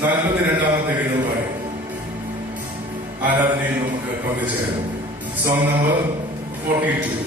42ാമത്തെ ഗീതവുമായി ആരാധനയിൽ നമുക്ക് പങ്കുചേരാം. Song number 42.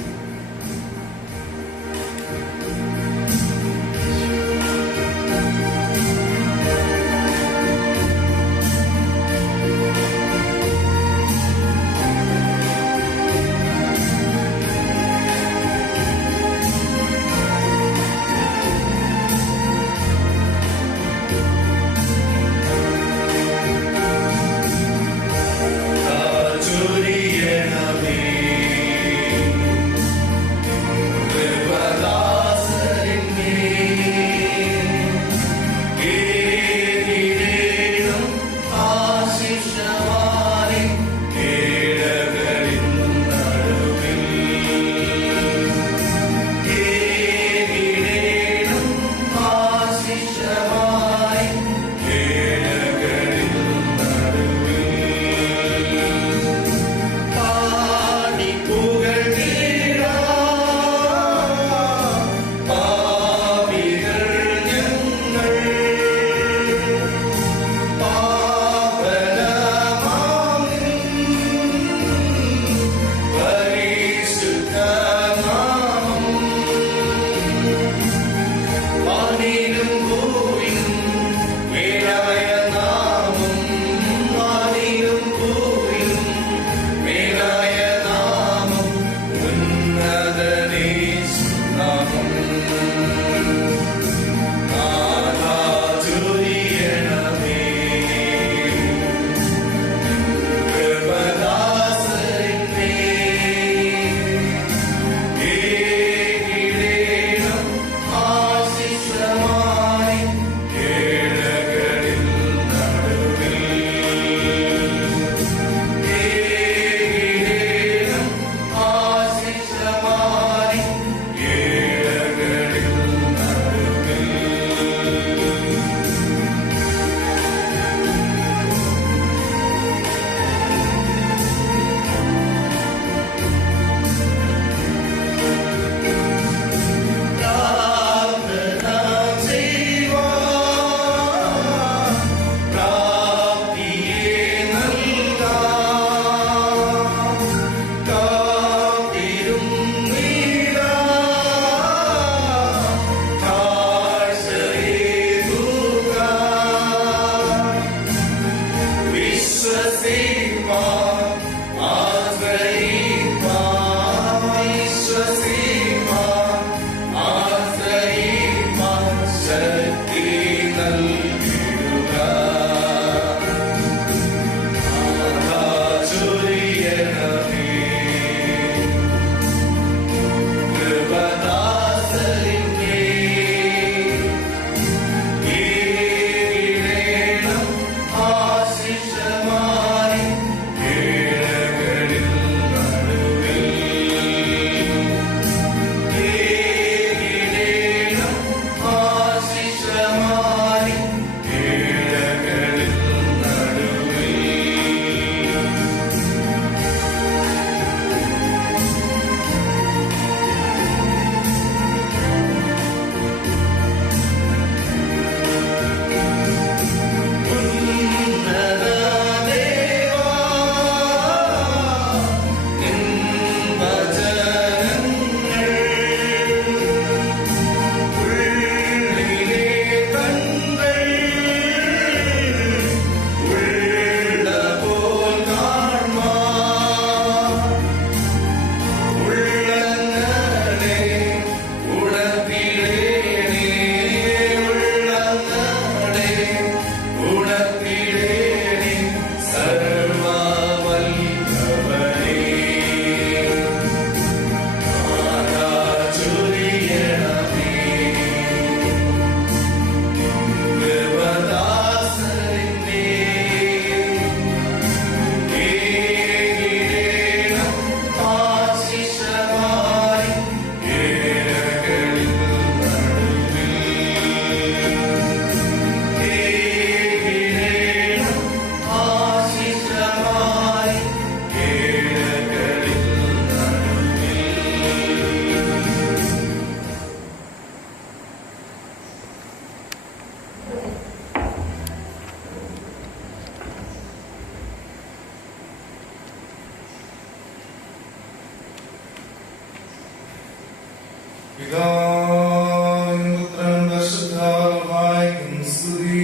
റൂഹായ്ക്കും സ്തുതി.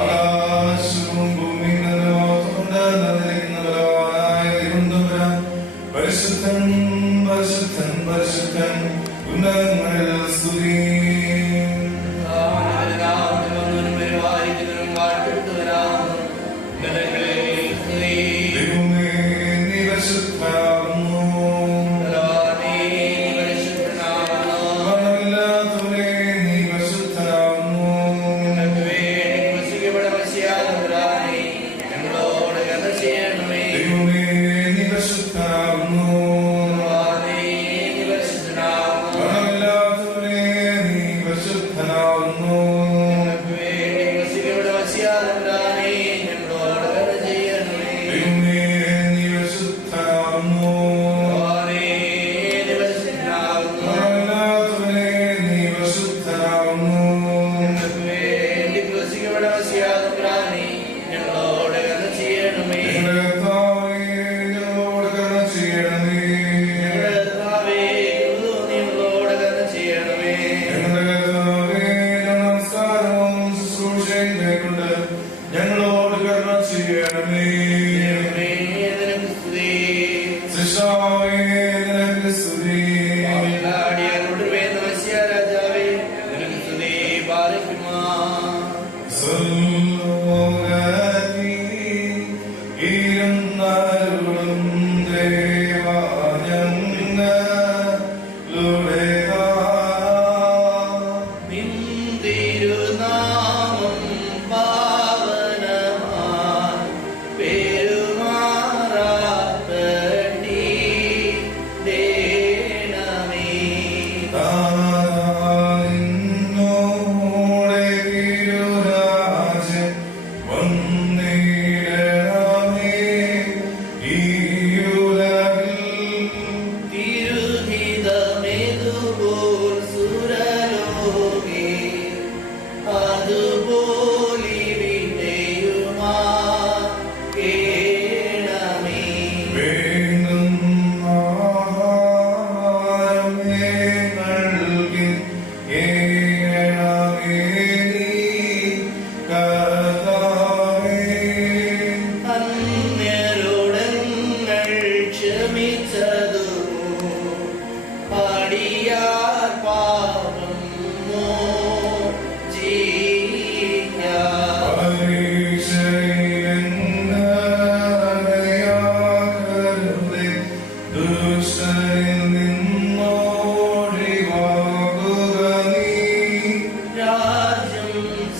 ആകാശവും ഭൂമിയും കൊണ്ട് നിറഞ്ഞിരിക്കുന്ന ബലവാനായ ദൈവം തമ്പുരാൻ പരിശുദ്ധൻ പരിശുദ്ധൻ പരിശുദ്ധൻ ഉന്നതങ്ങളിൽ സ്തുതി. ദൈവമേ നീ പരിശുദ്ധനാകുന്നു. മരണമില്ലാത്തവനേ നീ പരിശുദ്ധനാകുന്നു. ദൈവമേ നീ പരിശുദ്ധനാകുന്നു. മരണമില്ലാത്തവനേ നീ പരിശുദ്ധനാകുന്നു. ദൈവമേ നീ പരിശുദ്ധനാകുന്നു. മരണമില്ലാത്തവനേ നീ പരിശുദ്ധനാകുന്നു. ഞങ്ങളുടെ കർത്താവേ, ഞങ്ങളോട് കരുണ ചെയ്യണമേ. ഞങ്ങളുടെ കർത്താവേ, നമസ്കാരവും ശുശ്രൂഷയും കൈക്കൊണ്ട് ഞങ്ങളോട് കരുണ ചെയ്യണമേ. സൃഷ്ടാവേ, നിനക്ക് സ്തുതി. ഇരുന്നരുളും ദേവാ ഞങ്ങളുടേതാ. തിരുനാമം പാവനമായി പെരുമാറാത്തീടേണമേ. താനിന്നോടെ തിരുരാജ്യം വന്നിടണമേ ഈ ഉലകിൽ. തിരുഹിതമെതുപോൽ സുരലോകേ അതുപോലിവിടെയുമാകേണമേ. വേണ്ടും ആഹാരം നൽകി ഏണമേ നീ കർത്താവേ. അന്യരോടങ്ങൾ ക്ഷമിച്ചതുമോ അടിയാർ പാപം മോചിക്കാം. പരീക്ഷയിലെന്നറിയാകരുതേ, ദുഷ്ടനിൽ നിന്നോടിവാകുക നീ. രാജ്യം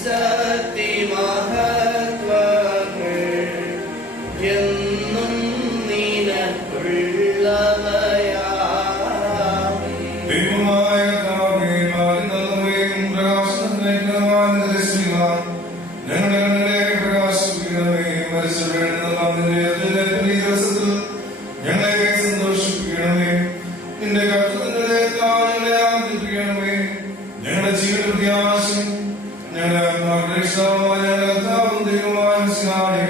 ശക്തി മഹത്വങ്ങൾ എന്നും നിനക്കുള്ളവയാമേ. ദൈവമായ കർത്താവേ, മാറിനല്ലവയും പ്രകാശത്തിലേക്കുവാൻ ദർശിക്കുവാൻ ഞങ്ങളുടെ കണ്ണിലെ പ്രകാശിപ്പിക്കണമേ. മരിച്ചവരുടെ ഈ ദിവസത്തിൽ ഞങ്ങളെ സന്തോഷിപ്പിക്കണമേ. നിന്റെ കർത്തൃത്വത്തിലെ ഞങ്ങളെ ആനന്ദിപ്പിക്കണമേ. ഞങ്ങളുടെ ജീവിത പ്രത്യാശയും ഞങ്ങളുടെ ആത്മാക്കളുടെ ഇഷ്ടമായ ഞങ്ങളുടെ കർത്താവും ദൈവമായ മിശിഹായേ,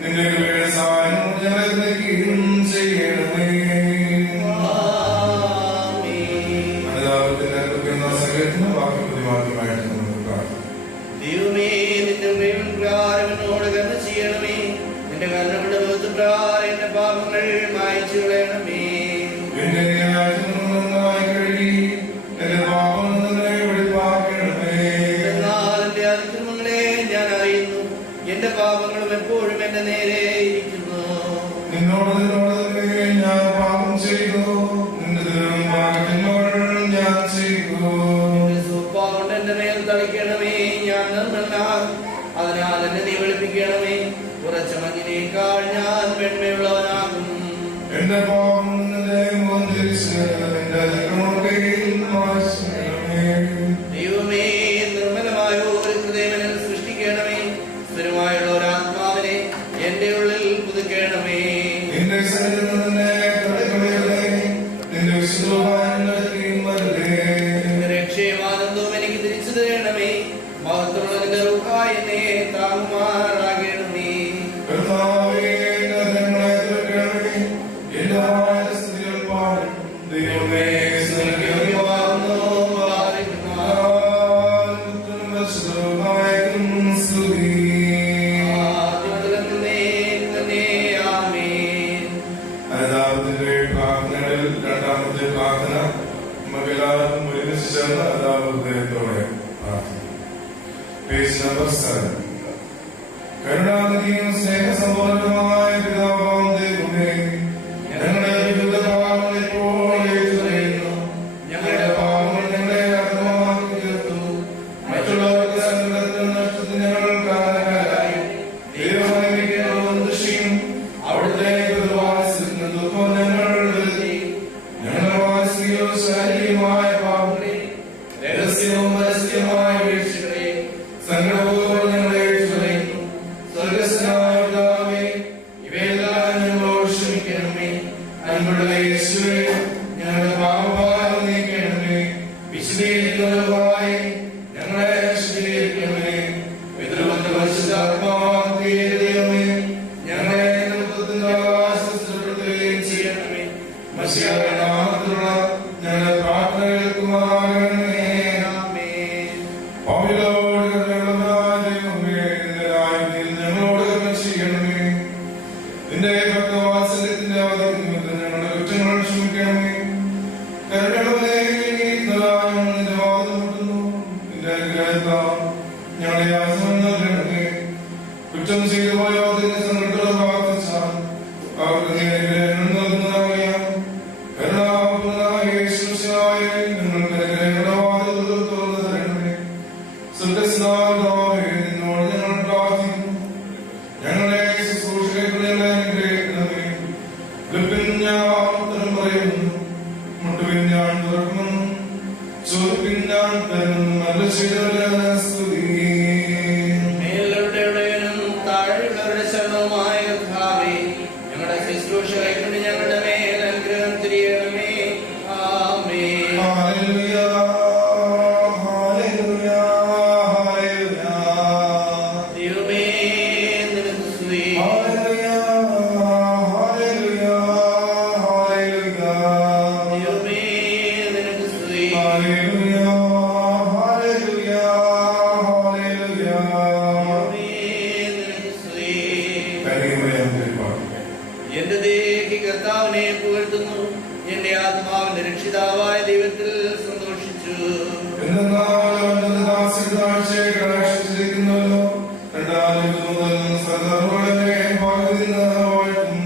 നിന്റെ കൃപയുടെ സഹായം ഞങ്ങളെ നയിക്കുകയും ചെയ്യണമേ. അനുതാപത്തിന്റെ കൃപയെന്ന സകലത്തിന് വാക്യപ്രതിമാത്രമായിട്ട് നമുക്ക് പ്രാർത്ഥിക്കാം. ദൈവമേ, നിന്റെ ഉമ്മയും പ്രകാരം എന്നോട് കരുണ ചെയ്യണമേ. നിന്റെ കരുണകളുടെ ബഹുത്വപ്രകാരം എന്റെ പാപങ്ങൾ മായ്ച്ചു കളയണമേ. എന്റെ ന്യായത്തിനായി കഴുകി എന്റെ പാപം നിന്നെ വെളിവാക്കണമേ. എന്നാൽ എന്റെ അതിക്രമങ്ങളെ ഞാൻ അറിയുന്നു, എന്റെ പാപങ്ങളും എപ്പോഴും എന്റെ നേരെ ഇരിക്കുന്നു. നിന്നോട് തന്നെ ഞാൻ പാപം ചെയ്തു, നിന്റെ തിരുമുമ്പാകെ ഞാൻ ചെയ്തു. നിന്റെ സൂപ്പാ കൊണ്ട് എന്റെ മേൽ തളിക്കണമേ. ഞാൻ നന്നാകും, അതിനാൽ എന്നെ നീ വെളുപ്പിക്കണമേ. ഉറച്ച മഞ്ഞിനേക്കാൾ ഞാൻ വെണ്മയുള്ളവനാകും. എന്റെ പാപം നിന്റെ മുഖം തിരിച്ച് എന്റെ അതിക്രമങ്ങളെയും മായ്ക്കണമേ. ദൈവമേ, നിർമ്മലമായ ഒരു ഹൃദയം എന്നിൽ സൃഷ്ടിക്കണമേ. സ്ഥിരമായുള്ള ഒരു ആത്മാവിനെ എന്റെ ഉള്ളിൽ പുതുക്കണമേ. നിന്റെ സന്നിധിയിൽ നിന്നെ തള്ളിക്കളയരുതേ, നിന്റെ വിശുദ്ധവാന്മാരെയും വരരുതേ. നിന്റെ രക്ഷയും ആനന്ദവും എനിക്ക് തിരിച്ചു തരണമേ. മഹത്വമുള്ള നിന്റെ റൂഹായി എന്നെ താങ്ങുമാറാകണമേ. കർത്താവേ, എന്റെ അധരങ്ങളെ തുറക്കണമേ. എന്റെ വായുടെ സ്തുതികൾ പാടും. ദൈവമേ, സ്നേഹിക്കണമേ. എല്ലാവർക്കും ഒരുമിച്ച് ചേർന്ന് എല്ലാ ഹൃദയത്തോടെ പ്രാർത്ഥിക്കും. Page number 7. കരുണാനിധിയും സ്നേഹസമ്പന്നനുമായ പിതാവാം ദൈവമേ, ഞങ്ങളുടെ വിവിധ പാപങ്ങൾ ഇപ്പോൾ ഏറ്റുപറയുന്നു. ഞങ്ങളുടെ പാപങ്ങൾ ഞങ്ങളെ അധമമാക്കി തീർത്തു. മറ്റുള്ളവർക്ക് സങ്കടത്തിനും നഷ്ടത്തിനും ഞങ്ങൾ കാരണക്കാരായി. ദൈവമഹിമയ്ക്കും ദൃശ്യം അവിടുത്തെ വാത്സല്യത്തിന് ദുഃഖം ഞങ്ങൾ വരുത്തി. ഞങ്ങളുടെ വാത്സല്യവും ശാരീരികമായ പാപങ്ങളെ, രഹസ്യവും പരസ്യമായ വീഴ്ചകളെ സങ്കടപൂർവ്വം ഞങ്ങളെ ഏറ്റുപറയുന്നു. സ്വർഗ്ഗസ്ഥനായ പിതാവേ, ഇവയെല്ലാം ഞങ്ങളോട് ക്ഷമിക്കണമേ. അൻപുള്ള യേശുവേ, ഞങ്ങളുടെ പാപഭാരം നീക്കണമേ. വിശുദ്ധീകരിക്കുന്നതുമായി ഞങ്ങളെ ശുദ്ധീകരിക്കണമേ. പിതൃബന്ധ പരിശുദ്ധാത്മാവായ ദൈവമേ, ഞങ്ങളെ ദുഃഖത്തിന്റെ ആവാസപ്പെടുത്തുകയും ചെയ്യണമേ. മശിഹായുടെ നാമത്തിലുള്ള ഞങ്ങളുടെ പ്രാർത്ഥന കേൾക്കുമാറാകണമേ. ആമേൻ. പാപികളോട് കരുണയുള്ളവനായ ദൈവമേ, നിന്റെ രാജ്ഞിയിൽ ഞങ്ങളോട് കരുണ ചെയ്യണമേ. നിന്റെ ഭക്തവാത്സല്യത്തിന്റെ അവധിക്ക് നിമിത്തം ഞങ്ങളുടെ കുറ്റങ്ങൾ ക്ഷമിക്കണമേ. കരുണയുള്ളവനേ, ഞങ്ങൾ നിന്റെ വാതിൽ മുട്ടുന്നു. നിന്റെ അനുഗ്രഹത്താൽ ഞങ്ങളെ യാചന നൽകണമേ. കുറ്റം ചെയ്തു പോയോ നിന്റെ സങ്കടത്തോട് പ്രാർത്ഥിച്ചാൽ അവർക്ക് നീ അനുഗ്രഹങ്ങൾ നൽകുന്നതറിയാം. കരുണാപൂർണ്ണനായ യേശുമിശിഹായേ, ഞങ്ങൾക്ക് അനുഗ്രഹങ്ങളുടെ വാതിലുകൾ തുറന്നു തരണമേ. സ്വർഗ്ഗസ്ഥനായ നിന്നോട് ഞങ്ങൾ പ്രാർത്ഥിക്കുന്നു. ഞങ്ങളെ ശുശ്രൂഷകരെ അനുഗ്രഹിക്കണമേ. വിളിപ്പിൻ ഞാൻ ഉത്തരം പറയുന്നു. മുട്ടുവിൻ ഞാൻ തുറക്കുന്നു. ചോദിപ്പിൻ ഞാൻ തരുന്നു. നല്ല ചെയ്തവരെ സ്തുതി. മേലുള്ളവരുടെയും താഴെയുള്ളവരുടെ ശരണവുമായ കർത്താവേ, ഞങ്ങളുടെ ശുശ്രൂഷ കൈക്കൊണ്ട് ഞങ്ങളുടെ മേൽ അനുഗ്രഹം തിരിയണമേ. ആമേൻ. ഹല്ലേലൂയ, ഹല്ലേലൂയ, ഹല്ലേലൂയ. ദൈവമേ, നിനക്ക് സ്തുതി. ഹല്ലേലൂയ, ഹല്ലേലൂയ, ഹല്ലേലൂയ. ദൈവമേ, നിനക്ക് സ്തുതി. ഹല്ലേലൂയ, ഹല്ലേലൂയ, ഹല്ലേലൂയ. ദൈവമേ, നിനക്ക് സ്തുതി. കനിമയം തിരുപ്പാട്. എന്റെ ദേഹി കർത്താവിനെ പുകഴ്ത്തുന്നു. എന്റെ ആത്മാവിന്റെ രക്ഷിതാവായ ദൈവത്തിൽ സന്തോഷിച്ചു. എന്തെന്നാൽ അവന്റെ ദാസിയുടെ താഴ്ചയെ കടാക്ഷിച്ചിരിക്കുന്നുവല്ലോ. രണ്ടാം മുതൽ സകലരുടെ ഭാഗത്തിൽ നിന്ന് വാഴ്ത്തും.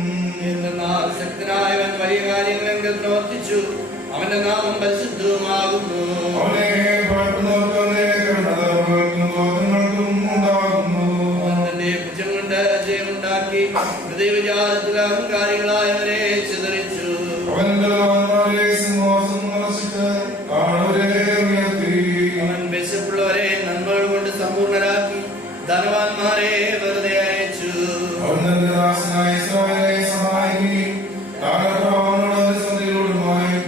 എന്തെന്നാൽ ശക്തനായവൻ വലിയ കാര്യങ്ങൾ എങ്കിൽ പ്രവർത്തിച്ചു. അവന്റെ നാമം പരിശുദ്ധവുമാകുന്നു. അവനെ ഭയപ്പെടുന്നവർക്ക് അവന്റെ കരുണ തലമുറകൾക്കും ഗോത്രങ്ങൾക്കും ഉണ്ടാകുന്നു. അവൻ തന്റെ ഭുജം കൊണ്ട് ജയമുണ്ടാക്കി ഹൃദയവിചാരത്തിൽ അഹങ്കാരികളായവരെ ചിതറിച്ചു. അവന്റെ ബലവാന്മാരെ സിംഹാസനം മറച്ചിട്ട് താഴ്ന്നവരെ ഉയർത്തി. അവൻ വിശപ്പുള്ളവരെ നന്മകൾ കൊണ്ട് സമ്പൂർണരാക്കി ധനവാന്മാരെ വെറുതെ അയച്ചു. അവൻ തന്റെ ദാസനായ ഇസ്രായേലിനെ സഹായിക്കുകയും താഴ്ന്നവരോട് സന്ധികളോടുമായി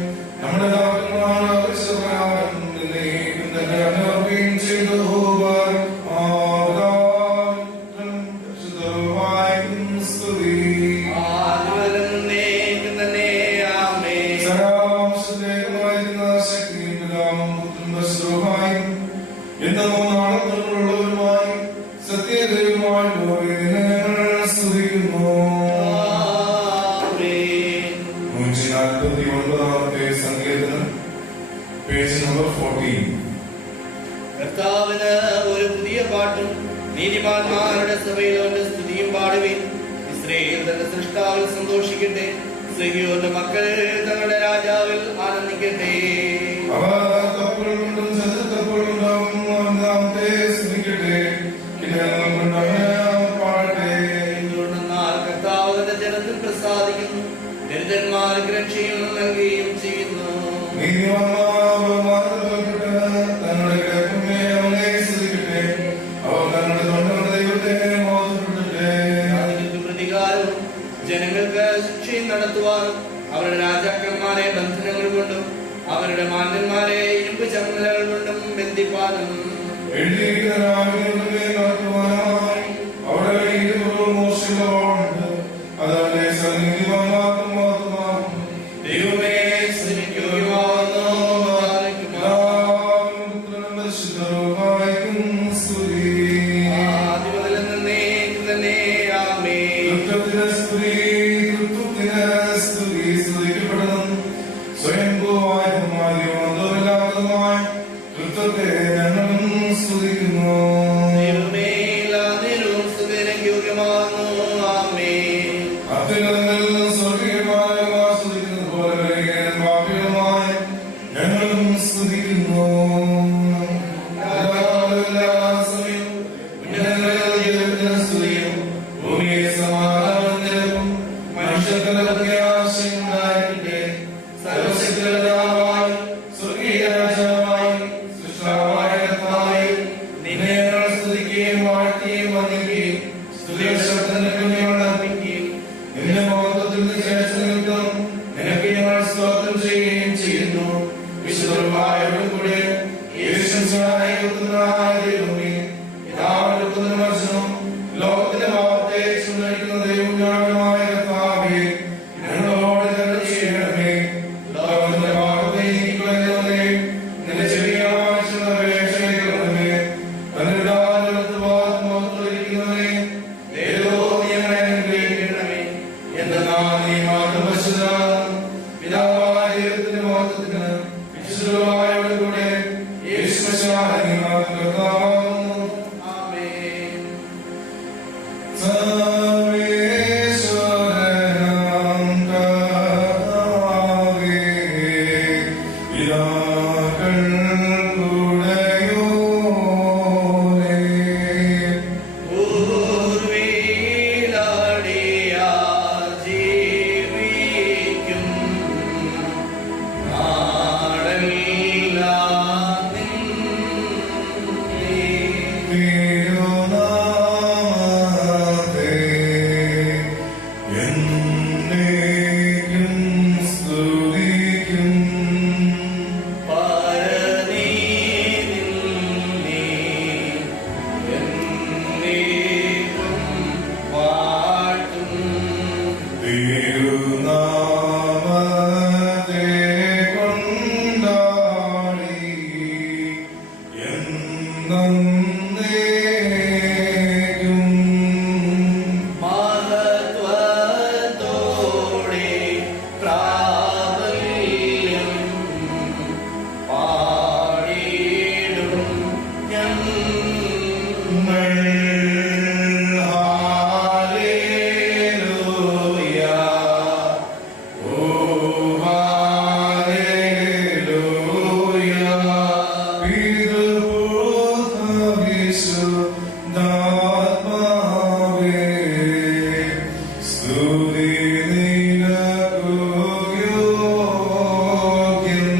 നമ്മുടെ ദാസന്മാരുടെ ആവശ്യപ്രകാരം നിന്നെയും തന്നെ അന്വേഷിക്കുകയും ചെയ്തു. സ്തുതി. ആദിമുതൽ എന്നേക്കും തന്നെ ആമേൻ. സരാംശദേഹമായിരുന്ന ശക്തിയും പിതാവും പുത്രനും പരിശുദ്ധനുമായും എന്നോ നാളത്തോടുള്ളവരുമായി സത്യദൈവമായുള്ളവരെ ഞങ്ങൾ സ്തുതിക്കുന്നു. ആമേൻ. 149 സങ്കീർത്തനം, പേജ് നമ്പർ 14. കർത്താവിന് ഒരു പുതിയ പാട്ടും നീതിമാന്മാരുടെ സഭയിൽ അവന്റെ സ്തുതിയും പാടുവിൻ. ഇസ്രായേൽ തന്റെ സൃഷ്ടാവിൽ സന്തോഷിക്കട്ടെ. സിഹിയോന്റെ മക്കൾ തങ്ങളുടെ രാജാവിൽ ആനന്ദിക്കട്ടെ. അവർ കപ്പൽ കൊണ്ടും ചതുർക്കപ്പൽ കൊണ്ടും നാമത്തെ സ്തുതിക്കട്ടെ. കിന്നരം കൊണ്ട് അവനെ പാടട്ടെ. എന്തുകൊണ്ടെന്നാൽ കർത്താവ് തന്റെ ജനത്തിൽ പ്രസാദിക്കുന്നു. ദരിദ്രന്മാർക്ക് രക്ഷയും നൽകുകയും ചെയ്യുന്നു. നീതിമാന്മാർ ബഹുമാനത്തോടെ തങ്ങളുടെ കിടക്കമേ അവനെ സ്തുതിക്കട്ടെ. അവർ തങ്ങളുടെ തൊണ്ടയുടെ ദൈവത്തെ മോഹപ്പെടട്ടെ. അതിന് പ്രതികാരവും ജനങ്ങൾക്ക് ശിക്ഷയും നടത്തുവാനും അവരുടെ രാജാക്കന്മാരെ ബന്ധനങ്ങൾ കൊണ്ടും അവരുടെ മാന്യന്മാരെ ഇരുമ്പ് ചങ്ങലകൾ കൊണ്ടും ബന്ധിപ്പാനും എഴുതിയിരിക്കുന്ന രാവിലെ നടത്തുവാനായി അവിടെ ഇരുപൂർവ്വം മോശമുണ്ട്. അതവന്റെ സന്നിധിമാർക്കും മാത്രമാകും. ദൈവമേ സ്തുതിക്കുവാനോ പരിശുദ്ധമായിരിക്കും സ്തുതി. ആദിമുതൽ എന്നേക്കും തന്നെ ആമേൻ. സ്തുതി, സ്തുതിക്കപ്പെടണം. സ്വയം ലോകത്തിന്റെ ഭാവത്തെ സുന്ദരിക്കുന്ന ദൈവം ജ്ഞാനമായ കർത്താവേ, ഞങ്ങളോട് കരുണ ചെയ്യണമേ. ലോകത്തിന്റെ ഭാവത്തെ നീക്കിക്കളയണമേ. നിന്റെ ചെറിയ ആവശ്യമുള്ള അപേക്ഷ കേൾക്കണമേ. തന്റെ ഭാഗത്തുള്ളവരെ ദൈവമേ, ഞങ്ങളെ അനുഗ്രഹിക്കണമേ. എന്തെന്നാൽ നീ മാത്രം പരിശുദ്ധനാകുന്നു. പിതാവായ ദൈവത്തിന്റെ മഹത്വത്തിന് വിശുദ്ധമായവരുടെ കൂടെ യേശുമിശിഹായ നീ മാത്രം കർത്താവാകുന്നു. ആമേൻ. സർവേശ്വരനാം കർത്താവേ, പിതാക്കൾക്കുടയോനേ, പൂർവ്വിലടിയാർ ജീവിക്കും നാടെല്ലാം നിന്നെ. തിരുനാമത്തെ എന്നേക്കും സ്തുതിക്കും. പരനീതിൽ നീ എന്നേക്കും വാഴ്ത്തും. തിരുനാമത്തെ കൊണ്ടാടി എന്നേക്കും. മഹത്വത്തോടെ പ്രാബല്യം പാടിയിടും ഞങ്ങൾ. ഹല്ലേലൂയ, ഓ ഹല്ലേലൂയ. പിതൃപുത്രവിശുദ്ധാത്മാവേ, സ്തുതി നിനക്കു യോഗ്യം.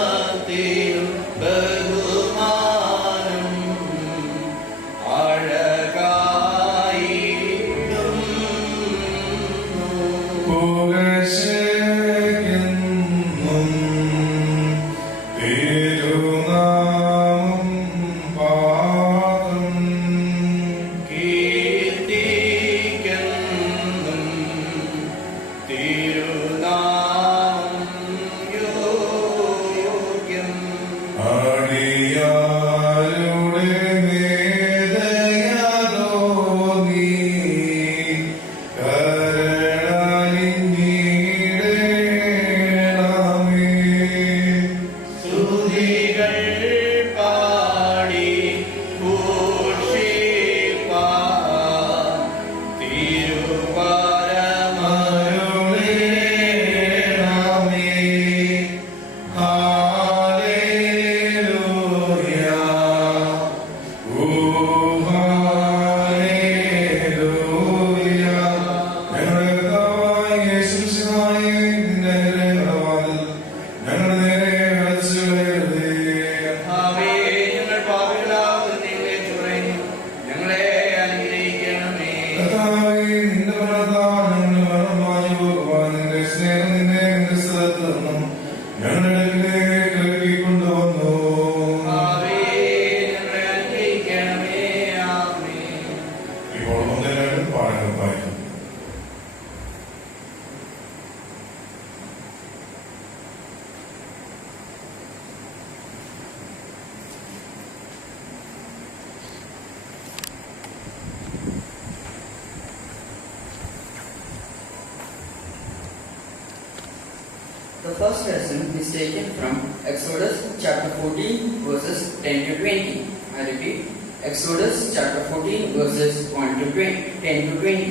തിരുനാമത്തിനു ബഹുമാനം അഴകായിടുന്നു. പുകഴ്ചയ്ക്കെന്നും തിരുനാമം പാദം. കീർത്തിക്കെന്നും തിരുനാമം യോഗ്യം. അടിയാരുടെ മേദയതോ നീ കരുണലിഞ്ഞിടേണമേ. സ്തുതികൾ പാടി ഘോഷിപ്പാൻ തിരുപരമരുളേണമേ. ഹല്ലേലൂയ, ഓ ഹല്ലേലൂയ. ഞങ്ങളുടെ കർത്താവായ യേശുമിശിഹായേ, നിന്റെ അനുഗ്രഹവാതിൽ ഞങ്ങളുടെ നേരെ അടച്ചുകളയരുതേ. ആമേ. ഞങ്ങൾ പാപികളാകുന്ന നിന്നെ ചൊറിഞ്ഞു ഞങ്ങളെ അനുഗ്രഹിക്കണമേ. കർത്താവേ, നിന്റെ മരണത്താൽ ഞങ്ങളുടെ മരണം മാഞ്ഞു പോകുവാൻ നിന്റെ സ്നേഹം നിന്നെ നിന്റെ സ്ഥലത്ത് നിന്നും ഞങ്ങളുടെ അടുക്കലേക്ക് ഇറക്കിക്കൊണ്ടുവന്നു. ആമേ. ഞങ്ങളെ അനുഗ്രഹിക്കണമേ. ആമേ. ഇപ്പോൾ ഒന്നിനായിട്ട് പാഠങ്ങൾ വായിക്കും. The first lesson is taken from Exodus chapter 14 verses 10 to 20. I repeat, Exodus chapter 14 verses 10 to 20.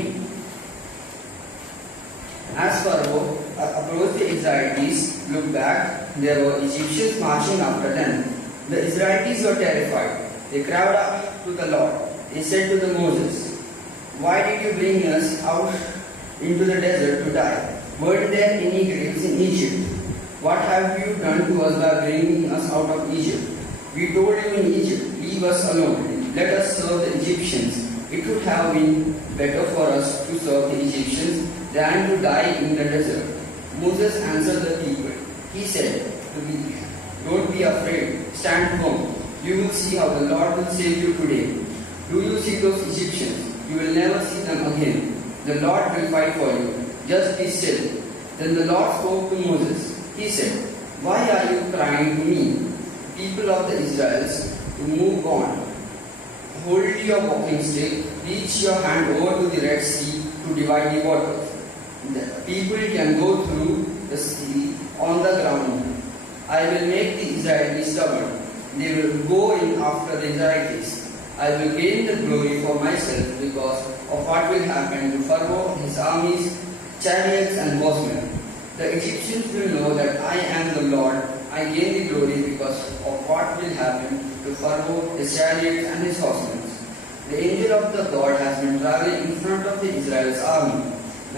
As Pharaoh approached the Israelites, looked back, there were Egyptians marching after them. The Israelites were terrified. They cried out to the Lord. They said to Moses, "Why did you bring us out into the desert to die? Weren't there any graves in Egypt? What have you done to us by bringing us out of Egypt? We told you in Egypt, leave us alone. Let us serve the Egyptians. It would have been better for us to serve the Egyptians than to die in the desert." Moses answered the people, He said to me, "Don't be afraid, stand firm. You will see how the Lord will save you today. Do you see those Egyptians? You will never see them again. The Lord will fight for you. Just be still." Then the Lord spoke to Moses. He said, "Why are you crying to me, people of the Israelites, to move on? Hold your walking stick, reach your hand over to the Red Sea to divide the waters. The people can go through the sea on the ground. I will make the Israelites stubborn. They will go in after the Israelites. I will gain the glory for myself because of what will happen to Pharaoh, his armies, chariots and horsemen. The Egyptians will know that I am the Lord. I gain the glory because of what will happen to Pharaoh, his chariots and his horsemen." The angel of the God has been traveling in front of the Israel's army.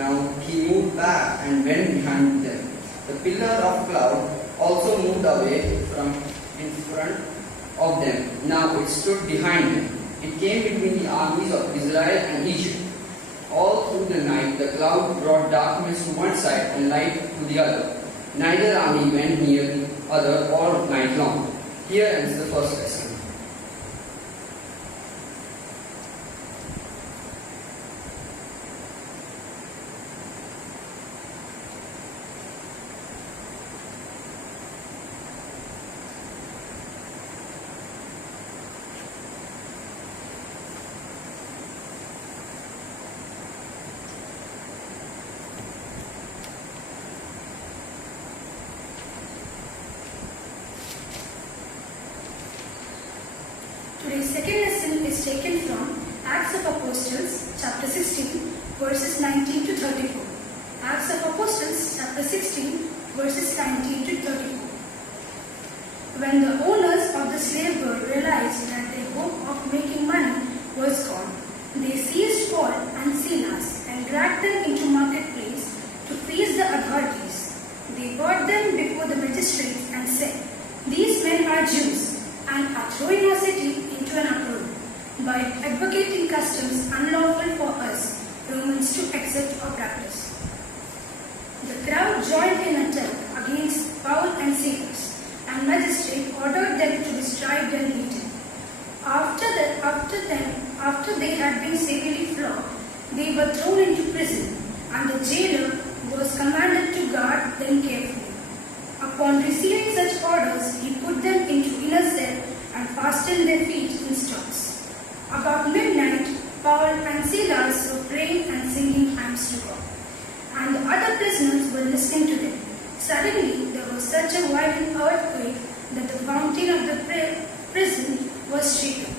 Now he moved back and went behind them. The pillar of cloud also moved away from in front of them. Now it stood behind them. It came between the armies of Israel and Egypt. All through the night the cloud brought darkness to one side and light to the other. Neither army went near the other all night long. Here ends the first lesson. Today's second lesson is taken from Acts of Apostles, chapter 16, verses 19 to 34. Acts of Apostles, chapter 16, verses 19 to 34. When the owners of the slave girl realized that their hope of making money was gone, they seized Paul and Silas and dragged them into marketplace to face the authorities. They brought them before the magistrates and said, "These men are Jews and are throwing our city into an uproar by advocating customs unlawful for us Romans to accept or practice." The crowd joined in attack against Paul and Silas, and magistrate ordered them to be striped and beaten. After they had been severely flogged, they were thrown into prison, and the jailer was commanded to guard them carefully. Upon receiving such orders, he put them into inner cell and fastened their feet in stocks. About midnight, Paul and Silas were praying and singing hymns to God, and the other prisoners were listening to them. Suddenly, there was such a violent earthquake that the fountain of the prison was shaken.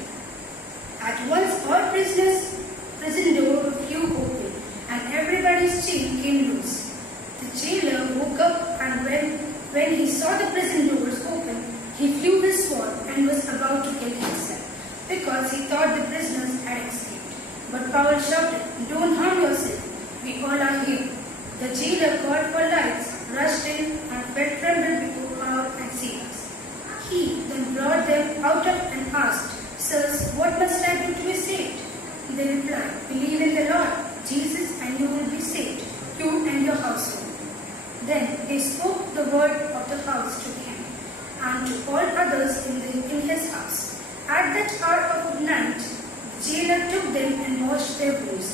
At once, all prison doors flew open, and everybody's chain came loose. The jailer woke up, and when he saw the prison doors open, he flew his sword and was about to kill himself, because he thought the prisoners had escaped. But Paul shouted, "Don't harm yourself, we all are here." The jailer called for lights, rushed in, and fell trembled before Paul and Silas. He then brought them out and asked, "Sirs, what must I do to be saved?" They replied, "Believe in the Lord Jesus and you will be saved, you and your household." Then they spoke the word of the house to him and to all others in his house. At that hour of night, the jailer took them and washed their wounds.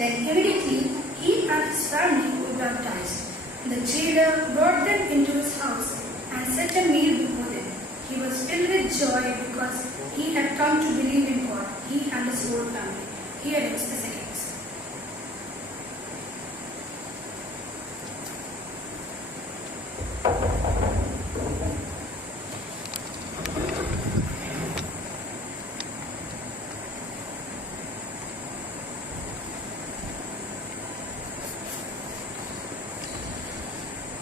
Then immediately he and his family were baptized. The jailer brought them into his house and set a meal before them. He was filled with joy because he had come to believe in God, he and his whole family. Here is the second lesson.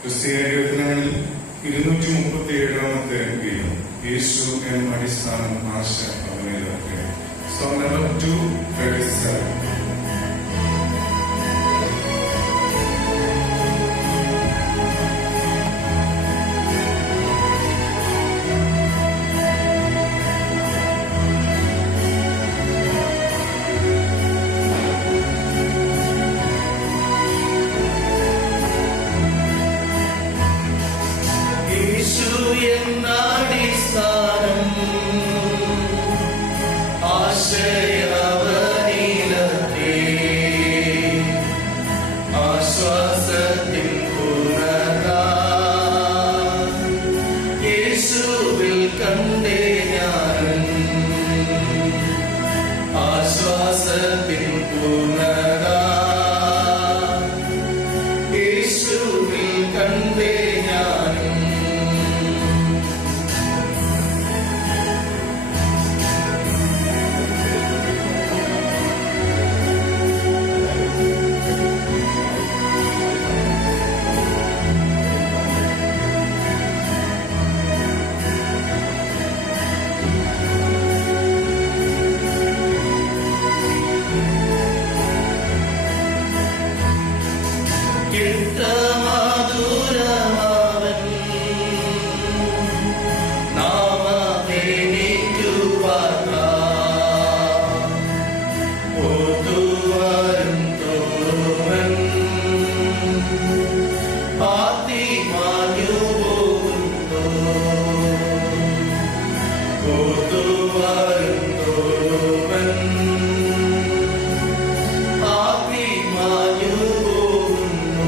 ക്രിസ്തീയ ലേഖനങ്ങളിൽ 237 ഗീതം യേശു എന്ന അടിസ്ഥാനം ആശ അവനിലൊക്കെ. Song number 237. എന്നാടിസ്ഥാനം ആശ്രയവനിലത്തെ ആശ്വാസത്തിൻ പൂർണ്ണത യേശുവിൽ കണ്ടേ ഞാൻ ആശ്വാസത്തിൻ പൂർണ്ണത യേശുവിൽ കണ്ടേ ഞാനും മധുരമാവൻ നാമമേനിക്കു പാർക്കാം ഓതുവരും തോറുമൻ ആർത്തി മാഞ്ഞു പോകുന്നു ഓതുവരും തോറുമൻ ആർത്തി മാഞ്ഞു പോകുന്നു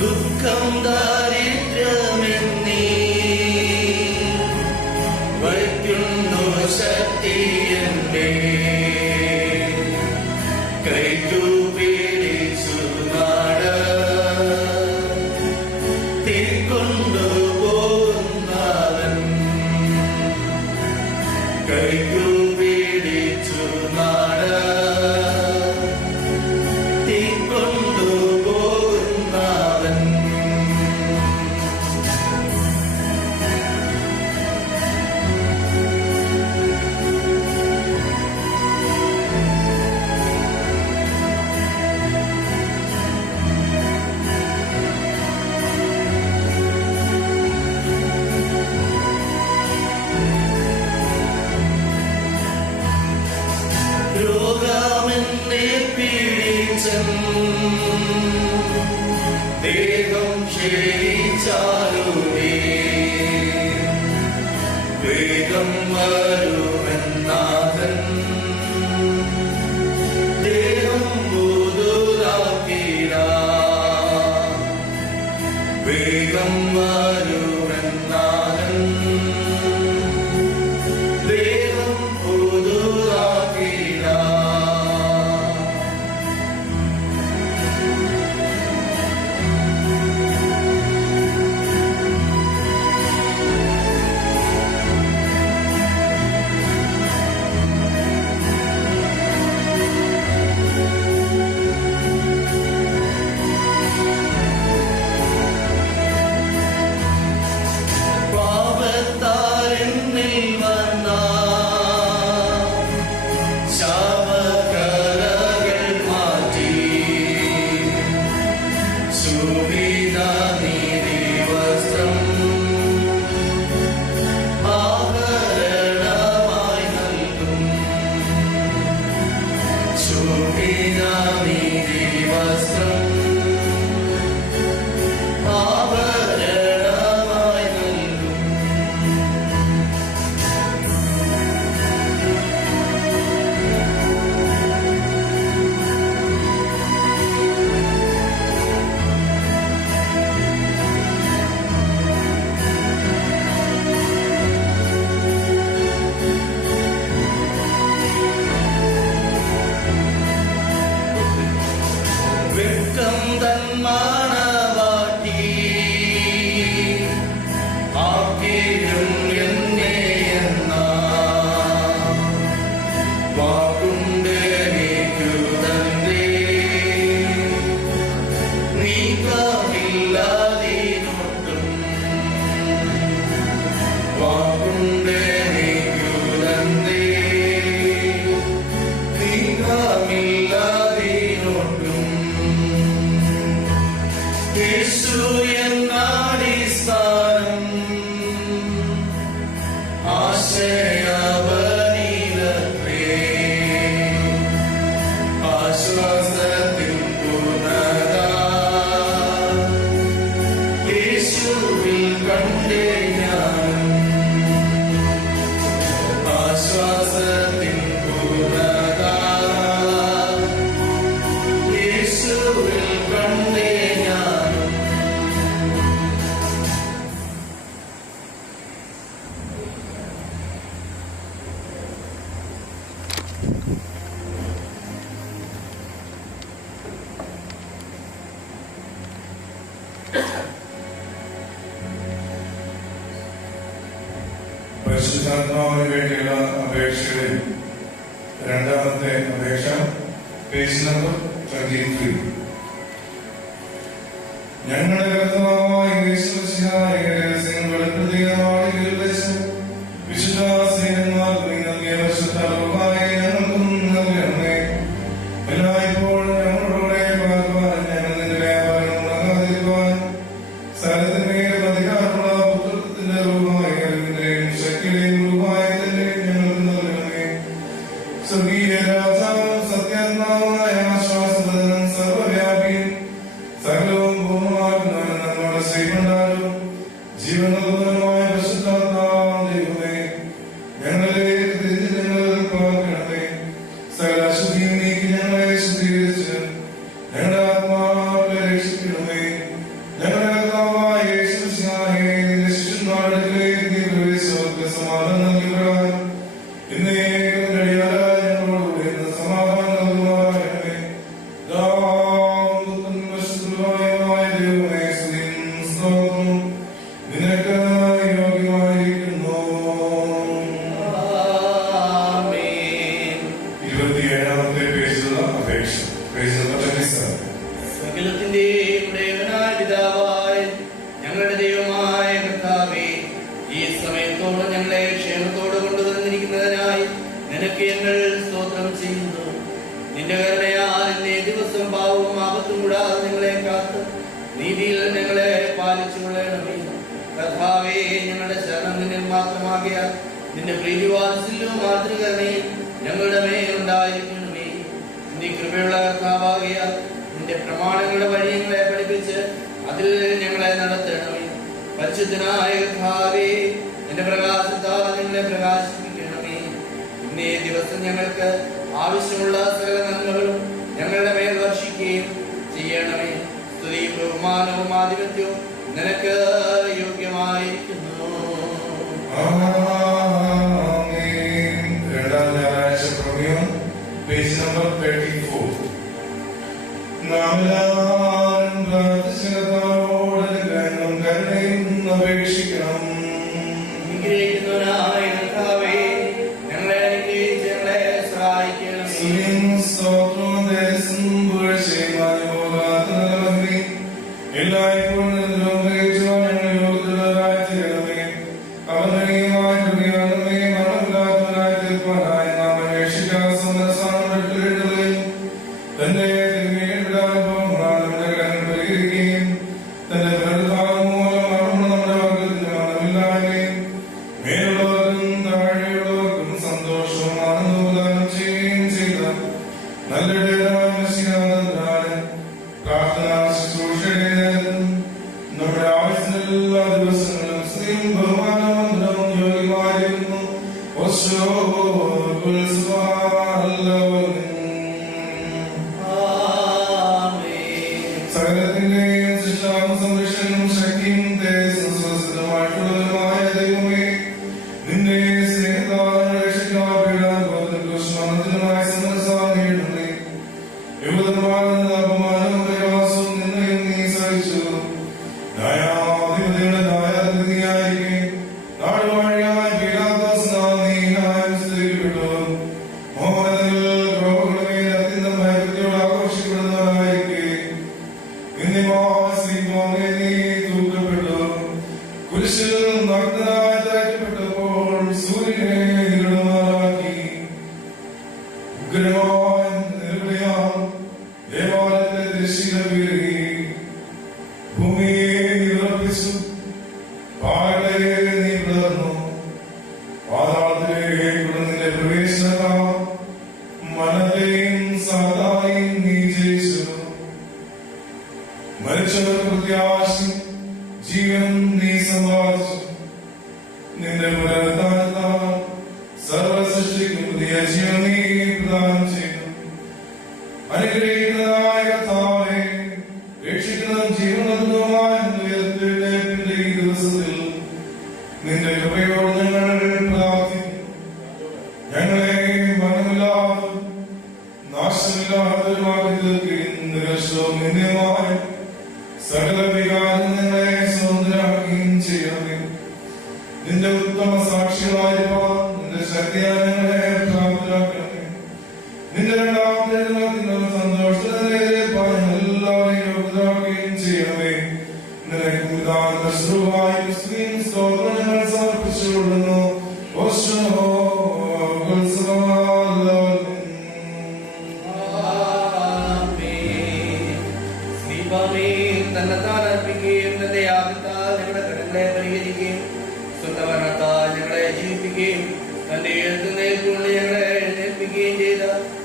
ദുഃഖം ദാരിദ്ര്യമെന്നീ വയ്ക്കുന്നു ശക്തിയെന്നെ കൈക്കു പിടിച്ചു നാട തീക്കൊണ്ടു പോകുന്നവൻ കൈക്കു പിടിച്ചു നാട തീക്കൊണ്ടു പോകുന്നവൻ രോഗമെന്നെ പീഡിച്ചൻ ദേഹം ക്ഷയിച്ചാലുമേ വേഗം വരുമെന്നാഥൻ ദേഹം ബോധുരാക്കിട വേഗം വരുമെന്നാഥൻ ദേഹം ബോധുരാക്കിട വാക്കുണ്ടേ നീക്കുതന്നേ നീ വേണ്ടിയുള്ള അപേക്ഷകളിൽ രണ്ടാമത്തെ അപേക്ഷ പേജ് നമ്പർ 23. ഞങ്ങളുടെ കർത്താവായ യേശുമിശിഹായെ രഹസ്യങ്ങൾ വെളിപ്പെടുത്തിയ നാളുകളിൽ വെച്ച് വിശുദ്ധ സേവന്മാർക്ക് നൽകിയ വർഷത്താലുമായി ഞങ്ങൾക്കും നൽകണമേ. എല്ലായ്പ്പോഴും ഞങ്ങളോടെ പാർക്കുവാൻ ഞങ്ങൾ നിന്റെ വ്യാപാരം മുടങ്ങാതിരിക്കുവാൻ സ്ഥലത്തിന്മേൽ അധികാരമുള്ള പുത്രത്വത്തിന്റെ രൂപമായ അറിവിന്റെയും ശക്തിയുടെയും രൂപമായതിന്റെയും ഞങ്ങൾക്ക് നൽകണമേ. സ്വർഗീയ രാജാവും സത്യാത്മാവുമായ ആശ്വാസപ്രദനും സർവ്വവ്യാപിയും സകലവും പൂർണ്ണമാക്കുന്നവനും നമ്മുടെ ശ്രീമണ്ടാലും ജീവൻ നൽകുന്നതുമായ പരിശുദ്ധാത്മാവാം ദൈവമേ, ഞങ്ങളിലേക്ക് തിരിഞ്ഞ് ഞങ്ങൾ പാർക്കണമേ. സകല അശുദ്ധിയും നീക്കി ഞങ്ങളെ ശുദ്ധീകരിച്ച് ഞങ്ങളുടെ ആത്മാവിനെ രക്ഷിക്കണമേ. ഞങ്ങളുടെ കർത്താവായ യേശുമിശിഹായെ നിന്റെ ശിഷ്യന്മാരുടെ അടുക്കലേക്ക് നീ പ്രവേശിച്ചവർക്ക് സമാധാനം നൽകിയ പ്രകാരം ഇന്നേക്കും കഴിയാതെ ഞങ്ങളോടുകൂടി ഇന്ന് സമാധാനം നൽകുമാറാകണമേ. പരിശുദ്ധമായ ദൈവമേ, സ്തുതിയും സ്തോത്രവും നിനക്ക് യോഗ്യമായിരിക്കുന്നു. ആമേൻ. 27-ാമത്തെ പേജിലുള്ള അപേക്ഷ, പേജ് നമ്പർ 27. സകലത്തിന്റെയും ഉടയവനായ പിതാവായ ഞങ്ങളുടെ ദൈവമായ കർത്താവേ, ഈ സമയത്തോടെ ഞങ്ങളെ ക്ഷേമത്തോടെ കൊണ്ടുവന്നിരിക്കുന്നതിനായി നിനക്ക് ഞങ്ങൾ സ്തോത്രം ചെയ്യുന്നു. നിന്റെ കരുണയാൽ ഇന്നേ ദിവസം പാവവും ആപത്തും കൂടാതെ ഞങ്ങളെ കാത്ത് നീതിയിൽ ഞങ്ങളെ പാലിച്ചു കൊള്ളണമേ. കർത്താവേ, ഞങ്ങളുടെ ശരണം നിന്നിൽ മാത്രമാകിയാൽ നിന്റെ പ്രീതിവാത്സല്യവും മാതൃകരണയും ഞങ്ങളുടെ മേൽ ഉണ്ടായിരിക്കണമേ. നീ കൃപയുള്ള കർത്താവാകിയാൽ നിന്റെ പ്രമാണങ്ങളുടെ വഴി ഞങ്ങളെ പഠിപ്പിച്ച് അതിൽ ഞങ്ങളെ നടത്തണമേ. പരിശുദ്ധനായ കർത്താവേ, നിന്റെ പ്രകാശത്താൽ ഞങ്ങളെ പ്രകാശിപ്പിക്കണമേ. ഇന്നേ ദിവസം ഞങ്ങൾക്ക് ആവശ്യമുള്ള സകല നന്മകളും ഞങ്ങളുടെ മേൽ വർഷിക്കുകയും ചെയ്യണമേ. സ്തുതിയും ബഹുമാനവും ആധിപത്യവും നിനക്ക് യോഗ്യമായിരിക്കുന്നു. ആമേൻ. രണ്ടാം ഞായറാഴ്ച പ്രമേയം പേജ് നമ്പർ 34. നാം എല്ലാവരും പ്രാർത്ഥിച്ചവരോട് അനുഗ്രഹവും കരുണയും അപേക്ഷിക്കണം. അനുഗ്രഹിക്കുന്നവനായ കർത്താവേ, ഞങ്ങളെ അനുഗ്രഹിച്ച് ഞങ്ങളെ സഹായിക്കണമേ. സ്തുതിയും സ്തോത്രവും ദേശം പുകഴ്ചയും മാഞ്ഞുപോകാത്ത നല്ല മഹിമയും എല്ലായ്പ്പോഴും നിന്നിലും ഗ്രഹിച്ചുവാൻ ഞങ്ങൾ യോഗ്യതരായി തീരണമേ. അവനീയമായ കൃപയാണമേ, മരണമില്ലാത്തവനായി തീർപ്പാനായി നാം അന്വേഷിക്കാൻ സമരസാണെടുക്കുകയും തന്റെ തിരുമേനിടാനുഭവങ്ങളാൽ നമ്മുടെ കടങ്ങൾ പരിഹരിക്കുകയും തന്റെ പുനരുദ്ധാനം മൂലം മരണം നമ്മുടെ വർഗത്തിന് മരണമില്ലായ്മയും മേലുള്ളവർക്കും താഴെയുള്ളവർക്കും സന്തോഷവും ആനന്ദവും ചെയ്യുകയും ചെയ്ത നല്ല പ്രാർത്ഥനാ ശുശ്രൂഷയുടെ നേരത്തും നമ്മുടെ ആവശ്യത്തിനുള്ള എല്ലാ ദിവസങ്ങളും സ്ത്രീയും ബഹുമാനവും യോഗ്യമായിരുന്നു. സകലത്തിന്റെയും ശിക്ഷാവും സംരക്ഷണവും ശക്തിയും സ്വസ്ഥമായിട്ടുള്ളതുമായ ദൈവമേ, നിന്റെ സ്നേഹത്താൽ രക്ഷിക്കാനുള്ള സമരസാധനയുണ്ടേ. യുവതന്മാരുടെ അപമാനവും പ്രയാസവും നിന്നെയും നീ സഹിച്ചു. ന്യായാധിപതിയുടെ ന്യായാധിപതിയായിരിക്കെ നാടുവാഴിയായ പീലാത്തോസിനാൽ നീ ന്യായം സ്ഥിരീകരിക്കപ്പെട്ടു. മോഹനത്തിൽ രോഗങ്ങളുമേൽ അത്യന്തം ഭയഭക്തിയോട് ആഘോഷിക്കപ്പെടുന്നവരായിരിക്കെ നിന്നെ മാസികമായി നീ തൂക്കപ്പെട്ടു. കുരിശിൽ നഗ്നനായി തറയ്ക്കപ്പെട്ടപ്പോൾ സൂര്യനെ ഇരുളുമാറാക്കി. ഉഗ്രമായ നിലവിളിയാൽ ദേവാലയത്തിലെ തിരശ്ശീല വീഴുകി. ഭൂമിയെ വിറപ്പിച്ചു, പാറകളെ നീ പിളർന്നു. പാതാളത്തിലേക്കുള്ള നിന്റെ പ്രവേശനത്താൽ മരണത്തെയും സാധായും നീ ജയിച്ചു. മരിച്ചവർക്ക് പ്രത്യാശയും ജീവനും നീ സമ്പാദിച്ചു. നിന്റെ പുനരുദ്ധാനത്താൽ സർവസൃഷ്ടിക്കും പുതിയ ജീവൻ നീ പ്രദാനം ചെയ്തു. അനുഗ്രഹിക്കുന്നതായ കർത്താവേ, രക്ഷിക്കുന്നതും ജീവൻ നൽകുന്നതുമായ ഉയർത്തെഴുന്നേൽപ്പിന്റെ ഈ ദിവസത്തിൽ നിന്റെ കൃപയോട് ഞങ്ങൾ പ്രാർത്ഥിക്കുന്നു. ഞങ്ങളെ മരണമില്ലാതെ നാശമില്ലാത്തവരുമാക്കി തീർക്കുകയും നിരക്ഷവും നിന്യമായ സകല വികാരം ഞങ്ങളെ സ്വതന്ത്രരാക്കുകയും ചെയ്യണമേ. നിന്റെ ഉത്തമ സാക്ഷികളായിരിക്കാൻ നിന്റെ ശക്തിയായ പ്രാപ്തരാക്കണമേ. നിന്റെ രണ്ടാമത്തെ സന്തോഷത്തിനെ എല്ലാവരെയും യോഗ്യരാക്കുകയും ചെയ്യണമേ. നിനക്ക് ഉദാഹരണമായി ക്രിസ്തുവിൻ സ്തോത്രങ്ങൾ സമർപ്പിച്ചുകൊള്ളുന്നു.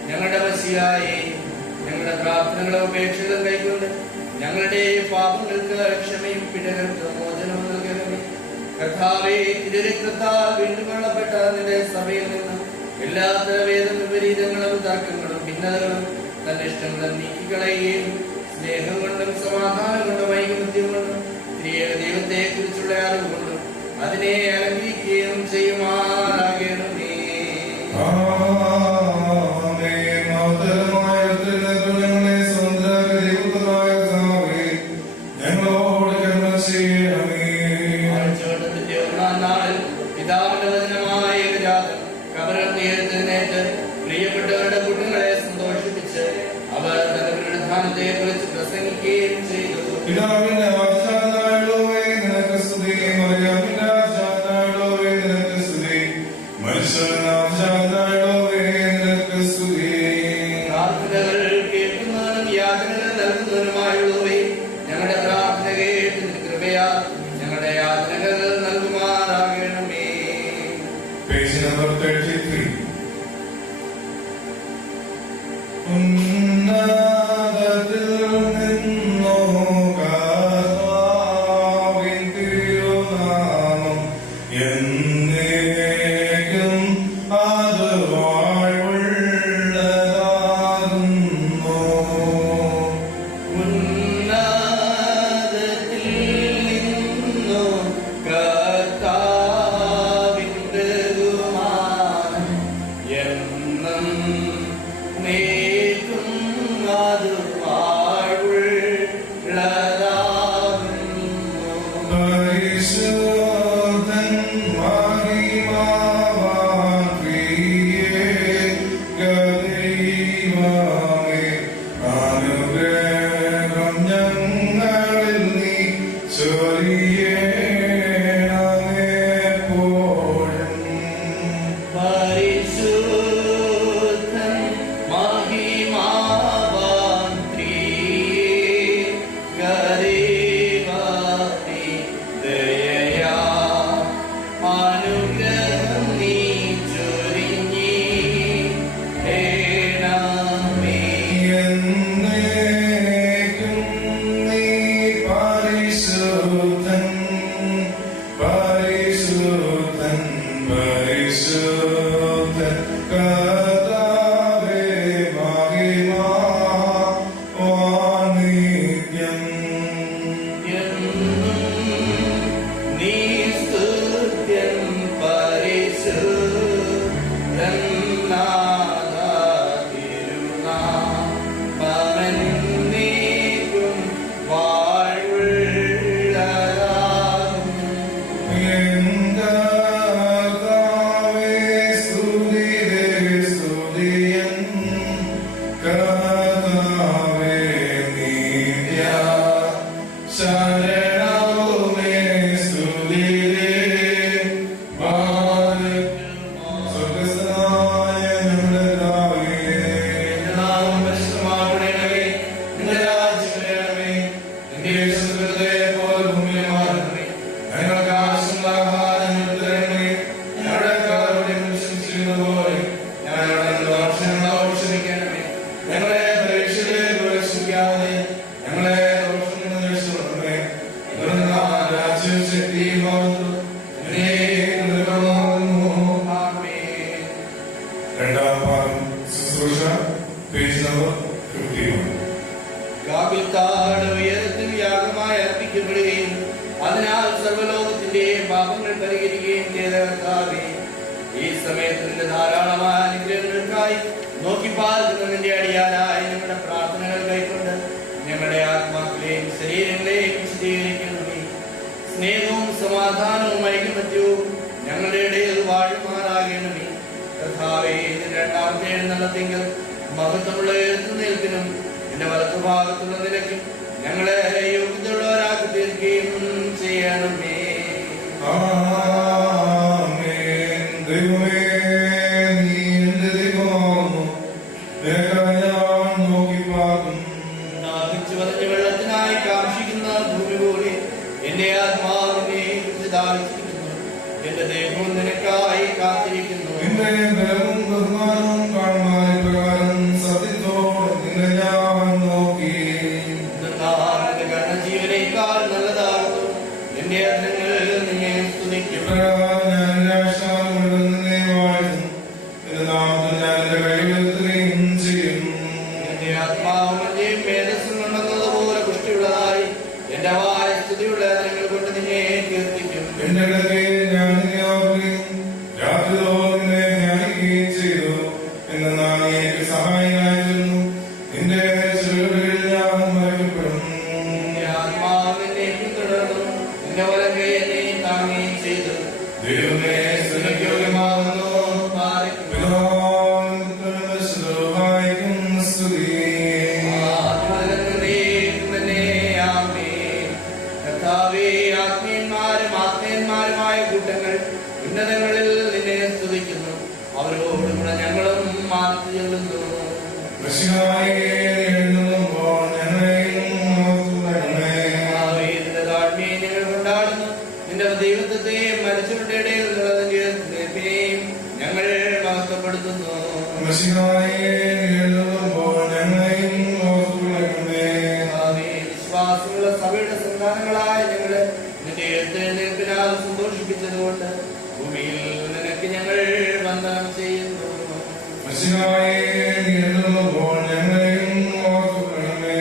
ഞങ്ങളുടെ മസിയായെ ഞങ്ങളുടെ പ്രാർത്ഥനകളെ അപേക്ഷകളും കൈക്കൊണ്ട് ഞങ്ങളുടെ പാപങ്ങൾക്ക് ക്ഷമയും പിഴകൾക്ക് മോചനവും നൽകണമേ. കർത്താവേ, തിരുരക്തത്താൽ വീണ്ടും കൊള്ളപ്പെട്ട നിന്റെ സഭയിൽ നിന്ന് എല്ലാത്തര വേദം വിപരീതങ്ങളും തർക്കങ്ങളും ഭിന്നതകളും തന്റെ ഇഷ്ടങ്ങളും നീക്കിക്കളയുകയും സ്നേഹം കൊണ്ടും സമാധാനം കൊണ്ടും ഐകമത്യം കൊണ്ടും ത്രിയേക ദൈവത്തെ കുറിച്ചുള്ള അറിവ് കൊണ്ടും അതിനെ അലങ്കരിക്കുകയും ചെയ്യുമാറാകണമേ. പ്രിയപ്പെട്ടവരുടെ കുട്ടികളെ സന്തോഷിപ്പിച്ച് അവർ തന്റെ പുനരുത്ഥാനത്തെ കുറിച്ച് പ്രസംഗിക്കുകയും ചെയ്തു. പിതാവിന്റെ ആശാനായുള്ളവേ നിനക്ക് സ്തുതി, മറിയാമിന്റെ ആശാനായുള്ളവേ നിനക്ക് സ്തുതി, മനുഷ്യരുടെ ആശാനായുള്ളവേ നിനക്ക് സ്തുതി. പ്രാർത്ഥനകൾ കേൾക്കുന്നവനും യാചനകൾ നൽകുന്നവനുമായുള്ളവേ ഞങ്ങളുടെ പ്രാർത്ഥന കേട്ട് കൃപയാ ഞങ്ങളുടെ യാചനകൾ നൽകുമാറാകണമേ. Page number 33. ഉന്നതത്തിൽ നിന്നോ കർത്താവിൻ തിരുനാമം എന്നേക്കും അത് വാഴ്വുള്ളതാകുന്നു. ഉന്നതത്തിൽ നിന്നു കർത്താവിൻ ബഹുമാനം എന്നും നീക്കും അത് വാഴ്വുള്ളതാകുന്നു. പരിശുദ്ധൻ മഹിമാവാൻ ദൈവമേ, അനുഗ്രഹം ഞങ്ങളിൽ നീ ചൊരിയണമേ എപ്പോഴും. പരിശുദ്ധൻ മഹിമാവാൻ ത്രിയേകദൈവമേ, ദയയാ അനുഗ്രഹം നീ ചൊരിഞ്ഞിടണമേ. എന്നേക്കും നീ പരിശുദ്ധൻ, പരിശുദ്ധൻ, പരിശുദ്ധൻ. കർത്താവേ, മഹിമാവാൻ നിത്യം. നീ സ്തുത്യൻ പരിശുദ്ധൻ നാഥാ, തിരുനാമമെന്നേക്കും വാഴ്വുള്ളതാകുന്നു. എൻ കർത്താവേ, സ്തുതിയേ, സ്തുതിയൻ. കർത്താവേ, നിത്യ ശരണവുമേ, സ്തുതിയേ. സ്വർഗ്ഗസ്ഥനായ ഞങ്ങളുടെ പിതാവേ, നാമം പരിശുദ്ധമാകണമേ. നിന്റെ രാജ്യം വരണമേ. നിന്റെ സ്വർഗ്ഗത്തിലെ പോലെ ഭൂമിയിലുമാകണമേ. ഞങ്ങൾക്ക് ആവശ്യമുള്ള ആഹാരം ഞങ്ങൾക്ക് തരണമേ. ഞങ്ങളുടെ കടങ്ങളെ ക്ഷമിച്ചിരുന്നത് പോലെ ഞങ്ങളുടെ ദോഷങ്ങളോട് ക്ഷമിക്കണമേ. ഞങ്ങളെ പരീക്ഷയിലേക്ക് പ്രവേശിപ്പിക്കാതെ ഞങ്ങളെ ദോഷത്തിൽ നിന്ന് രക്ഷിക്കണമേ. രാജ്യവും ശക്തിയും മഹത്വവും എന്നേക്കും നിലനിൽക്കുന്നു. ആമേൻ. രണ്ടാം ഭാഗം ശുശ്രൂഷ, പേജ് നമ്പർ 51. ഗാകുൽത്തായുടെ ഉയരത്തിൽ യാഗമായി അർപ്പിക്കപ്പെടുകയും അതിനാൽ സർവ്വലോകത്തിന്റെയും പാപങ്ങൾ പരിഹരിക്കുകയും ചെയ്ത കർത്താവേ, ഈ സമയത്ത് നിന്റെ ധാരാളമായ അനുഗ്രഹങ്ങൾക്കായി നോക്കിപ്പാർക്കുന്ന നിന്റെ അടിയാനായി ഞങ്ങളുടെ പ്രാർത്ഥനകൾ കൈക്കൊണ്ട് ഞങ്ങളുടെ ആത്മാക്കളെയും ശരീരങ്ങളെയും വിശദീകരിക്കണമേ. സ്നേഹവും സമാധാനവും ഐകമത്യവും ഞങ്ങളുടെ ഇടയിൽ വാഴുമാറാകണമേ. കർത്താവേ, നിന്റെ രണ്ടാമത്തെ എഴുന്നള്ളത്തിങ്കൽ മഹത്വമുള്ള എഴുന്നേൽപ്പിനും എന്റെ വലത്തുഭാഗത്തുള്ള നിലയ്ക്കും ഞങ്ങളെ യോഗ്യതയുള്ളവരാക്കി തീർക്കുകയും ചെയ്യണമേ. ആമേൻ. ദൈവമേ, നീ എന്റെ ദൈവമാകുന്നു. നിനക്കായി ഞാൻ നോക്കിപ്പാർക്കും. ദാഹിച്ചു വലഞ്ഞ വെള്ളത്തിനായി കാക്ഷിക്കുന്ന ഭൂമി പോലെ എന്റെ ആത്മാവിനെ കുറിച്ച് ദാഹിച്ചിരിക്കുന്നു. എന്റെ ദേഹവും നിനക്കായി കാത്തിരിക്കുന്നു. നിന്റെ ബലവും ബഹുമാനവും കാണുവാൻ ഇപ്രകാരം സത്യത്തോടെ നിന്നെ ഞാൻ നോക്കി. നിന്റെ കരുണ ജീവനേക്കാൾ നല്ലതാകുന്നു. എന്റെ അധരങ്ങൾ നിന്നെ സ്തുതിക്കും. ഇപ്രകാരം ഞാൻ എന്റെ ആശ്വാസം മുഴുവൻ നിന്നെ വാഴ്ത്തും. നിന്റെ നാമത്തിൽ ഞാൻ എന്റെ കൈകളെത്തുകയും ചെയ്യും. എന്റെ ആത്മാവും എന്റെ മേധസ്സും ഉണ്ടെന്നതുപോലെ പുഷ്ടിയുള്ളതായി എന്റെ വായ സ്തുതിയുള്ള അധരങ്ങൾ കൊണ്ട് നിന്നെ കീർത്തിക്കും. എന്റെ ഇടയ്ക്ക് ഞാൻ നിന്നെ ഓർക്കുകയും രാത്രിയോളം നിന്നെ ധ്യാനിക്കുകയും ചെയ്തു. എന്നാൽ നീ എനിക്ക് സഹായകനായിരുന്നു. നിന്റെ ചുവടുകളിൽ ഞാൻ മറക്കപ്പെടും. എന്റെ ആത്മാവ് എന്നെ പിന്തുടർന്നു. നിന്റെ വലങ്കൈ എന്നെ താങ്ങുകയും ചെയ്തു. ദൈവമേ, സ്തുതിക്ക് യോഗ്യമാകുന്നു. പിതാവിനും പുത്രനും പരിശുദ്ധാത്മാവിനും സ്തുതി. കർത്താവേ, ആത്മീയന്മാരുമായ കൂട്ടങ്ങൾ ഉന്നതങ്ങളിൽ നിന്നെ സ്തുതിക്കുന്നു. അവരോടുകൂടെ ഞങ്ങളും മാറ്റി ചെല്ലുന്നു. മിശിഹായേ, എഴുന്നള്ളുമ്പോൾ ഞങ്ങളെയും ഓർത്തുകൊള്ളണമേ. കർത്താവേ, നിന്റെ താഴ്മയെ ഞങ്ങൾ കൊണ്ടാടുന്നു. നിന്റെ ദൈവത്വത്തെ മരിച്ചവരുടെ ഇടയിൽ നിലനിൽപ്പിനെയും ഞങ്ങൾ മഹത്വപ്പെടുത്തുന്നു. മിശിഹായേ, എഴുന്നള്ളുമ്പോൾ ഞങ്ങളെയും ഓർത്തുകൊള്ളണമേ. കർത്താവേ, വിശ്വാസമുള്ള സഭയുടെ സന്താനങ്ങളായ ഞങ്ങള് നിന്റെ എഴുന്നേൽപ്പിനാൽ സന്തോഷിപ്പിച്ചതുകൊണ്ട് ഭൂമിയിൽ നിനക്ക് ഞങ്ങൾ വന്ദനം ചെയ്യുന്നു. മിശിഹായേ, എഴുന്നള്ളുമ്പോൾ ഞങ്ങളെയും ഓർത്തുകൊള്ളണമേ.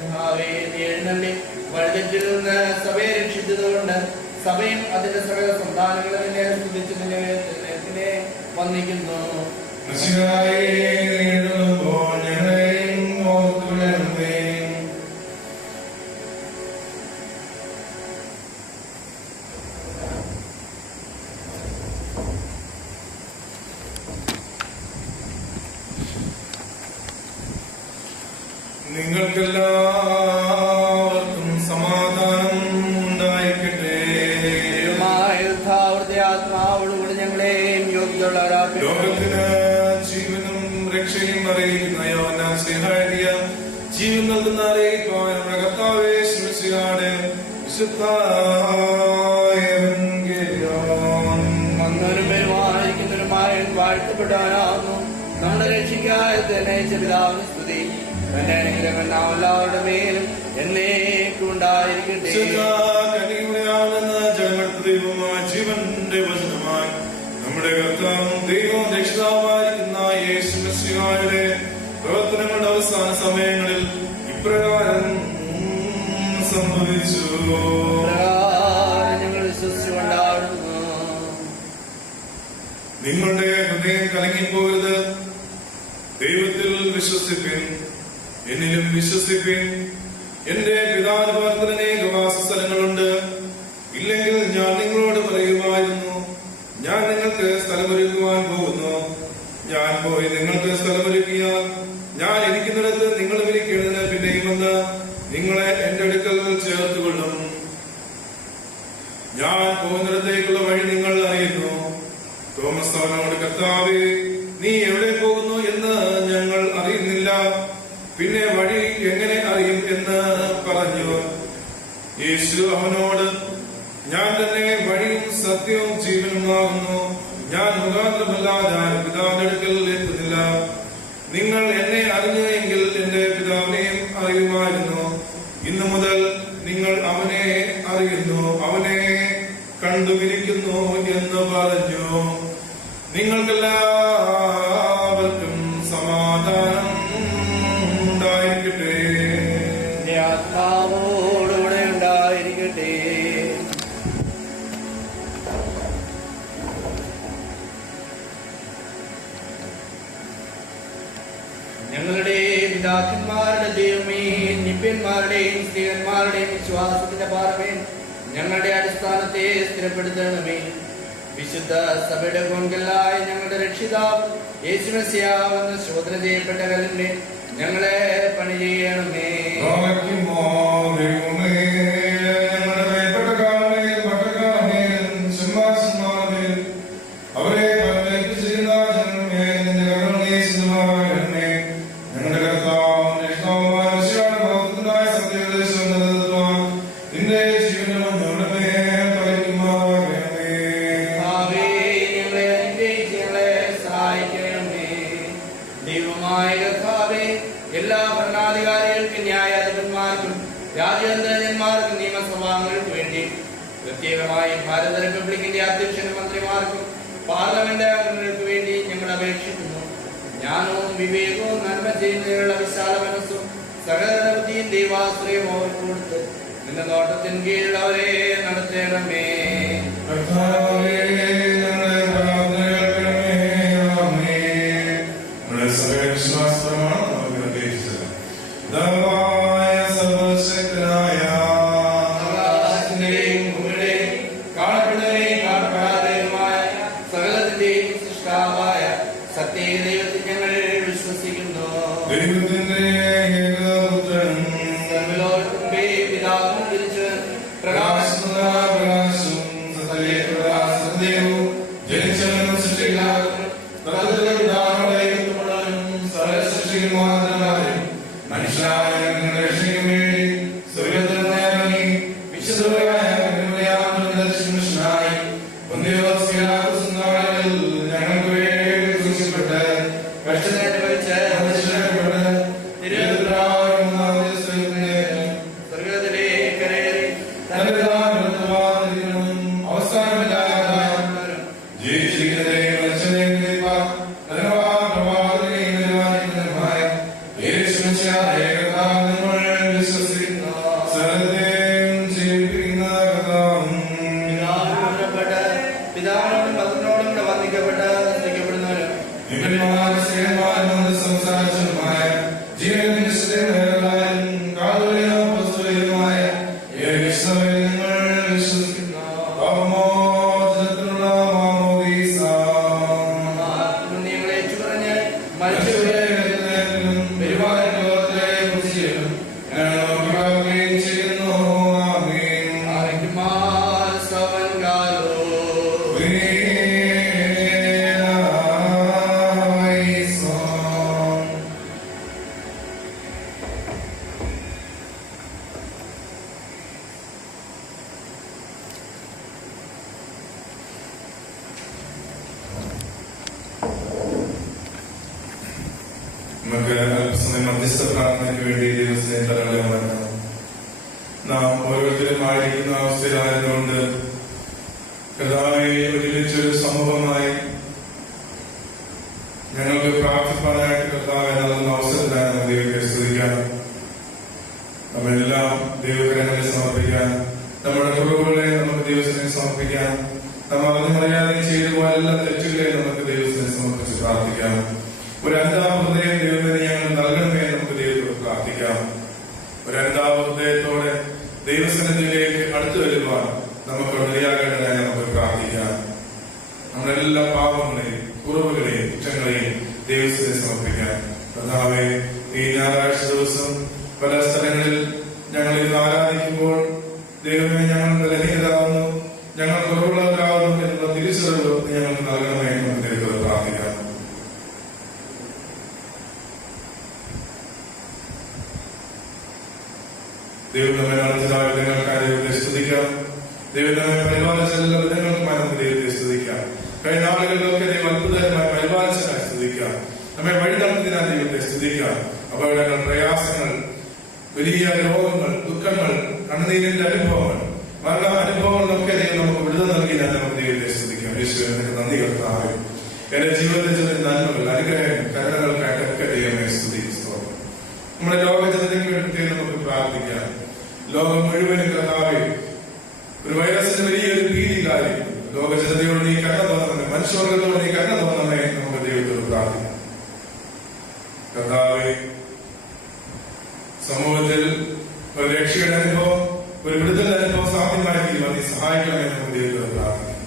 കർത്താവേ, നീ എഴുന്നള്ളി വഴിതെറ്റിൽ നിന്ന് സഭയെ രക്ഷിച്ചതുകൊണ്ട് സഭയും അതിന്റെ സകല സന്താനങ്ങളും നിന്നെ സ്തുതിച്ച് നിന്നെ വന്ദിക്കുന്നു. മിശിഹായേ, എഴുന്നള്ളുമ്പോൾ ഞങ്ങളെയും ഓർത്തുകൊള്ളണമേ. നിങ്ങൾക്കെല്ലാവർക്കും സമാധാനം ഉണ്ടായിരിക്കട്ടെ. ആത്മാവോടുകൂടി ഞങ്ങളെയും യോഗ്യതയുള്ളവരാക്കി ലോകത്തിന് ജീവനും രക്ഷയും അറിയിക്കുന്ന യോഹന്നാൻ ശ്ലീഹായെഴുതിയ ജീവൻ നൽകുന്ന അറിയിപ്പാൻ നമ്മുടെ കർത്താവേ യേശുമിശിഹായുടെ വിശുദ്ധ എവങ്കേലിയോൻ. വന്നവരും പെരുമാറിയിരിക്കുന്നവരുമായ വാഴ്ത്തപ്പെട്ടവനാകുന്നു. നമ്മുടെ രക്ഷിക്കായി തന്നെ പിതാവിന് സ്തുതി. എന്റെ അനുഗ്രഹം നാം എല്ലാവരുടെ മേലും എന്നേക്കും ഉണ്ടായിരിക്കട്ടെ. കനിയുടെയാണെന്ന് ജഗത്ത് ദൈവമായ ജീവന്റെ വചനമായി നമ്മുടെ കർത്താവും ദൈവവും രക്ഷിതാവായിരിക്കുന്ന യേശുമിശിഹായുടെ പ്രവർത്തനങ്ങളുടെ അവസാന സമയങ്ങളിൽ ഇപ്രകാരം സംഭവിച്ചു. ഞങ്ങൾ വിശ്വസിച്ചുകൊണ്ടാടുന്നു. നിങ്ങളുടെ ഹൃദയം കലങ്ങിപ്പോകരുത്. ദൈവത്തിൽ വിശ്വസിപ്പിൻ, എന്നിലും വിശ്വസിപ്പിൻ. എന്റെ പിതാവിന്റെ ഭവനത്തിൽ അനേക വാസസ്ഥലങ്ങളുണ്ട്. ഇല്ലെങ്കിൽ ഞാൻ നിങ്ങളോട് പറയുമായിരുന്നു, ഞാൻ നിങ്ങൾക്ക് സ്ഥലമൊരുക്കുവാൻ പോകുന്നു. ഞാൻ പോയി നിങ്ങൾക്ക് സ്ഥലമൊരുക്കിയാൽ ഞാൻ ഇരിക്കുന്നിടത്ത് നിങ്ങൾ ഇരിക്കേണ്ടതിന് പിന്നെയും വന്ന് നിങ്ങളെ എന്റെ അടുക്കൽ ചേർത്തുകൊള്ളും. ഞാൻ പോകുന്നിടത്തേക്കുള്ള വഴി നിങ്ങൾ അറിയുന്നു. തോമസ് അവനോട്, കർത്താവേ, നീ എവിടെ പോകുന്നു എന്ന് ഞങ്ങൾ അറിയുന്നില്ല, പിന്നെ വഴി എങ്ങനെ അറിയും എന്ന് പറഞ്ഞു. യേശു അവനോട്, ഞാൻ തന്നെ വഴിയും സത്യവും ജീവനുമാകുന്നു. ഞാൻ മുഖാന്തരമല്ലാതെ ഞാൻ പിതാവിന്റെ അടുക്കൽ എത്തുന്നില്ല. നിങ്ങൾ എന്നെ അറിഞ്ഞു എങ്കിൽ എന്റെ പിതാവിനെയും അറിയുമായിരുന്നു. ഇന്നു മുതൽ നിങ്ങൾ അവനെ അറിയുന്നു, അവനെ കണ്ടുമിരിക്കുന്നു എന്ന് പറഞ്ഞു. നിങ്ങൾക്കെല്ലാവർക്കും സമാധാനം ഉണ്ടായിരിക്കട്ടെ. ആത്മാവോടുകൂടെ ഉണ്ടായിരിക്കട്ടെ. ഞങ്ങളുടെ പിതാക്കന്മാരുടെ ദൈവമേ, നിപ്യന്മാരുടെയും സ്ത്രീയന്മാരുടെയും വിശ്വാസത്തിന്റെ പാറമേൽ ഞങ്ങളുടെ അടിസ്ഥാനത്തെ സ്ഥിരപ്പെടുത്തണമേ. വിശുദ്ധ സഭയുടെ കോൺകല്ലായി ഞങ്ങളുടെ രക്ഷിതാവ് യേശുമസിയാവെന്ന് ശോധന ചെയ്യപ്പെട്ട കല്ലിന്മേൽ ഞങ്ങളെ പണി ചെയ്യണമേ. എല്ലാ ഭരണാധികാരികൾക്കും ന്യായാധിപന്മാർക്കും രാജ്യാന്തരന്മാർക്കും നിയമസഭാംഗങ്ങൾക്ക് വേണ്ടി പ്രത്യേകമായി ഭാരത റിപ്പബ്ലിക്കിന്റെ അധ്യക്ഷനും മന്ത്രിമാർക്കും പാർലമെന്റ് അംഗങ്ങൾക്ക് വേണ്ടി ഞങ്ങൾ അപേക്ഷിക്കുന്നു. ജ്ഞാനവും വിവേകവും നന്മ ചെയ്യുന്നതിനുള്ള വിശാല മനസ്സും സകല ബുദ്ധിയും ദൈവാശ്രയവും അവർക്ക് കൊടുത്ത് നിന്റെ നോട്ടത്തിന് കീഴിൽ അവരെ നടത്തണമേ. നമുക്ക് അല്പസമയം മധ്യസ്ഥ പ്രാർത്ഥനയ്ക്ക് വേണ്ടി ദൈവത്തെ തലകളെ മാറ്റാം. നാം ഓരോരുത്തരും ആയിരിക്കുന്ന അവസ്ഥയിലായതുകൊണ്ട് കർത്താവേ ഒരുമിച്ചൊരു സമൂഹമായി ഞങ്ങൾക്ക് പ്രാർത്ഥിപ്പാനായിട്ട് കർത്താവെ നൽകുന്ന അവസരത്തിലാണ് നമുക്ക് ദൈവത്തെ സ്തുതിക്കാൻ, നമ്മളെല്ലാം ദൈവകരങ്ങളെ സമർപ്പിക്കാൻ, നമ്മുടെ കുറവുകളെ നമുക്ക് ദൈവത്തിന് സമർപ്പിക്കാൻ, നമ്മൾ അതിന് മര്യാദ ചെയ്തു പോയ എല്ലാ തെറ്റുകളെ നമുക്ക് ദൈവത്തിന് സമർപ്പിച്ച് പ്രാർത്ഥിക്കാം. ഒരു അന്താപ ഹൃദയം ദൈവത്തിന് ഞങ്ങൾ നൽകണമേ നമുക്ക് ദൈവത്തോട് പ്രാർത്ഥിക്കാം. ഒരു അന്താപ ഹൃദയത്തോടെ ദൈവസന്നിധിയിലേക്ക് അടുത്തു വരുവാൻ നമുക്ക് ഇടയാകേണ്ടതായി നമുക്ക് പ്രാർത്ഥിക്കാം. നമ്മളെല്ലാ പാപങ്ങളെയും കുറവുകളെയും കുറ്റങ്ങളെയും ദൈവത്തിന് സമർപ്പിക്കാം. കർത്താവേ, ഈ ഞായറാഴ്ച ദിവസം പല സ്ഥലങ്ങളിൽ ഞങ്ങൾ ഇന്ന് ആരാധിക്കുമ്പോൾ ദൈവമേ ഞങ്ങൾ ബലഹീനരാകുന്നു, ഞങ്ങൾ കുറവുള്ളവരാകുന്നു എന്നുള്ള തിരിച്ചറിവ് ഞങ്ങൾക്ക് നൽകണമേ നമുക്ക് ദൈവത്തോട് പ്രാർത്ഥിക്കാം. ദൈവം നമ്മെ നടത്തിയ വിധങ്ങൾക്കായി ദൈവത്തെ സ്തുതിക്കാം. ദൈവം നമ്മെ പരിപാലിച്ച എല്ലാ വിധങ്ങൾക്കുമായി നമുക്ക് ദൈവത്തെ സ്തുതിക്കാം. കഴിഞ്ഞ ആളുകളിലൊക്കെ ദൈവം അത്ഭുതകരമായി പരിപാലിച്ചതിനായി സ്തുതിക്കാം. നമ്മെ വഴി നടത്തിയതിനാൽ ദൈവത്തെ സ്തുതിക്കാം. അപകടങ്ങൾ, പ്രയാസങ്ങൾ, വലിയ രോഗങ്ങൾ, ദുഃഖങ്ങൾ, കണ്ണുനീരിന്റെ അനുഭവങ്ങൾ, മരണ അനുഭവങ്ങളിലൊക്കെ ദൈവം നമുക്ക് വിടുതൽ നൽകിയതിനാൽ നമുക്ക് ദൈവത്തെ സ്തുതിക്കാം. യേശുവിനെ നന്ദി കർത്താവേ. എന്റെ ജീവിതത്തിൽ ചെന്ന നന്മകൾ, അനുഗ്രഹങ്ങൾ, കരുണകൾക്കായിട്ടൊക്കെ ദൈവമേ സ്തുതിക്കുന്നു. നമ്മുടെ ലോക ജനതയ്ക്ക് വേണ്ടി നമുക്ക് പ്രാർത്ഥിക്കാം. ലോകം മുഴുവനും കർത്താവേ ഒരു വൈറസിന് വലിയൊരു ഭീതിയിലായിരിക്കും. ലോക ജനതയോട് നീ കരുണ തോന്നണമേ, മനുഷ്യവർഗത്തോട് നീ കരുണ തോന്നണമേ നമുക്ക് ദൈവത്തോട് പ്രാർത്ഥിക്കാം. കർത്താവേ, സമൂഹത്തിൽ ഒരു രക്ഷയുടെ അനുഭവം, ഒരു വിടുതൽ അനുഭവം സാധ്യമായി തീരുമാനം നീ സഹായിക്കണമേ നമുക്ക് ദൈവത്തോട് പ്രാർത്ഥിക്കാം.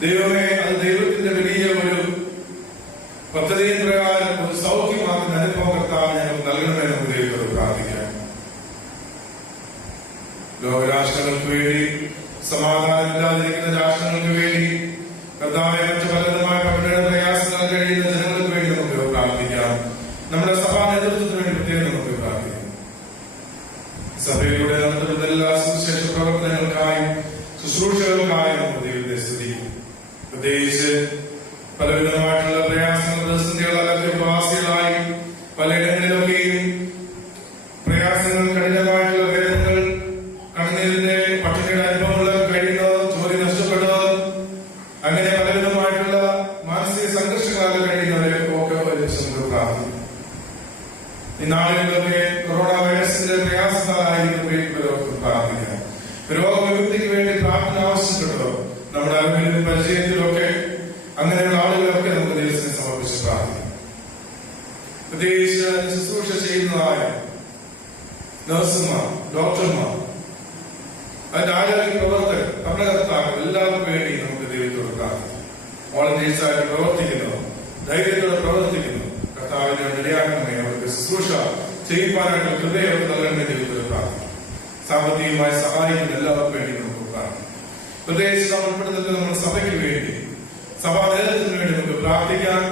ദൈവമേ, അത് ദൈവത്തിന്റെ വലിയ ഒരു പദ്ധതിയും പ്രകാരം ഒരു സൗഖ്യമാക്കുന്ന അനുഭവം കർത്താവ് ഞങ്ങൾക്ക് നൽകണമെന്ന് നമുക്ക് ദൈവത്തോട് പ്രാർത്ഥിക്കാം. ലോകരാഷ്ട്രങ്ങൾക്ക് വേണ്ടി, സമാധാനമില്ലാതിരിക്കുന്ന രാഷ്ട്രങ്ങൾക്ക് വേണ്ടി, കർത്താവെ മറ്റു പലവിധമായ പട്ടിണിയുടെ പ്രയാസങ്ങൾ കഴിയുന്ന ജനങ്ങൾക്ക് വേണ്ടി നമുക്ക് പ്രാർത്ഥിക്കാം. നമ്മുടെ സഭാ നേതൃത്വത്തിന് വേണ്ടി പ്രത്യേകം നമുക്ക് പ്രാർത്ഥിക്കാം. സഭയിലൂടെ നടത്തുന്ന എല്ലാ സുവിശേഷ പ്രവർത്തനങ്ങൾക്കായും ശുശ്രൂഷകൾക്കായും നമുക്ക് ദൈവത്തെ സ്തുതിക്കും. പ്രത്യേകിച്ച് പലവിധമായിട്ടുള്ള പ്രയാസങ്ങൾ, പ്രതിസന്ധികളൊക്കെ പ്രവാസികളായി പലയിടങ്ങളിലൊക്കെയും പ്രയാസങ്ങൾ, കഠിനമായിട്ടുള്ള വേദനകൾ, കണ്ണീരിന്റെ പട്ടിണിയുടെ അനുഭവങ്ങൾ കഴിയുന്നത്, ജോലി നഷ്ടപ്പെട്ടത്, അങ്ങനെ പലവിധമായിട്ടുള്ള മാനസിക സംഘർഷങ്ങളൊക്കെ കഴിയുന്നവരെ ഒക്കെ നമുക്ക് പ്രാർത്ഥിക്കും. ഈ നാളുകളിലൊക്കെ കൊറോണ വൈറസിന്റെ പ്രയാസങ്ങളായിരിക്കും പ്രാർത്ഥിക്കാം. രോഗവിമുക്തിക്ക് വേണ്ടി പ്രാർത്ഥന ആവശ്യപ്പെട്ടോ നമ്മുടെ അറിവിലും പരിചയത്തിലൊക്കെ അങ്ങനെയുള്ള ആളുകളൊക്കെ നമുക്ക് ദൈവത്തിന് സമർപ്പിച്ച് പ്രാർത്ഥിക്കാം. പ്രത്യേകിച്ച് ശുശ്രൂഷ ചെയ്യുന്നതായ നഴ്സുമാർ, ഡോക്ടർമാർ, അതിന്റെ ആരോഗ്യ പ്രവർത്തകർ, ഭരണകർത്താക്കൾ എല്ലാവർക്കും വേണ്ടി നമുക്ക് ദൈവത്തോട് പ്രാർത്ഥിക്കാം. വോളണ്ടിയേഴ്സായിട്ട് പ്രവർത്തിക്കുന്നു, ധൈര്യത്തോടെ പ്രവർത്തിക്കുന്നു. കർത്താവിനെ ഇടയാക്കണമേ, അവർക്ക് ശുശ്രൂഷ ചെയ്യുവാനായിട്ടുള്ള കൃപയൊക്കെ നൽകണമെന്ന് ദൈവത്തോട് പ്രാർത്ഥിക്കും. സാമ്പത്തികമായി സഹായിക്കുന്ന എല്ലാവർക്കും വേണ്ടി നമുക്ക് പ്രാർത്ഥിക്കാം. പ്രത്യേകിച്ച് നമ്മൾ ഉൾപ്പെടുന്ന നമ്മുടെ സഭയ്ക്ക് വേണ്ടി, സഭാ നേതൃത്വത്തിന് വേണ്ടി നമുക്ക് പ്രാർത്ഥിക്കാം.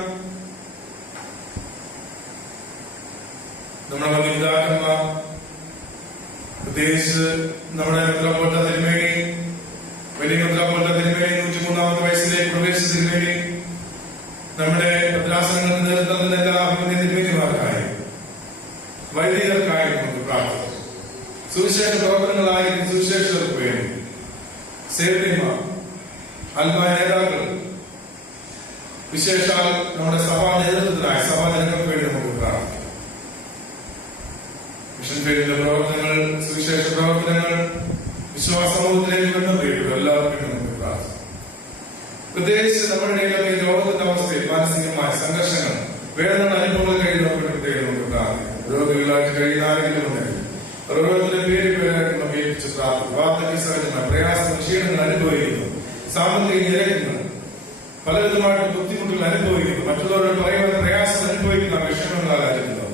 നമ്മുടെ പിതാക്കന്മാർ, പ്രത്യേകിച്ച് നമ്മുടെ മെത്രാപ്പോലീത്ത തിരുമേനി, വലിയ മെത്രാപ്പോലീത്ത തിരുമേനി 103-ാമത്തെ വയസ്സിലേക്ക് പ്രവേശിച്ച തിരുമേനി, നമ്മുടെ ഭദ്രാസനങ്ങൾക്ക് നേതൃത്വം നൽകുന്ന എല്ലാ അഭിമന്യ തിരുമേനിമാർക്കായി, വൈദികർക്കായി നമുക്ക് പ്രാർത്ഥിക്കാം. സുവിശേഷ പ്രവർത്തനങ്ങളായിരിക്കും സുവിശേഷകർക്ക് വേണ്ടി, സേവ്യന്മാർ, ആത്മായ നേതാക്കൾ, വിശേഷാൽ നമ്മുടെ സഭാ നേതൃത്വത്തിനായി, സഭാ ജനങ്ങൾക്ക് വേണ്ടി നമുക്ക് പ്രാർത്ഥിക്കാം. മിഷൻ ഫീൽഡിന്റെ പ്രവർത്തനങ്ങൾ, സുവിശേഷ പ്രവർത്തനങ്ങൾ, വിശ്വാസ സമൂഹത്തിലേക്ക് ബന്ധപ്പെട്ട് എല്ലാവർക്കും നമുക്ക് പ്രാർത്ഥിക്കാം. പ്രത്യേകിച്ച് നമ്മുടെ ഇടയിലൊക്കെ ഈ ലോകത്തിന്റെ അവസ്ഥയിൽ മാനസികമായ സംഘർഷങ്ങൾ, വേദന അനുഭവങ്ങൾ കഴിയുന്നവർക്ക് പ്രത്യേകം നമുക്ക് പ്രാർത്ഥിക്കാം. രോഗികളായിട്ട് കഴിയുന്ന ആരെങ്കിലും ഉണ്ടെങ്കിൽ ഓരോരുത്തരുടെ പേരായിട്ട് നമുക്ക് ഏൽപ്പിച്ച് പ്രാർത്ഥിക്കും. വാർദ്ധക്യ സഹജമായ പ്രയാസങ്ങൾ, ക്ഷീണങ്ങൾ അനുഭവിക്കുന്നു, സാമ്പത്തിക നിരക്കുകൾ, പലവിധമായിട്ട് ബുദ്ധിമുട്ടുകൾ അനുഭവിക്കുന്നു, മറ്റുള്ളവരോട് പറയുവാൻ പ്രയാസം അനുഭവിക്കുന്ന വിഷമങ്ങളായിരിക്കുന്നത്,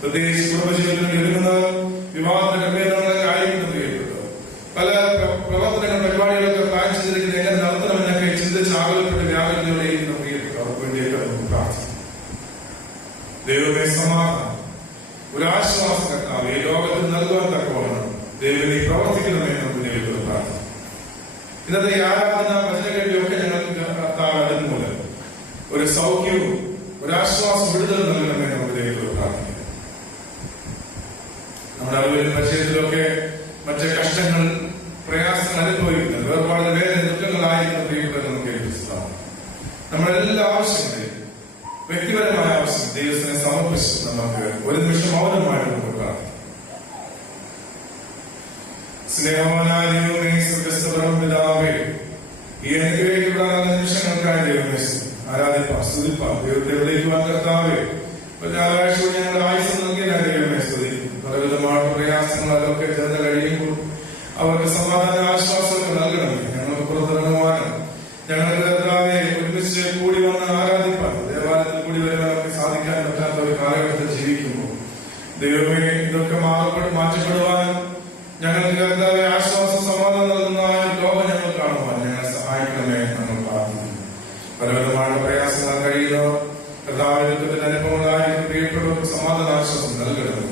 പ്രത്യേകിച്ച് കുടുംബജീവിതത്തിൽ ഒരുങ്ങുന്നവർ, വിവാഹ ക്രമീകരണങ്ങളൊക്കെ ആയിരിക്കുന്നത് ചെയ്യപ്പെട്ടു, പല പ്രവർത്തനങ്ങൾ, പരിപാടികളൊക്കെ പ്ലാൻ ചെയ്തിരിക്കുന്നത് എങ്ങനെ നടത്തണമെന്നൊക്കെ ചിന്തിച്ച് ആകുലപ്പെട്ട് വ്യാകുലതയോടെ നമുക്ക് ചെയ്യപ്പെട്ടു. അവർക്ക് വേണ്ടിയൊക്കെ നമുക്ക് പ്രാർത്ഥിക്കും. ദൈവമേ, സമാധാനം, ഒരു ആശ്വാസം കർത്താവ് ഈ ലോകത്തിൽ നൽകുവാൻ തക്കവണ്ണം ദൈവം പ്രവർത്തിക്കണമെന്ന് നമുക്ക് ദൈവത്തോട് പ്രാർത്ഥിക്കും. ഇന്നത്തെ ഈ ആരാധന വചനങ്ങളിലൊക്കെ ഞങ്ങൾക്ക് കർത്താവ് അതുമൂലം ഒരു സൗഖ്യവും ഒരു ആശ്വാസം, വിടുതൽ നൽകണമെന്ന് നമുക്ക് ദൈവത്തോട് പ്രാർത്ഥിക്കാം. നമ്മുടെ അറിവിലും പരിചയത്തിലൊക്കെ മറ്റ് കഷ്ടങ്ങൾ, പ്രയാസങ്ങൾ അനുഭവിക്കുന്നത്, വേർപാട് വേദന ദുഃഖങ്ങളായിരിക്കുന്ന പ്രിയപ്പെട്ട നമുക്ക് ഏൽപ്പിച്ചതാണ്. നമ്മളെല്ലാ ആവശ്യങ്ങളെയും, വ്യക്തിപരമായ ആവശ്യം ദൈവത്തിനെ സമർപ്പിച്ച് നമുക്ക് ഒരു നിമിഷം മൗനമായിട്ട് നമുക്ക് പ്രാർത്ഥിക്കാം. സ്നേഹവാനായ ദൈവമേ, സ്വർഗ്ഗസ്ഥ പിതാവേ, ഈ അനുഗ്രഹിക്കപ്പെടാവുന്ന നിമിഷങ്ങൾക്കായി ദൈവമേ ആരാധിപ്പാം, സ്തുതിപ്പാം. ദൈവത്തെ വിളിക്കുവാൻ കർത്താവേ, ഞായറാഴ്ച ഞങ്ങളുടെ ആയുസ് നൽകിയതിനായി ദൈവമേ സ്തുതിക്കും. പലവിധമായ പ്രയാസങ്ങളൊക്കെ ചെന്ന് കഴിയുമ്പോൾ അവർക്ക് സമാധാന ആശ്വാസമൊക്കെ നൽകണമേ. ഞങ്ങൾക്ക് പുറത്തിറങ്ങുവാനും ഞങ്ങൾക്ക് കർത്താവെ ഒരുമിച്ച് കൂടി വന്ന് ആരാധിപ്പാൻ, ദേവാലയത്തിൽ കൂടി വരുവാൻ നമുക്ക് സാധിക്കാൻ പറ്റാത്ത ഒരു കാലഘട്ടത്തിൽ ജീവിക്കുമ്പോൾ ദൈവമേ ഇതൊക്കെ മാറ്റപ്പെടുവാനും ഞങ്ങൾക്ക് കർത്താവെ ആശ്വാസം, സമാധാനം നൽകുന്ന ലോകം ഞങ്ങൾ കാണുവാൻ ഞങ്ങളെ സഹായിക്കണമേ നമ്മൾ പ്രാർത്ഥിക്കുന്നു. പലവിധമായ പ്രയാസങ്ങൾ കഴിയുന്നവർ, കർത്താവിന്റെ അനുഭവങ്ങളായിരിക്കും പ്രിയപ്പെട്ടവർക്ക് സമാധാന ആശ്വാസം നൽകണമേ.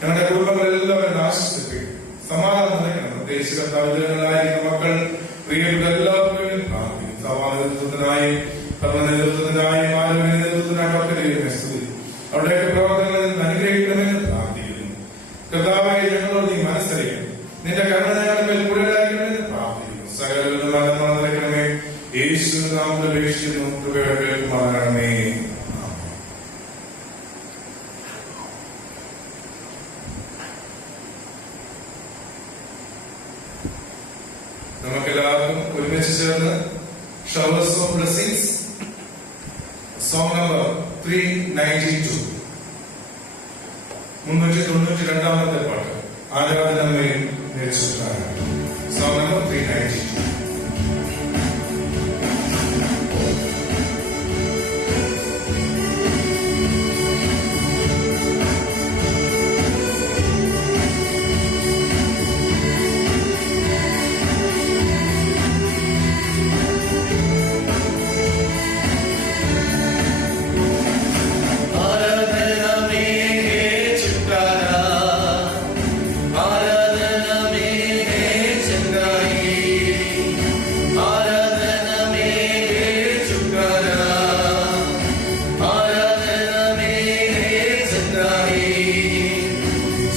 ഞങ്ങളുടെ കുടുംബങ്ങളെല്ലാവരും ആശ്വസിപ്പിക്കും, സമാധാനം നൽകണം. പ്രത്യേകിച്ച് കർത്താവിനായിരിക്കുന്ന മക്കൾ, പ്രിയപ്പെട്ട എല്ലാവർക്കും വേണ്ടി പ്രാർത്ഥിക്കും. സഭാ നേതൃത്വത്തിനായി, ഭരണ നേതൃത്വത്തിനായി, ആരോഗ്യ നേതൃത്വത്തിനായി ഒക്കെ ദൈവമേ സ്തുതി. അവിടെയൊക്കെ പ്രവർത്തനങ്ങളിൽ അനുഗ്രഹിക്കണമെന്ന് പ്രാർത്ഥിക്കുന്നു. കർത്താവേ, ഞങ്ങളോട് നീ മനസ്സറിയണം, നിന്റെ കരുണ ഞങ്ങളുടെ മേൽ കൂടുതലായിരിക്കണമെന്ന് പ്രാർത്ഥിക്കുന്നു. സകലവിധ മരണം നിറയ്ക്കണമേ. യേശുവിന്റെ നാമത്തിൽ അപേക്ഷിക്കുന്നു, കൃപയോടെ കേൾക്കുമാറാകണമേ. നമുക്കെല്ലാവർക്കും ഒരുമിച്ച് ചേർന്ന് showers of blessings, song number 392, 392 പാട്ട്, ആരാധനമേൽ നേരിച്ചു. Song number 392.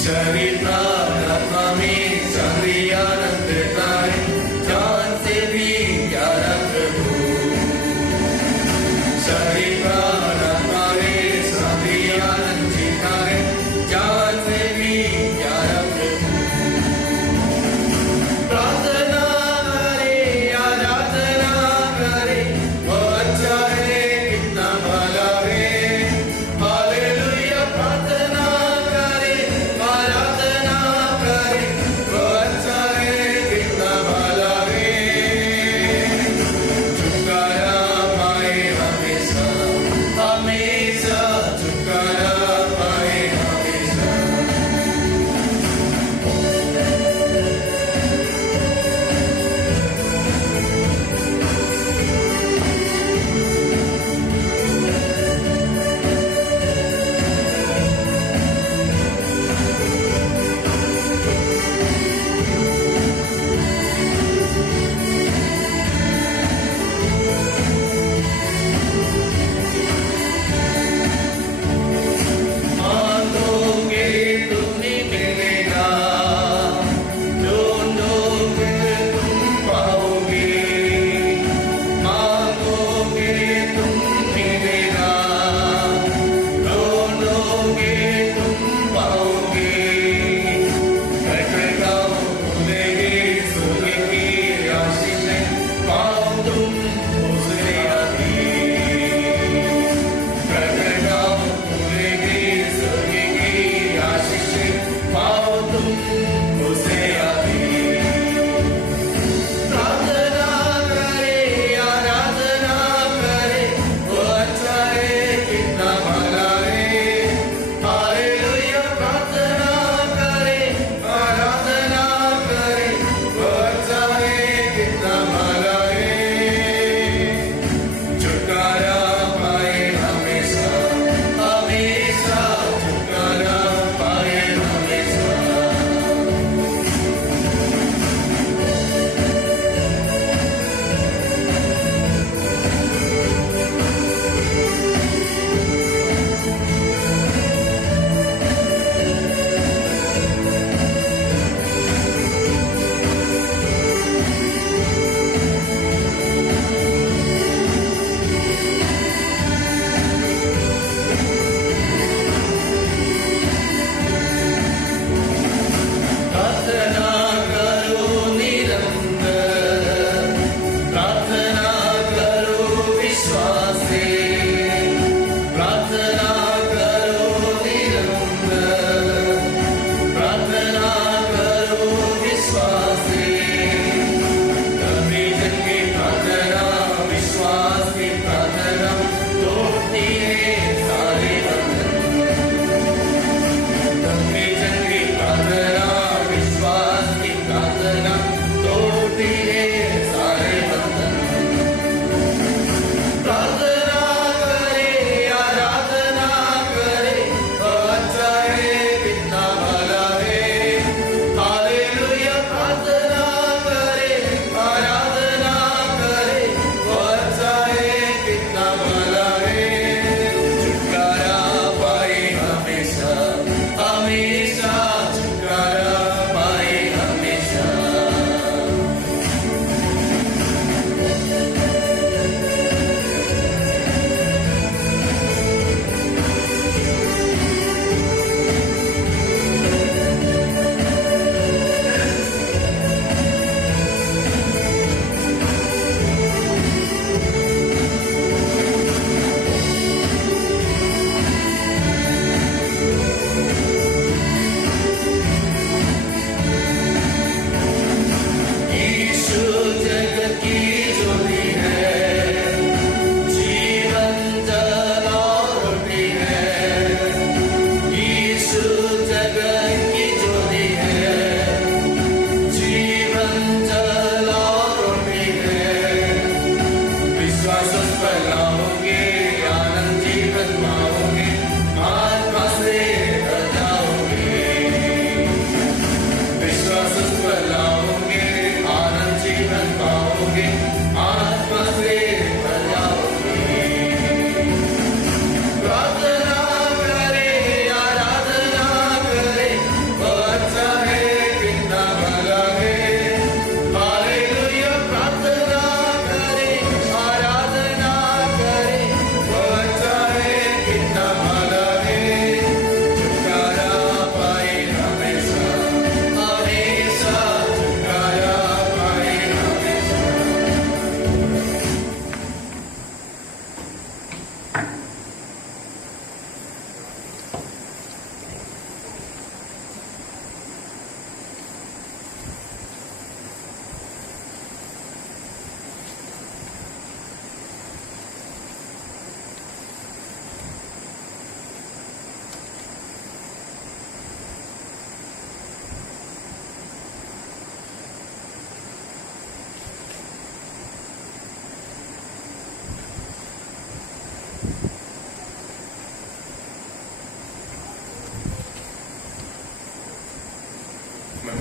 शरीर प्राण आत्मा में शांति आनंद तारे, जान से भी प्यारा प्रभु। शरीर प्राण आत्मा में शांति आनंद तारे, जान से भी प्यारा प्रभु। प्रार्थना करे, आराधना करे, वो अच्छा है, कितना भला है। हालेलुया। प्रार्थना करे, आराधना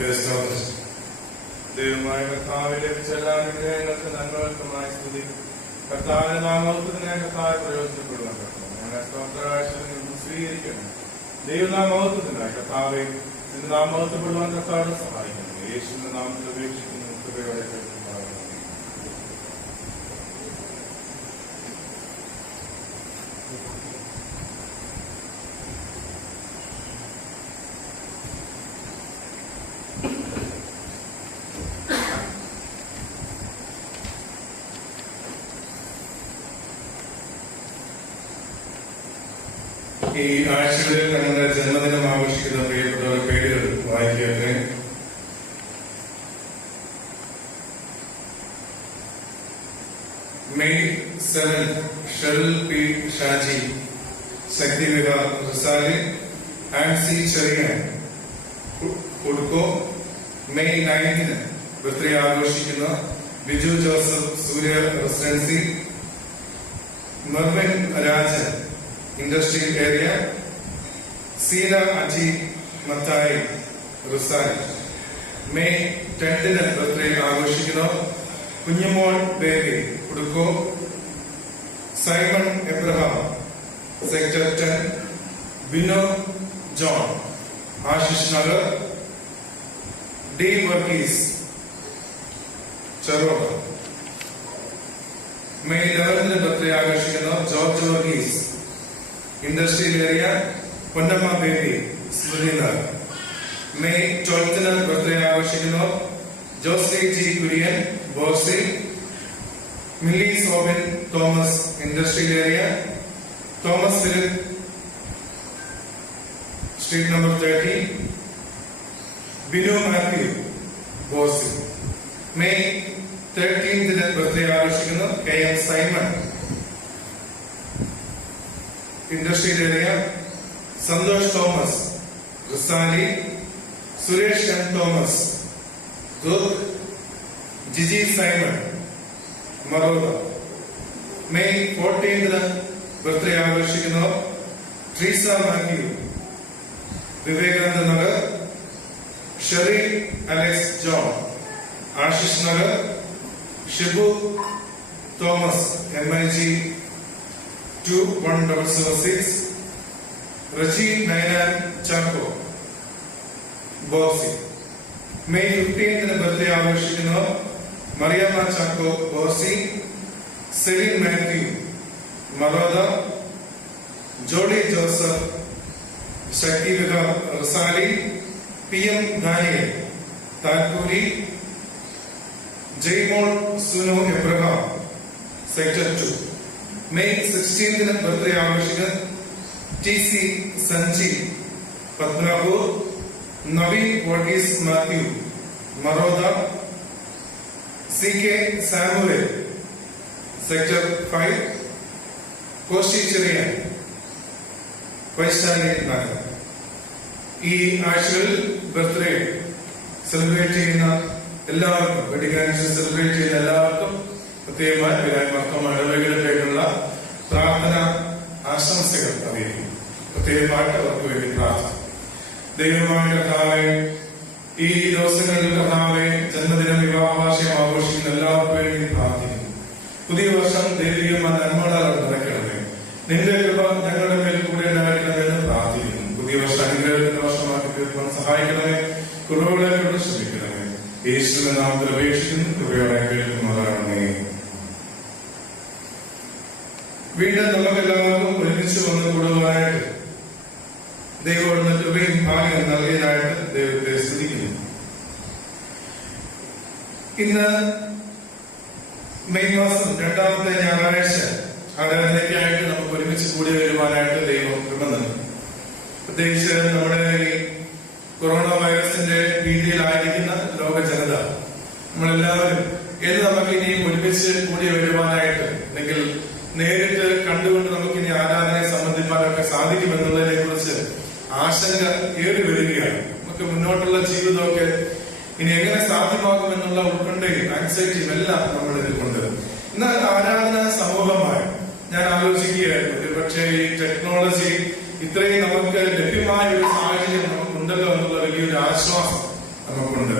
നമുക്ക് സ്തോത്രം. ദൈവമായ കർത്താവിനെ ലഭിച്ച എല്ലാ അനുഗ്രഹങ്ങൾക്ക് നന്മകൾക്കുമായി സ്തുതി. കർത്താവിന്റെ നാമത്തിന് കർത്താവ് പ്രയോജനപ്പെടുവാൻ ഞങ്ങളെ സ്തോത്രകാഴ്ച സ്വീകരിക്കണം. ദൈവനാമത്വത്തിനായി കർത്താവെ നിന്റെ നാമത്വപ്പെടുവാൻ കർത്താവിനെ സഹായിക്കണം. യേശുവിന്റെ നാമത്തിൽ അപേക്ഷിക്കുന്നു. കൃപയോടെ കേൾക്കുമാറാകണമേ. ഈ ആഴ്ചകളിൽ ഞങ്ങളുടെ ജന്മദിനം ആഘോഷിക്കുന്ന പ്രിയപ്പെട്ടവർ പേരുകൾ വായിക്കട്ടെ. May 7 Sheryl P Shaji, Shakti Vihar Risali, Ancy Cherian Udukko. May 9 birthday ആഘോഷിക്കുന്ന Biju Joseph Surya residency, Mervin Rajan industrial area, Seena Aji Mathai Risali. May 10 birthday ആഘോഷിക്കുന്ന Kunjumol Baby Udukko, Simon Abraham sector 10, Bino John Ashish Nagar, D Varghese Cheruva. May 11 birthday ആഘോഷിക്കുന്ന George Varghese industrial area, Ponnamma Baby Smritinath. May 12 birthday ആഘോഷിക്കുന്ന Josly G Kurian Bosi, Milly Soubin Thomas industrial area, Thomas Philip street number 30, Binu Mathew Bosi. May 13 birthday ആഘോഷിക്കുന്ന K M Simon industrial area, Santhosh Thomas Risali, Suresh N Thomas Durg, Jiji Simon Maroda. May 14 birthday ആഘോഷിക്കുന്ന Treesa Mathew Vivekananda Nagar, Sherry Alex John Ashish Nagar, Shibu Thomas MIG 21006, Reji Ninan Chacko Bosi. May 15 birthday ആഘോഷിക്കുന്ന Mariamma Chacko Bosi, Celine Mathew Maroda, Jodi Joseph Shakti Vihar Risali, PM Daniel Talpuri, Jaimol Sunu Abraham sector 2. May 16 birthday ആഘോഷിക്കുന്ന TC Sanjeev Padmanapur, Naveen Varghese Mathew Maroda, CK Samuel sector 5, Koshy Cherian Vaishali Nagar. ഈ ആഴ്ചകളിൽ birthday celebrate ചെയ്യുന്ന എല്ലാവർക്കും, wedding anniversary celebrate ചെയ്യുന്ന എല്ലാവർക്കും പ്രത്യേകമായി മർത്തമായ ഇടവകയിലേക്കുള്ള പ്രാർത്ഥന ആശംസകൾ അറിയിക്കും. പ്രത്യേകമായിട്ട് അവർക്ക് വേണ്ടി പ്രാർത്ഥന. ദൈവമായ കർത്താവേ, ഈ ദിവസങ്ങളിൽ കർത്താവെ ജന്മദിനം വിവാഹവാർഷികം ആഘോഷിക്കുന്ന എല്ലാവർക്കും വേണ്ടി പ്രാർത്ഥിക്കുന്നു. പുതിയ വർഷം ദൈവികമായ നന്മകളാൽ നിറയ്ക്കണമേ. നിന്റെ കൃപ ഞങ്ങളുടെ മേൽ കൂടെ ഉണ്ടായിരിക്കണമെന്ന് പ്രാർത്ഥിക്കുന്നു. പുതിയ വർഷം അനുഗ്രഹത്തിന്റെ വർഷമാക്കി തീർക്കാൻ സഹായിക്കണമേ. കുറവുകളെ കൊണ്ട് ശ്രമിക്കണമേ. യേശുവിന്റെ നാമത്തിൽ അപേക്ഷിക്കുന്നു. കൃപയോടെ കേൾക്കുന്നവരാണമേ. വീണ്ടും നമുക്കെല്ലാവർക്കും ഒരുമിച്ച് വന്ന് കൂടുവാനായിട്ട് ദൈവം കൃപയും ഭാഗ്യം നൽകിയതായിട്ട് ദൈവത്തെ സ്തുതിക്കുന്നു. ഇന്ന് മെയ് മാസം 2ാമത്തെ ഞായറാഴ്ച ആരാധനയ്ക്കായിട്ട് നമുക്ക് ഒരുമിച്ച് കൂടി വരുവാനായിട്ട് ദൈവം കൃപ നൽകി. പ്രത്യേകിച്ച് നമ്മുടെ ഈ കൊറോണ വൈറസിന്റെ ഭീതിയിലായിരിക്കുന്ന ലോക ജനത, നമ്മളെല്ലാവരും നമുക്ക് ഇനിയും ഒരുമിച്ച് കൂടി വരുവാനായിട്ട് അല്ലെങ്കിൽ നേരിട്ട് കണ്ടുകൊണ്ട് നമുക്ക് ഇനി ആരാധനയെ സംബന്ധിക്കാനൊക്കെ സാധിക്കുമെന്നുള്ളതിനെ കുറിച്ച് ആശങ്ക ഏറി വരികയാണ്. നമുക്ക് മുന്നോട്ടുള്ള ജീവിതമൊക്കെ ഇനി എങ്ങനെ സാധ്യമാകുമെന്നുള്ള ഉത്കണ്ഠയും ആൻസൈറ്റിയും എല്ലാം നമ്മൾ ഇതിൽകൊണ്ട്. എന്നാൽ ആരാധന സമൂഹമായി ഞാൻ ആലോചിക്കുകയായിരുന്നു, ഒരു പക്ഷേ ഈ ടെക്നോളജി ഇത്രയും നമുക്ക് ലഭ്യമായ ഒരു സാഹചര്യം നമുക്കുണ്ടല്ലോ എന്നുള്ള വലിയൊരു ആശ്വാസം നമുക്കുണ്ട്.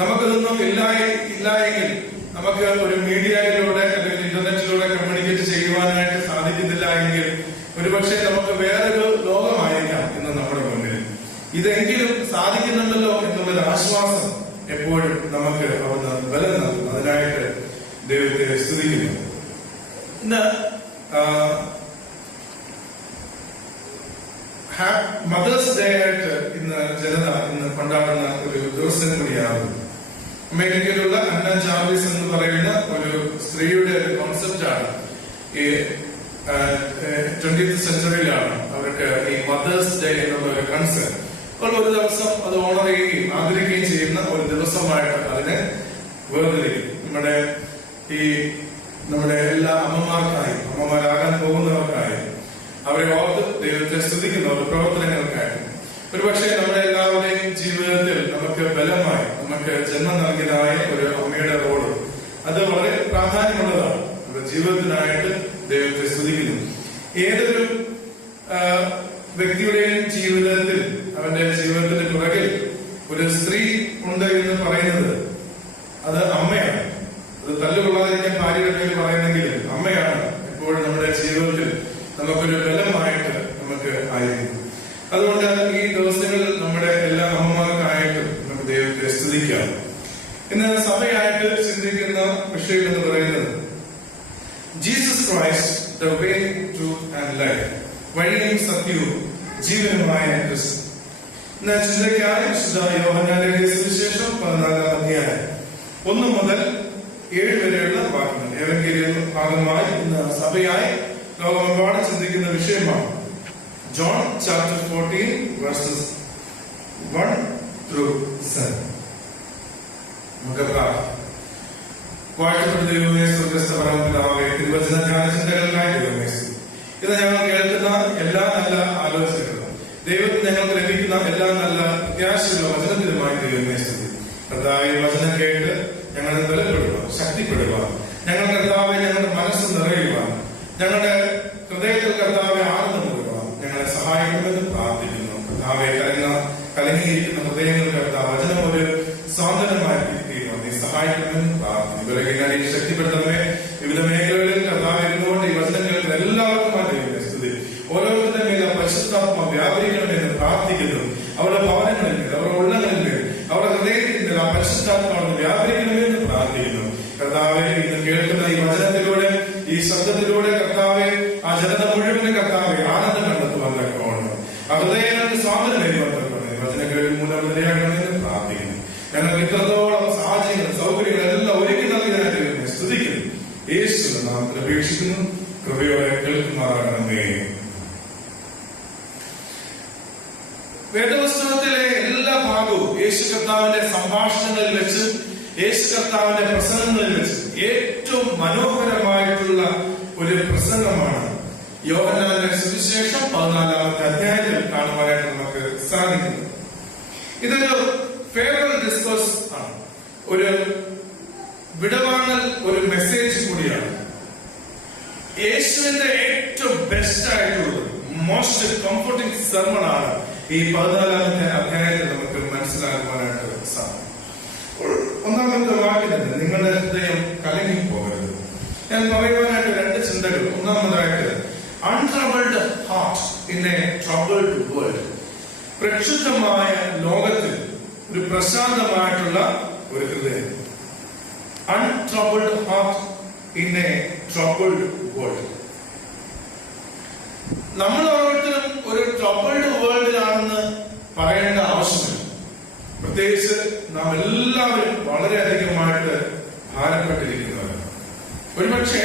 നമുക്കിതൊന്നും ഇല്ലായെങ്കിൽ നമുക്ക് ഒരു മീഡിയയിലൂടെ അല്ലെങ്കിൽ ഇന്റർനെറ്റിലൂടെ കമ്മ്യൂണിക്കേറ്റ് ചെയ്യുവാനായിട്ട് സാധിക്കുന്നില്ല എങ്കിൽ ഒരുപക്ഷെ നമുക്ക് വേറൊരു ലോകമായിരിക്കാം ഇന്ന് നമ്മുടെ മുന്നിൽ. ഇതെങ്കിലും സാധിക്കുന്നുണ്ടല്ലോ എന്നുള്ളൊരു ആശ്വാസം എപ്പോഴും നമുക്ക് അവിടുന്ന് ബലം നൽകും. അതിനായിട്ട് ദൈവത്തെ സ്തുതിക്കുന്നു. ഇന്ന് മദേഴ്സ് ഡേ ആയിട്ട് ഇന്ന് ജനത കൊണ്ടാടുന്ന ഒരു ദിവസം കൂടിയാകും. അമേരിക്കയിലുള്ള അന്ന ചാർലിസ് എന്ന് പറയുന്ന ഒരു സ്ത്രീയുടെ ഒരു കോൺസെപ്റ്റാണ് ഈ 20th സെഞ്ചുറിയിലാണ് അവർക്ക് ഈ മദേഴ്സ് ഡേ എന്നുള്ള ഒരു കൺസെപ്റ്റ്. അപ്പോൾ ഒരു ദിവസം അത് ഓണർ ചെയ്യുകയും ആദരിക്കുകയും ചെയ്യുന്ന ഒരു ദിവസമായിട്ട് അതിനെ വേർതിരിക്കും. നമ്മുടെ എല്ലാ അമ്മമാർക്കായും അമ്മമാരാകാൻ പോകുന്നവർക്കായും അവരെ ഓർത്ത് ദൈവത്തെ സ്തുതിക്കുന്ന ഒരു പ്രവർത്തനങ്ങൾക്കായി ഒരുപക്ഷെ നമ്മുടെ എല്ലാവരുടെയും ജീവിതത്തിൽ നമുക്ക് ബലമായി നമുക്ക് ജന്മം നൽകിയതായ ഒരു അമ്മയുടെ റോഡ് അത് വളരെ പ്രാധാന്യമുള്ളതാണ്. നമ്മുടെ ജീവിതത്തിനായിട്ട് ദൈവത്തെ സ്തുതിക്കുന്നു. ഏതൊരു വ്യക്തിയുടെയും ജീവിതത്തിൽ അവന്റെ ജീവിതത്തിന് പുറകിൽ ഒരു സ്ത്രീ ഉണ്ട് എന്ന് പറയുന്നത് അത് അമ്മയാണ്. അത് തല്ലുകൊള്ളാതിരിക്കാൻ ഭാര്യയുടെ പേര് പറയുന്നെങ്കിലും അമ്മയാണ് എപ്പോഴും നമ്മുടെ ജീവിതത്തിൽ നമുക്കൊരു ബലമായിട്ട് നമുക്ക് ആയിരിക്കും. അതുകൊണ്ട് ഈ ദിവസങ്ങളിൽ നമ്മുടെ എല്ലാ അമ്മമാർക്കായിട്ടും നമുക്ക് ദൈവത്തെ സ്തുതിക്കാം. ഇന്ന് സഭയായിട്ട് ചിന്തിക്കുന്ന വിഷയം എന്ന് പറയുന്നത് Jesus Christ the way truth and life, വഴിയും സത്യവും ജീവനുമായ ക്രിസ്തു. ഇന്ന് ചിന്തയ്ക്കായി വിശുദ്ധ യോഹന്നാന്റെ സുവിശേഷം 14-ാം അധ്യായം 1 മുതൽ 7 വരെയുള്ള വാക്യങ്ങൾ ഏവങ്കേലിയ ഭാഗമായി ഇന്ന് സഭയായി ലോകമെമ്പാടും ചിന്തിക്കുന്ന വിഷയമാണ്. John chapter 14 verses 1 through 7. നമുക്ക് പ്രാർത്ഥിക്കാം. വാഴ്ത്തപ്പെട്ട ദൈവമേ, സ്വർഗ്ഗസ്ഥ പരമപിതാവേ, തിരുവചന ധ്യാനചിന്തകൾക്കായി ദൈവമേ സ്തുതി. ഇത് ഞങ്ങൾ കേൾക്കുന്ന എല്ലാ നല്ല ആലോചനകളും ദൈവത്തിന് ഞങ്ങൾക്ക് ലഭിക്കുന്ന എല്ലാ നല്ല പ്രത്യാശയുള്ള വചനത്തിനുമായി ദൈവമേ സ്തുതി. കർത്താവേ, വചനം കേട്ട് ഞങ്ങളെ ബലപ്പെടുക, ശക്തിപ്പെടുക, ഞങ്ങൾ കർത്താവെ ഞങ്ങളുടെ മനസ്സ് നിറയുവാൻ, ഞങ്ങളുടെ ഹൃദയത്തിൽ കർത്താവെ ആനന്ദം കൊടുക്കുക, ഞങ്ങളെ സഹായിക്കണമെന്ന് പ്രാർത്ഥിക്കുന്നു. കർത്താവെ, കലങ്ങിയിരിക്കുന്ന ഹൃദയങ്ങൾ കർത്താവ് വചനം ഒരു സ്വാതന്ത്ര്യമായി തീരുവാൻ നീ സഹായിക്കണമെന്ന് പ്രാർത്ഥിക്കുന്നു. ഇവരെ ശക്തിപ്പെടുത്തണമേ. വിവിധ മേഖലകളിൽ കർത്താവ് ഇരുന്നുകൊണ്ട് ഈ വചനം കേൾക്കുന്ന എല്ലാവർക്കും സ്തുതി. ഓരോരുത്തരുടെ മേൽ പരിശുദ്ധാത്മ വ്യാപരിക്കണമെന്ന് പ്രാർത്ഥിക്കുന്നു. അവരുടെ ഭവനങ്ങളിൽ മേൽ, അവരുടെ ഉള്ളങ്ങളിൽ മേൽ, അവരുടെ ഹൃദയത്തിൽ മേൽ ആ പരിശുദ്ധാത്മാവിനെ വ്യാപരിക്കണമെന്ന് പ്രാർത്ഥിക്കുന്നു. കർത്താവെ, ഇന്ന് കേൾക്കുന്ന ഈ വചനത്തിലൂടെ, ഈ ശബ്ദത്തിലൂടെ കർത്താവെ ആ ജനത മുഴുവനും കർത്താവെ ആനന്ദം കണ്ടെത്തുവാൻ തക്കവണ്ണം ആ ഹൃദയങ്ങൾക്ക് സ്വാതന്ത്ര്യം നേടുവാൻ തക്കവണ്ണം വചനങ്ങളിൽ മൂലം നിലയാക്കണമെന്ന് പ്രാർത്ഥിക്കുന്നു. ഞങ്ങൾക്ക് ഇത്രത്തോളം സാഹചര്യങ്ങൾ സൗകര്യങ്ങളെല്ലാം ഒരുക്കി നൽകിയതിനായിട്ട് സ്തുതിക്കുന്നു. യേശുവിന്റെ നാമത്തിൽ അപേക്ഷിക്കുന്നു. കൃപയോടെ കേൾക്കുമാറാകണമേ. വേദപുസ്തകത്തിലെ എല്ലാ ഭാഗവും യേശു കർത്താവിന്റെ സംഭാഷണങ്ങളിൽ വെച്ച്, യേശു കർത്താവിന്റെ പ്രസംഗങ്ങളിൽ വെച്ച് ഏറ്റവും മനോഹരമായിട്ടുള്ള ഒരു പ്രസംഗമാണ് യോഹന്നാന്റെ സുവിശേഷം 14-ാമത്തെ അധ്യായത്തിൽ കാണുവാനായിട്ട് നമുക്ക് സാധിക്കുന്നു. ഇതൊരു ഫെയർവെൽ ഡിസ്കോഴ്സ് ആണ്, ഒരു വിടവാങ്ങൽ, ഒരു മെസ്സേജ് കൂടിയാണ്. യേശുവിന്റെ ഏറ്റവും ബെസ്റ്റ് ആയിട്ടുള്ളത്, മോസ്റ്റ് കംഫർട്ടിംഗ് സെർമൺ ആണ് ഈ 14-ാമത്തെ അധ്യായത്തിൽ നമുക്ക് മനസ്സിലാക്കുവാനായിട്ട് സാധിക്കും. 1-ാമത്തെ വാക്യത്തിൽ നിങ്ങളുടെ ഹൃദയം കലങ്ങി പോകരുത്. ഞാൻ പറയുവാനായിട്ട് 2 ചിന്തകൾ. ഒന്നാമതായിട്ട് untroubled heart in a troubled world. പ്രക്ഷുബ്ധമായ ലോകത്തിൽ ഒരു പ്രശാന്തമായിട്ടുള്ള ഒരു ഹൃദയം. Untroubled heart in a troubled world. നമ്മൾ ഓരോരുത്തരും ഒരു ട്രബിൾഡ് വേൾഡിലാണെന്ന് പറയേണ്ട ആവശ്യമില്ല. പ്രത്യേകിച്ച് നാം എല്ലാവരും വളരെയധികമായിട്ട് ഭാരപ്പെട്ടിരിക്കുന്നവരാണ്. ഒരുപക്ഷെ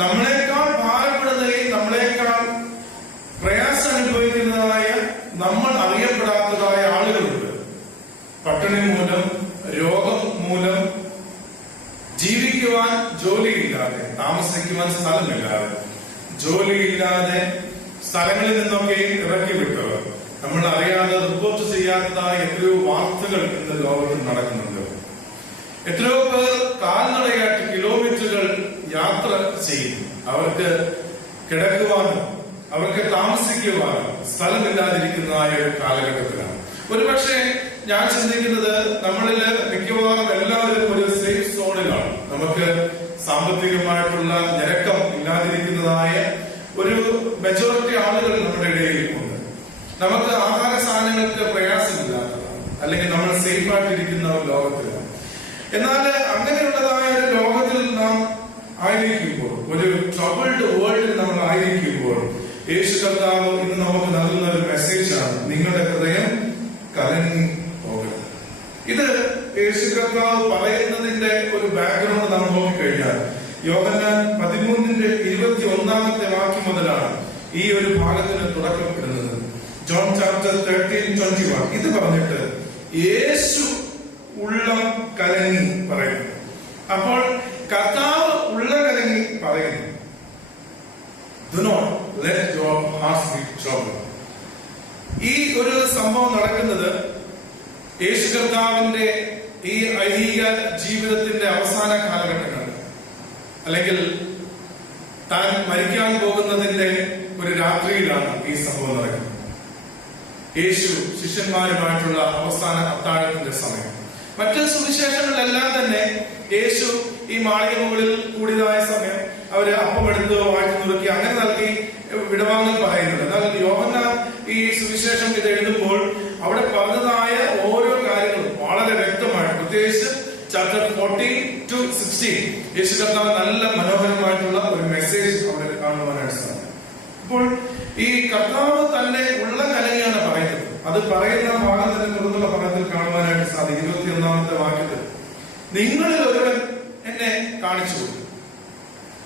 നമ്മളെക്കാൾ ഭാരപ്പെടുന്നതിൽ, നമ്മളെക്കാൾ പ്രയാസം അനുഭവിക്കുന്നതായ, നമ്മൾ അറിയപ്പെടാത്തതായ ആളുകളുണ്ട്. പട്ടിണി മൂലം, രോഗം മൂലം, ജീവിക്കുവാൻ ജോലിയില്ലാതെ, താമസിക്കുവാൻ സ്ഥലമില്ലാതെ, ജോലിയില്ലാതെ സ്ഥലങ്ങളിൽ നിന്നൊക്കെ ഇറക്കി വിട്ടവർ, നമ്മൾ അറിയാതെ റിപ്പോർട്ട് ചെയ്യാത്തതായ എത്രയോ വാർത്തകൾ ഇന്ന് ലോകത്തിൽ നടക്കുന്നുണ്ട്. എത്രയോ പേർ കാൽനടയായിട്ട് കിലോമീറ്ററുകൾ യാത്ര ചെയ്യും. അവർക്ക് കിടക്കുവാനും അവർക്ക് താമസിക്കുവാനും സ്ഥലമില്ലാതിരിക്കുന്നതായ ഒരു കാലഘട്ടത്തിലാണ്. ഒരുപക്ഷെ ഞാൻ ചിന്തിക്കുന്നത് നമ്മളില് മിക്കവാറും എല്ലാവരും ഒരു സേഫ് സോണിലാണ്. നമുക്ക് സാമ്പത്തികമായിട്ടുള്ള ഞെരുക്കം ഇല്ലാതിരിക്കുന്നതായ ഒരു മെജോറിറ്റി ആളുകൾ നമ്മുടെ ഇടയിൽ ഉണ്ട്. നമുക്ക് ആഹാര സാധനങ്ങൾക്ക് പ്രയാസമില്ലാത്തതാണ്, അല്ലെങ്കിൽ നമ്മൾ സേഫ് ആയിട്ടിരിക്കുന്ന ഒരു ലോകത്തിലാണ്. എന്നാൽ അങ്ങനെയുള്ളതായ ഒരു ലോകത്തിൽ നാം ആയിരിക്കുമ്പോൾ, ഒരു ട്രബിൾഡ് വേൾഡിൽ നമ്മൾ ആയിരിക്കുമ്പോൾ, യേശു കർത്താവ് ഇന്ന് നമുക്ക് നൽകുന്ന ഒരു മെസ്സേജാണ്, നിങ്ങളുടെ ഹൃദയം കലങ്ങി പോകരുത്. ഇത് യേശു കർത്താവ് പറയുന്നതിന്റെ ഒരു ബാക്ക്ഗ്രൗണ്ട് നാം നോക്കിക്കഴിഞ്ഞാൽ യോഹന്നാൻ 13:21 വാക്യം മുതലാണ് ഈ ഒരു ഭാഗത്തിന് തുടക്കപ്പെടുന്നത്. ജോൺ ചാപ്റ്റർ 13:21 ഇത് പറഞ്ഞിട്ട് യേശു ഉള്ളം കലങ്ങി പറയുന്നു. അപ്പോൾ കർത്താവ് ഉള്ള കലങ്ങി പറയുന്നു, Do not let your hearts be troubled. ഈ ഒരു സംഭവം നടക്കുന്നത് യേശു കർത്താവിന്റെ ഈ ഐഹിക ജീവിതത്തിന്റെ അവസാന കാലഘട്ടങ്ങളിൽ, അല്ലെങ്കിൽ താൻ മരിക്കാൻ പോകുന്നതിന്റെ ഒരു രാത്രിയിലാണ് ഈ സംഭവം നടക്കുന്നത്. യേശു ശിഷ്യന്മാരുമായിട്ടുള്ള അവസാന അത്താഴത്തിന്റെ സമയം. മറ്റ് സുവിശേഷങ്ങളിലെല്ലാം തന്നെ യേശു ഈ മാളിക മുകളിൽ കൂടിയതായ സമയം അവര് അപ്പമെടുത്ത് വാഴ്ത്തി നുറുക്കി അങ്ങനെ നൽകി വിടവാങ്ങൽ പറയുന്നുണ്ട്. എന്നാൽ യോഹന്നാൻ ഈ സുവിശേഷം ഇത് എഴുതുമ്പോൾ അവിടെ പറഞ്ഞതായ ഓരോ കാര്യങ്ങളും വളരെ വ്യക്തമാണ്. പ്രത്യേകിച്ച് ചാപ്റ്റർ 14-16 യേശു കർത്താവ് നല്ല മനോഹരമായിട്ടുള്ള ഒരു മെസ്സേജ് അവിടെ കാണുവാനായിട്ട് സാധിക്കും. അപ്പോൾ ഈ കർത്താവ് തന്നെ ഉള്ള കലങ്ങിയാണ് പറയുന്നത്. അത് പറയുന്ന ഭാഗത്തിന്റെ തുടർന്നുള്ള ഭാഗത്തിൽ കാണുവാനായിട്ട് സാധിക്കും. 21 വാക്യത്തിൽ നിങ്ങളിൽ ഒരുവൻ എന്നെ കാണിച്ചു കൊടുത്തു.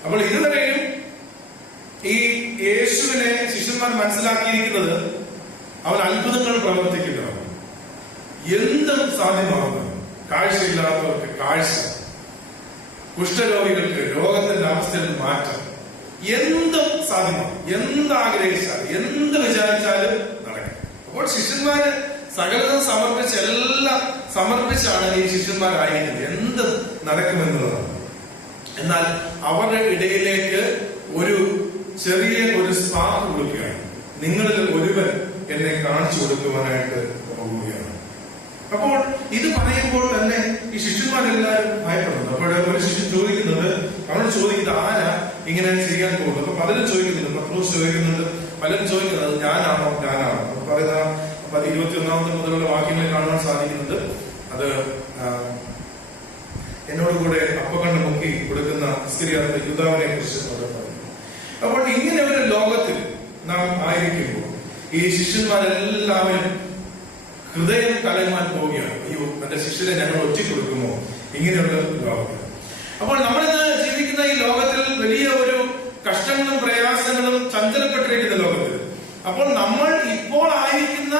അപ്പോൾ ഇതുവരെയും ഈ യേശുവിനെ ശിഷ്യന്മാർ മനസ്സിലാക്കിയിരിക്കുന്നത് അവൻ അത്ഭുതങ്ങൾ പ്രവർത്തിക്കുന്നവൻ, എന്തും സാധ്യമാകുന്നു. കാഴ്ചയില്ലാത്തവർക്ക് കാഴ്ച, കുഷ്ഠരോഗികൾക്ക് രോഗത്തിന്റെ അവസ്ഥയിൽ മാറ്റം, എന്തും സാധ്യമാണ്. എന്താഗ്രഹിച്ചാൽ, എന്ത് വിചാരിച്ചാലും നടക്കും. അപ്പോൾ ശിഷ്യന്മാര് സകലതും സമർപ്പിച്ച്, എല്ലാം സമർപ്പിച്ചാണ് ഈ ശിഷ്യന്മാരായിരിക്കുന്നത്. എന്ത് നടക്കുമെന്നുള്ളതാണ്. എന്നാൽ അവരുടെ ഇടയിലേക്ക് ഒരു ചെറിയ ഒരു സ്പാർക്ക് കൊടുക്കുകയാണ്. നിങ്ങളിൽ ഒരുവൻ എന്നെ കാണിച്ചു കൊടുക്കുവാനായിട്ട് പോകുകയാണ്. അപ്പോൾ ഇത് പറയുമ്പോൾ തന്നെ ഈ ശിഷ്യന്മാരെല്ലാവരും ഭയപ്പെടുന്നു. അപ്പോൾ ഒരു ശിഷ്യൻ ചോദിക്കുന്നത്, അവനോട് ചോദിക്കുന്നത് ആരാ ഇങ്ങനെ ചെയ്യാൻ പോകുന്നത്? അപ്പൊ പലരും ചോദിക്കുന്നുണ്ട്, പത്രോസ് ചോദിക്കുന്നുണ്ട്, പലരും ചോദിക്കുന്നത് ഞാനാണോ. പറയുന്ന 21 മുതലുള്ള വാക്യങ്ങളിൽ കാണാൻ സാധിക്കുന്നത് അത് എന്നോട് കൂടെ അപ്പക്കണ്ണ് മുക്കി കൊടുക്കുന്ന ഇസ്കറിയോത്ത യൂദാവിനെ കുറിച്ച് പറയുന്നു. അപ്പോൾ ഇങ്ങനെ ഒരു ലോകത്തിൽ നാം ആയിരിക്കുമ്പോൾ ഈ ശിഷ്യന്മാരെല്ലാവരും ഹൃദയം കലങ്ങാൻ പോവുകയാണ്. അയ്യോ, എന്റെ ശിഷ്യരെ ഞങ്ങൾ ഒറ്റിക്കൊടുക്കുമോ? ഇങ്ങനെയുള്ള ലോകത്തിൽ. അപ്പോൾ നമ്മളിന്ന് ജീവിക്കുന്ന ഈ ലോകത്തിൽ വലിയ ഒരു കഷ്ടങ്ങളും പ്രയാസങ്ങളും ചഞ്ചലപ്പെട്ടിരിക്കുന്ന ലോകത്തിൽ. അപ്പോൾ നമ്മൾ ഇപ്പോൾ ആയിരിക്കുന്ന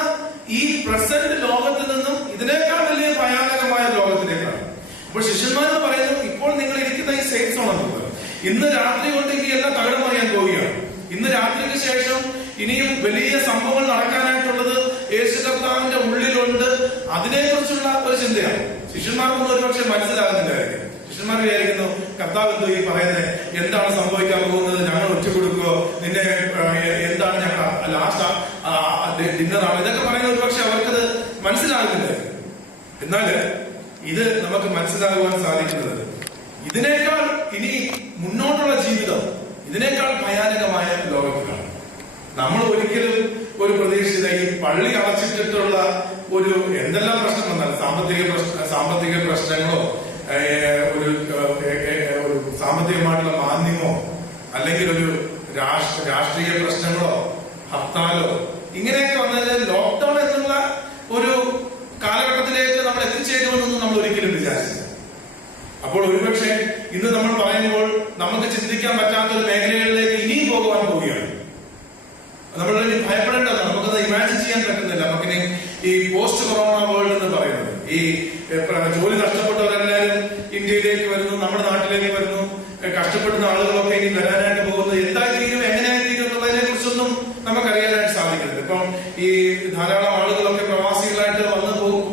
ഈ പ്രസന്റ് ലോകത്തിൽ നിന്നും ഇതിനേക്കാൾ വലിയ ഭയാനകമായ ലോകത്തിലേക്കാണ്. അപ്പോൾ ശിഷ്യന്മാരെന്ന് പറയുന്നത്, ഇപ്പോൾ നിങ്ങൾ ഇരിക്കുന്ന ഈ സേഫ് സോൺ എന്നുള്ളത് ഇന്ന് രാത്രി കൊണ്ട് ഇനി എല്ലാം തകിടം മറിയാൻ പോവുകയാണ്. ഇന്ന് രാത്രിക്ക് ശേഷം ഇനിയും വലിയ സംഭവങ്ങൾ നടക്കാനായിട്ടുള്ളത് യേശു കർത്താവിന്റെ ഉള്ളിലുണ്ട്. അതിനെക്കുറിച്ചുള്ള ഒരു ചിന്തയാണ്. ശിഷ്യന്മാർക്കൊന്നും ഒരുപക്ഷെ മനസ്സിലാകുന്നില്ലായിരിക്കും. ശിഷ്യന്മാർ വിചാരിക്കുന്നു, കർത്താവ് എന്തോ ഈ പറയുന്നത്, എന്താണ് സംഭവിക്കാൻ പോകുന്നത്? ഞങ്ങൾ ഒറ്റക്കൊടുക്കുകയോ, നിന്നെ എന്താണ് ഞങ്ങൾ ലാസ്റ്റ് ഡിന്നറാണ്, ഇതൊക്കെ പറയുന്നത് ഒരുപക്ഷെ അവർക്കത് മനസ്സിലാകുന്നില്ല. എന്നാൽ ഇത് നമുക്ക് മനസ്സിലാകുവാൻ സാധിക്കുന്നത് ഇതിനേക്കാൾ ഇനി മുന്നോട്ടുള്ള ജീവിതം ഇതിനേക്കാൾ ഭയാനകമായ ലോകത്തിലാണ്. നമ്മൾ ഒരിക്കലും ഒരു പ്രതീക്ഷിത ഈ പള്ളി അടച്ചിട്ടിട്ടുള്ള ഒരു എന്തെല്ലാം പ്രശ്നം വന്നാൽ, സാമ്പത്തിക പ്രശ്നങ്ങളോ, ഒരു സാമ്പത്തികമായിട്ടുള്ള മാന്ദ്യമോ, അല്ലെങ്കിൽ ഒരു രാഷ്ട്രീയ പ്രശ്നങ്ങളോ, ഹർത്താലോ, ഇങ്ങനെയൊക്കെ വന്നത് ലോക്ക്ഡൌൺ എന്നുള്ള ഒരു കാലഘട്ടത്തിലേക്ക് നമ്മൾ എത്തിച്ചേരുമെന്നൊന്നും നമ്മൾ ഒരിക്കലും വിചാരിച്ചില്ല. അപ്പോൾ ഒരുപക്ഷെ ഇന്ന് നമ്മൾ പറയുമ്പോൾ നമുക്ക് ചിന്തിക്കാൻ പറ്റാത്ത ഒരു മേഖലകളിലേക്ക് ഇനിയും പോകുവാൻ പോവുകയാണ്. നമ്മൾ ഭയപ്പെടേണ്ടതാണ്. നമുക്കത് ഇമാജിൻ ചെയ്യാൻ പറ്റുന്നില്ല. നമുക്കിനി ഈ പോസ്റ്റ് കൊറോണ വേൾഡ് എന്ന് പറയുന്നത്, ഈ ജോലി നഷ്ടപ്പെട്ടവരെല്ലാവരും ഇന്ത്യയിലേക്ക് വരുന്നു, നമ്മുടെ നാട്ടിലേക്ക് വരുന്നു. കഷ്ടപ്പെടുന്ന ആളുകളൊക്കെ ഇനി വരാനായിട്ട് പോകുന്നത് എന്തായിത്തീരും, എങ്ങനെയായിത്തീരും എന്നുള്ളതിനെ കുറിച്ചൊന്നും നമുക്കറിയാനായിട്ട് സാധിക്കുന്നില്ല. ഇപ്പം ഈ ധാരാളം ആളുകളൊക്കെ പ്രവാസികളായിട്ട്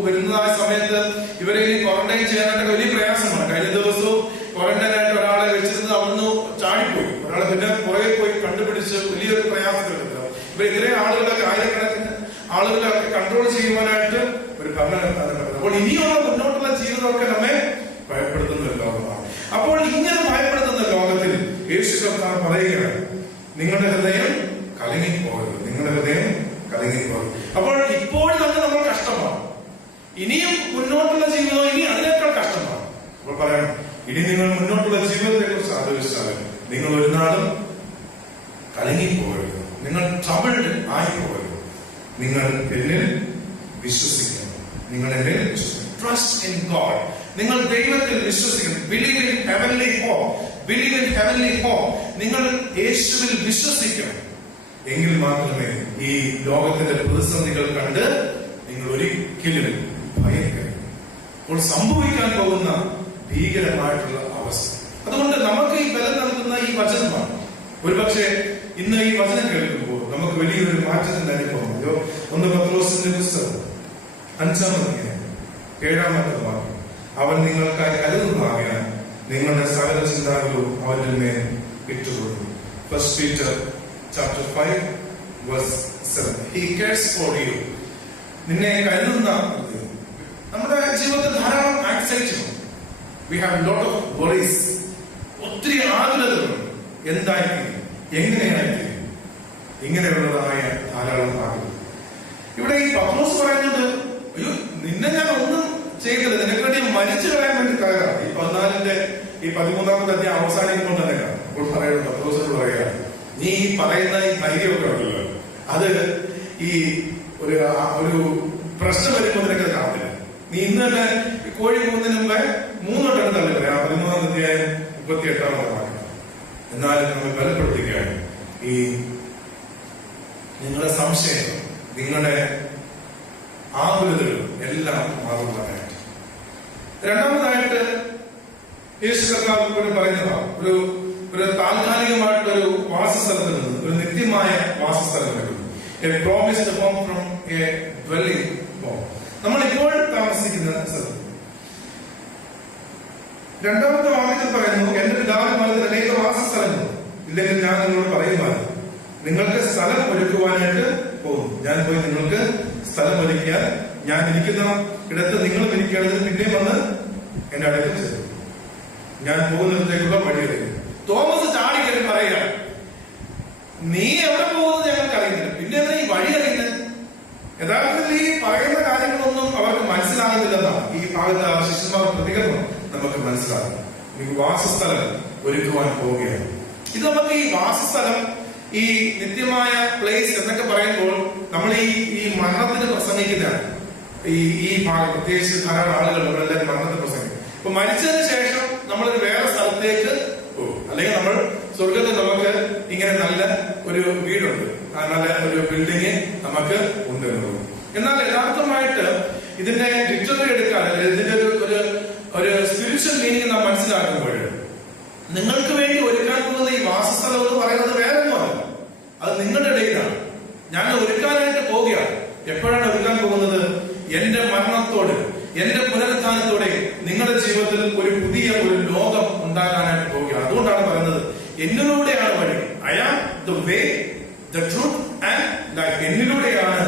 വരുന്നതായ സമയത്ത് ഇവരെ ഇനി ക്വാറന്റൈൻ ചെയ്യാനായിട്ട് വലിയ പ്രയാസമാണ്. കഴിഞ്ഞ ദിവസവും ക്വാറന്റൈനായിട്ട് ഒരാളെ വെച്ചിരുന്നത് അവിടുന്ന് ചാടിപ്പോയി. ഒരാളെ പിന്നെ പുറകെ പോയി കണ്ടുപിടിച്ച് വലിയൊരു പ്രയാസത്തിലെടുക്കുക. ഇവർ ഇത്രയും ആളുകളൊക്കെ, ആയിരക്കണക്കിന് ആളുകളൊക്കെ കൺട്രോൾ കൺട്രോൾ ചെയ്യുവാനായിട്ട് ഒരു ഭരണകർത്താവിനെ പറ്റും. അപ്പോൾ ഇനിയുള്ള മുന്നോട്ടുള്ള ജീവിതമൊക്കെ നമ്മെ ഭയപ്പെടുത്തുന്ന ഒരു ലോകമാണ്. അപ്പോൾ ഇങ്ങനെ ഭയപ്പെടുത്തുന്ന ലോകത്തിൽ യേശു കർത്താവ് പറയുകയാണ്, നിങ്ങളുടെ ഹൃദയം കലങ്ങിപ്പോകരുത്, നിങ്ങളുടെ ഹൃദയം കലങ്ങിപ്പോകരുത്. അപ്പോൾ ഇപ്പോൾ തന്നെ നമ്മൾ കഷ്ടമാണ്, ഇനിയും മുന്നോട്ടുള്ള ജീവിതം ഇനി അതിനേക്കാൾ കഷ്ടമാണ്. അപ്പോൾ പറയാം, ഇനി നിങ്ങൾ മുന്നോട്ടുള്ള ജീവിതത്തെ കുറിച്ച് ആലോചിച്ചാൽ നിങ്ങൾ ഒരു നാളും കലങ്ങിപ്പോകരുത്, നിങ്ങൾ ട്രബിൾഡ് ആയിപ്പോകരുത്. നിങ്ങൾ എന്നിൽ വിശ്വസിക്കണം, നിങ്ങൾ എന്നിൽ വിശ്വസിക്കണം. Trust in God. നിങ്ങൾ ദൈവത്തിൽ വിശ്വസിക്കണം. Believe in heavenly hope, believe in heavenly hope. നിങ്ങൾ യേശുവിൽ വിശ്വസിക്കണം. എങ്കിൽ മാത്രമേ ഈ ലോകത്തിന്റെ പ്രതിസന്ധികൾ കണ്ട് നിങ്ങൾ ഒരിക്കലും ഭയക്കരുത്. അപ്പോൾ സംഭവിക്കാൻ പോകുന്ന ഭീകരമായിട്ടുള്ള അവസ്ഥ. അതുകൊണ്ട് നമുക്ക് ഈ ബലം നൽകുന്ന ഈ വചനമാണ്. ഒരുപക്ഷെ ഇന്ന് ഈ വചനം കേൾക്കുമ്പോൾ നമുക്ക് വലിയൊരു മാറ്റത്തിന്റെ അനുഭവം. 1 പത്രോസിന്റെ പുസ്തകം 5-ാം അധ്യായം 7-ാമത്തെ വാക്യം, അവൻ നിങ്ങൾക്കായി കരുതുന്നതാകാൻ നിങ്ങളുടെ സകല ചിന്താകളും അവന്റെ മേൽ ഇട്ടുകൊടുക്കും. 1 Peter chapter 5 verse 7. He cares for you. നിന്നെ കരുതുന്ന. നമ്മുടെ ജീവിതത്തിൽ ധാരാളം anxiety, we have lot of worries, ഒത്തിരി ആകുലതകളുണ്ട്. എന്തായിരിക്കും, എങ്ങനെയായിരിക്കും, ഇങ്ങനെയുള്ളതായ ധാരാളം ആകുലത. ഇവിടെ ഈ പത്രോസ് പറയുന്നത്, അയ്യോ നിന്നെ ഞാൻ ഒന്നും ചെയ്തത്, നിനക്ക് വേണ്ടി മരിച്ചു കളയാൻ വേണ്ടി കയറാം. ഈ 14-ന്റെ ഈ 13-ാമത്തെ അധ്യായം അവസാനിക്കുമ്പോൾ തന്നെ അപ്പോൾ പറയുന്നത്, പത്രോസിനോട് പറയാ, നീ ഈ പറയുന്ന ഈ ധൈര്യമൊക്കെ ഉണ്ടല്ലോ, അത് ഈ ഒരു പ്രശ്നം വരുമ്പോൾ നിനക്ക് കാണത്തില്ല. നീ ഇന്ന് തന്നെ കോഴി പോകുന്നതിന് മുമ്പേ 3 വട്ടം തള്ളി പറയാം. 13-ാം അധ്യായം 38-ാമത്തെ വാക്യം. എന്നാലും നമ്മൾ ബലപ്പെടുത്തുകയാണ് ഈ നിങ്ങളുടെ സംശയം, നിങ്ങളുടെ ആകുലതകൾ എല്ലാം മാറുവാനായിട്ട്. രണ്ടാമതായിട്ട് യേശു കർത്താവ് പറയുന്നതാണ്, ഒരു താൽക്കാലികമായിട്ടൊരു വാസസ്ഥലത്തിൽ നിന്ന് ഒരു നിത്യമായ വാസസ്ഥലം, A promised home from A dwelling home. നമ്മൾ ഇപ്പോൾ താമസിക്കുന്ന സ്ഥലം. രണ്ടാമത്തെ വാക്യത്തിൽ പറയുന്നു, എന്റെ പിതാവിന് പറയുന്നത് അനേക വാസസ്ഥലങ്ങൾ ഇല്ലെങ്കിൽ ഞാൻ നിങ്ങളോട് പറയുമായിരുന്നു, നിങ്ങൾക്ക് സ്ഥലം ഒരുക്കുവാനായിട്ട് പോകുന്നു. ഞാൻ പോയി നിങ്ങൾക്ക് സ്ഥലം ഒരുക്കിയാൽ ഞാൻ ഇരിക്കുന്ന ഇടത്ത് നിങ്ങൾ ഇരിക്കേണ്ടതിന് പിന്നെ വന്ന് എന്റെ അടുത്ത് ചേരും. ഞാൻ പോകുന്നിടത്തേക്കുള്ള വഴിയറിയും. തോമസ് ചാടിക്കറി പറയുക, നീ എവിടെ പോകുന്നത് ഞങ്ങൾക്ക് അറിയുന്നില്ല, പിന്നെ എന്താ ഈ വഴി അറിയുന്നത്? യഥാർത്ഥത്തിൽ ഈ പറയുന്ന കാര്യങ്ങളൊന്നും അവർക്ക് മനസ്സിലാകുന്നില്ലെന്നാണ് ഈ ഭാഗത്ത് ശിഷ്യന്മാരുടെ പ്രതികരണം നമുക്ക് മനസ്സിലാകും. ഈ വാസസ്ഥലം ഒരുക്കുവാൻ പോവുകയാണ്. ഇത് നമുക്ക് ഈ വാസസ്ഥലം, ഈ നിത്യമായ പ്ലേസ് എന്നൊക്കെ പറയുമ്പോൾ നമ്മൾ ഈ മരണത്തിന് പ്രസംഗിക്കുന്നതാണ്. ഈ ഭാഗം പ്രത്യേകിച്ച് ധാരാളം ആളുകൾ നമ്മളെല്ലാവരും മരണത്തിന് പ്രസംഗിക്കും. അപ്പൊ മരിച്ചതിന് ശേഷം നമ്മളൊരു വേറെ സ്ഥലത്തേക്ക് പോകും, അല്ലെങ്കിൽ നമ്മൾ സ്വർഗത്തിൽ നമുക്ക് ഇങ്ങനെ നല്ല ഒരു വീടുണ്ട്, നല്ല ഒരു ബിൽഡിങ് നമുക്ക് ഉണ്ട്. എന്നാൽ യഥാർത്ഥമായിട്ട് ഇതിന്റെ ലിറ്റററി എടുക്കാൻ, ഇതിന്റെ ഒരു സ്പിരിച്വൽ മീനിങ് നാം മനസ്സിലാക്കുമ്പോൾ, നിങ്ങൾക്ക് വേണ്ടി ഒരുക്കാൻ പോകുന്ന ഈ വാസസ്ഥലം എന്ന് പറയുന്നത് വേറെ ഒന്നുമല്ല, അത് നിങ്ങളുടെ ഇടയിലാണ്. ഞാൻ ഒരുക്കാനായിട്ട് പോവുകയാണ്. എപ്പോഴാണ് ഒരുക്കാൻ പോകുന്നത്? എന്റെ മരണത്തോട്, എന്റെ പുനരുത്ഥാനത്തോടെ നിങ്ങളുടെ ജീവിതത്തിൽ ഒരു പുതിയ ഒരു ലോകം ഉണ്ടാകാനായിട്ട് പോവുകയാണ്. അതുകൊണ്ടാണ് പറയുന്നത്, എന്നിലൂടെയാണ് വഴി. I am the way, the truth and life. എന്നിലൂടെയാണ്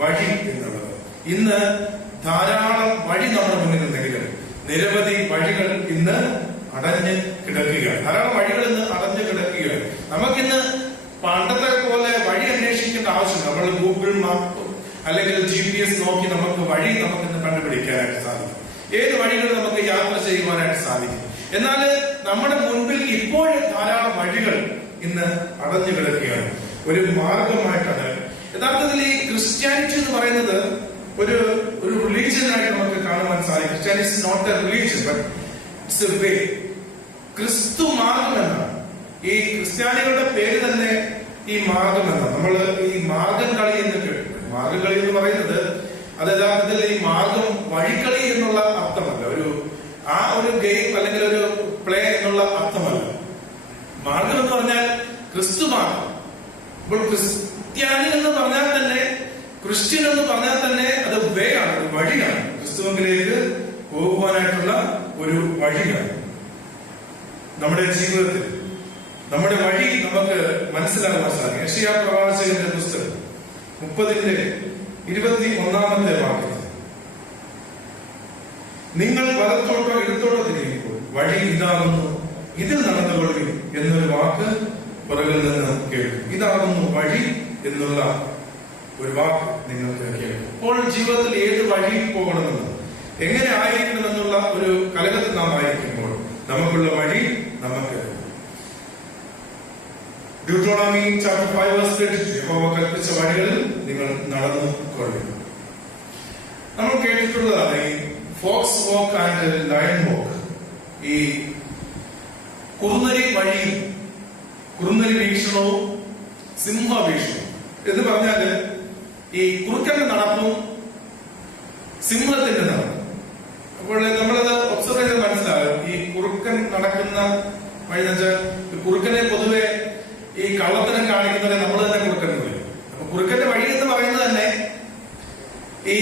വഴി എന്നുള്ളത്. ഇന്ന് ധാരാളം വഴി നമ്മുടെ മുന്നിൽ ഉണ്ടെങ്കിലും നിരവധി വഴികൾ ഇന്ന് അടഞ്ഞ് കിടക്കുകയാണ്. ധാരാളം വഴികൾ ഇന്ന് അടഞ്ഞു കിടക്കുകയാണ്. നമുക്കിന്ന് പണ്ടത്തെ പോലെ വഴി അന്വേഷിക്കേണ്ട ആവശ്യമില്ല. നമ്മൾ ഗൂഗിൾ മാപ്പ് അല്ലെങ്കിൽ GPS നോക്കി നമുക്ക് വഴി നമുക്കിന്ന് കണ്ടുപിടിക്കാനായിട്ട് സാധിക്കും. ഏത് വഴികൾ നമുക്ക് യാത്ര ചെയ്യുവാനായിട്ട് സാധിക്കും. എന്നാൽ നമ്മുടെ മുൻപിൽ ഇപ്പോഴും ധാരാളം വഴികൾ ഇന്ന് അടഞ്ഞു കിടക്കുകയാണ്. ഒരു മാർഗമായിട്ടാണ് യഥാർത്ഥത്തിൽ ഈ ക്രിസ്ത്യാനിറ്റി എന്ന് പറയുന്നത് ഒരു റിലീജിയനായിട്ട് നമുക്ക് കാണുവാൻ സാധിക്കും. Christianity is not a religion, but it's a way. ക്രിസ്തു മാർഗം എന്നാണ്. ഈ ക്രിസ്ത്യാനികളുടെ പേര് തന്നെ ഈ മാർഗം എന്നാണ്. നമ്മൾ ഈ മാർഗം കളി എന്ന് കേട്ടു. മാർഗം കളി എന്ന് പറയുന്നത് അത് യഥാർത്ഥത്തിൽ ഈ മാർഗം വഴിക്കളി എന്നുള്ള അർത്ഥമല്ല, ഒരു ഗെയിം അല്ലെങ്കിൽ ഒരു പ്ലേ എന്നുള്ള അർത്ഥമല്ല. മാർഗം എന്ന് പറഞ്ഞാൽ ക്രിസ്തു മാർഗം. അപ്പോൾ ക്രിസ്ത്യാനി എന്ന് പറഞ്ഞാൽ തന്നെ, ക്രിസ്ത്യൻ എന്ന് പറഞ്ഞാൽ തന്നെ അത് വേ ആണ്, ഒരു വഴിയാണ്. ക്രിസ്തുവിലേക്ക് പോകുവാനായിട്ടുള്ള ഒരു വഴിയാണ്. നമ്മുടെ ജീവിതത്തിൽ നമ്മുടെ വഴി നമുക്ക് മനസ്സിലാക്കാൻ സാധിക്കും. യെശയ്യാ പ്രവാചകന്റെ പുസ്തകം 30-ന്റെ 21 വാക്യത്തിൽ നിങ്ങൾ വലത്തോട്ടോ ഇടത്തോട്ടോ തിരിയുമ്പോൾ വഴി ഇതാകുന്നു, ഇതിൽ നടന്നുകൊള്ളുവിൻ എന്നൊരു വാക്ക് പുറകിൽ നിന്ന് കേൾക്കും. ഇതാകുന്നു വഴി എന്നുള്ള ഒരു വാക്ക് നിങ്ങൾക്ക് കേൾക്കും. അപ്പോൾ ജീവിതത്തിൽ ഏത് വഴിയിൽ പോകണമെന്ന്, എങ്ങനെ ആയിരിക്കണമെന്നുള്ള ഒരു കലകത്തിൽ നാം ആയിരിക്കുമ്പോൾ നമുക്കുള്ള വഴി നമുക്ക് Deuteronomy chapter 5 verse 32 യഹോവ കൽപ്പിച്ച വഴികളിൽ നിങ്ങൾ നടന്നു കൊള്ളുക. നമ്മൾ കേട്ടിട്ടുള്ളതാണ് ഈ ഫോക്സ് വാക്ക് ആൻഡ് ലയൺ വാക്ക്. ഈ കുറുനരി വഴിയും കുറുനരി വീക്ഷണവും സിംഹ വീക്ഷണവും എന്ന് പറഞ്ഞാല് ഈ കുറുക്കന്റെ നടപ്പും സിംഹത്തിന്റെ നടപ്പും. അപ്പോൾ നമ്മളത് ഒബ്സർവ് ചെയ്ത് മനസ്സിലാകും. ഈ കുറുക്കൻ നടക്കുന്ന വഴി എന്ന് വെച്ചാൽ കുറുക്കനെ പൊതുവെ ഈ കള്ളത്തരം കാണിക്കുന്നവരെ നമ്മൾ തന്നെ കുറുക്കൻ പറയും. അപ്പൊ കുറുക്കന്റെ വഴി എന്ന് പറയുന്നത് തന്നെ ഈ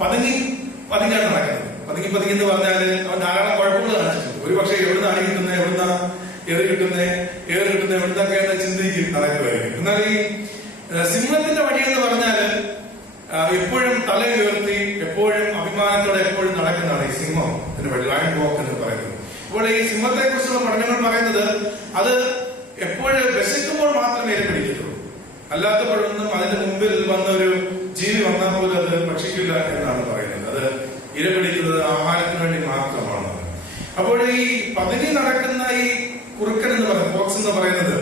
പതുങ്ങിയാണ് നടക്കുന്നത്. പതുങ്ങി എന്ന് പറഞ്ഞാല് അവൻ ധാരാളം കുഴപ്പങ്ങൾ കാണിച്ചിട്ടുണ്ട്. ഒരു പക്ഷേ എവിടുന്ന് അണി കിട്ടുന്നത്, എവിടുന്ന ഏറ് കിട്ടുന്നത് എവിടുന്നൊക്കെ ചിന്തിക്കും നടക്കുമായിരിക്കും. എന്നാൽ ഈ സിംഹത്തിന്റെ വഴി എന്ന് പറഞ്ഞാല് എപ്പോഴും തല ഉയർത്തി എപ്പോഴും അഭിമാനത്തോടെ എപ്പോഴും നടക്കുന്നതാണ് ഈ സിംഹത്തിന്റെ വഴി, ലയൺ വാക്ക് എന്ന് പറയുന്നത്. അപ്പോൾ ഈ സിംഹത്തെ കുറിച്ചുള്ള പഠനങ്ങൾ പറയുന്നത് അത് എപ്പോഴും വിശക്കുമ്പോൾ മാത്രമേ ഇരപിടിക്കത്തുള്ളൂ, അല്ലാത്തപ്പോഴൊന്നും അതിന്റെ മുമ്പിൽ വന്ന ഒരു ജീവി വന്നാൽ പോലും അത് ഭക്ഷിക്കില്ല എന്നാണ് പറയുന്നത്. അത് ഇരപിടിക്കുന്നത് ആഹാരത്തിന് വേണ്ടി മാത്രമാണ്. അപ്പോൾ ഈ പതുങ്ങി നടക്കുന്ന ഈ കുറുക്കൻ എന്ന് പറയുന്നത്, ഫോക്സ് എന്ന് പറയുന്നത്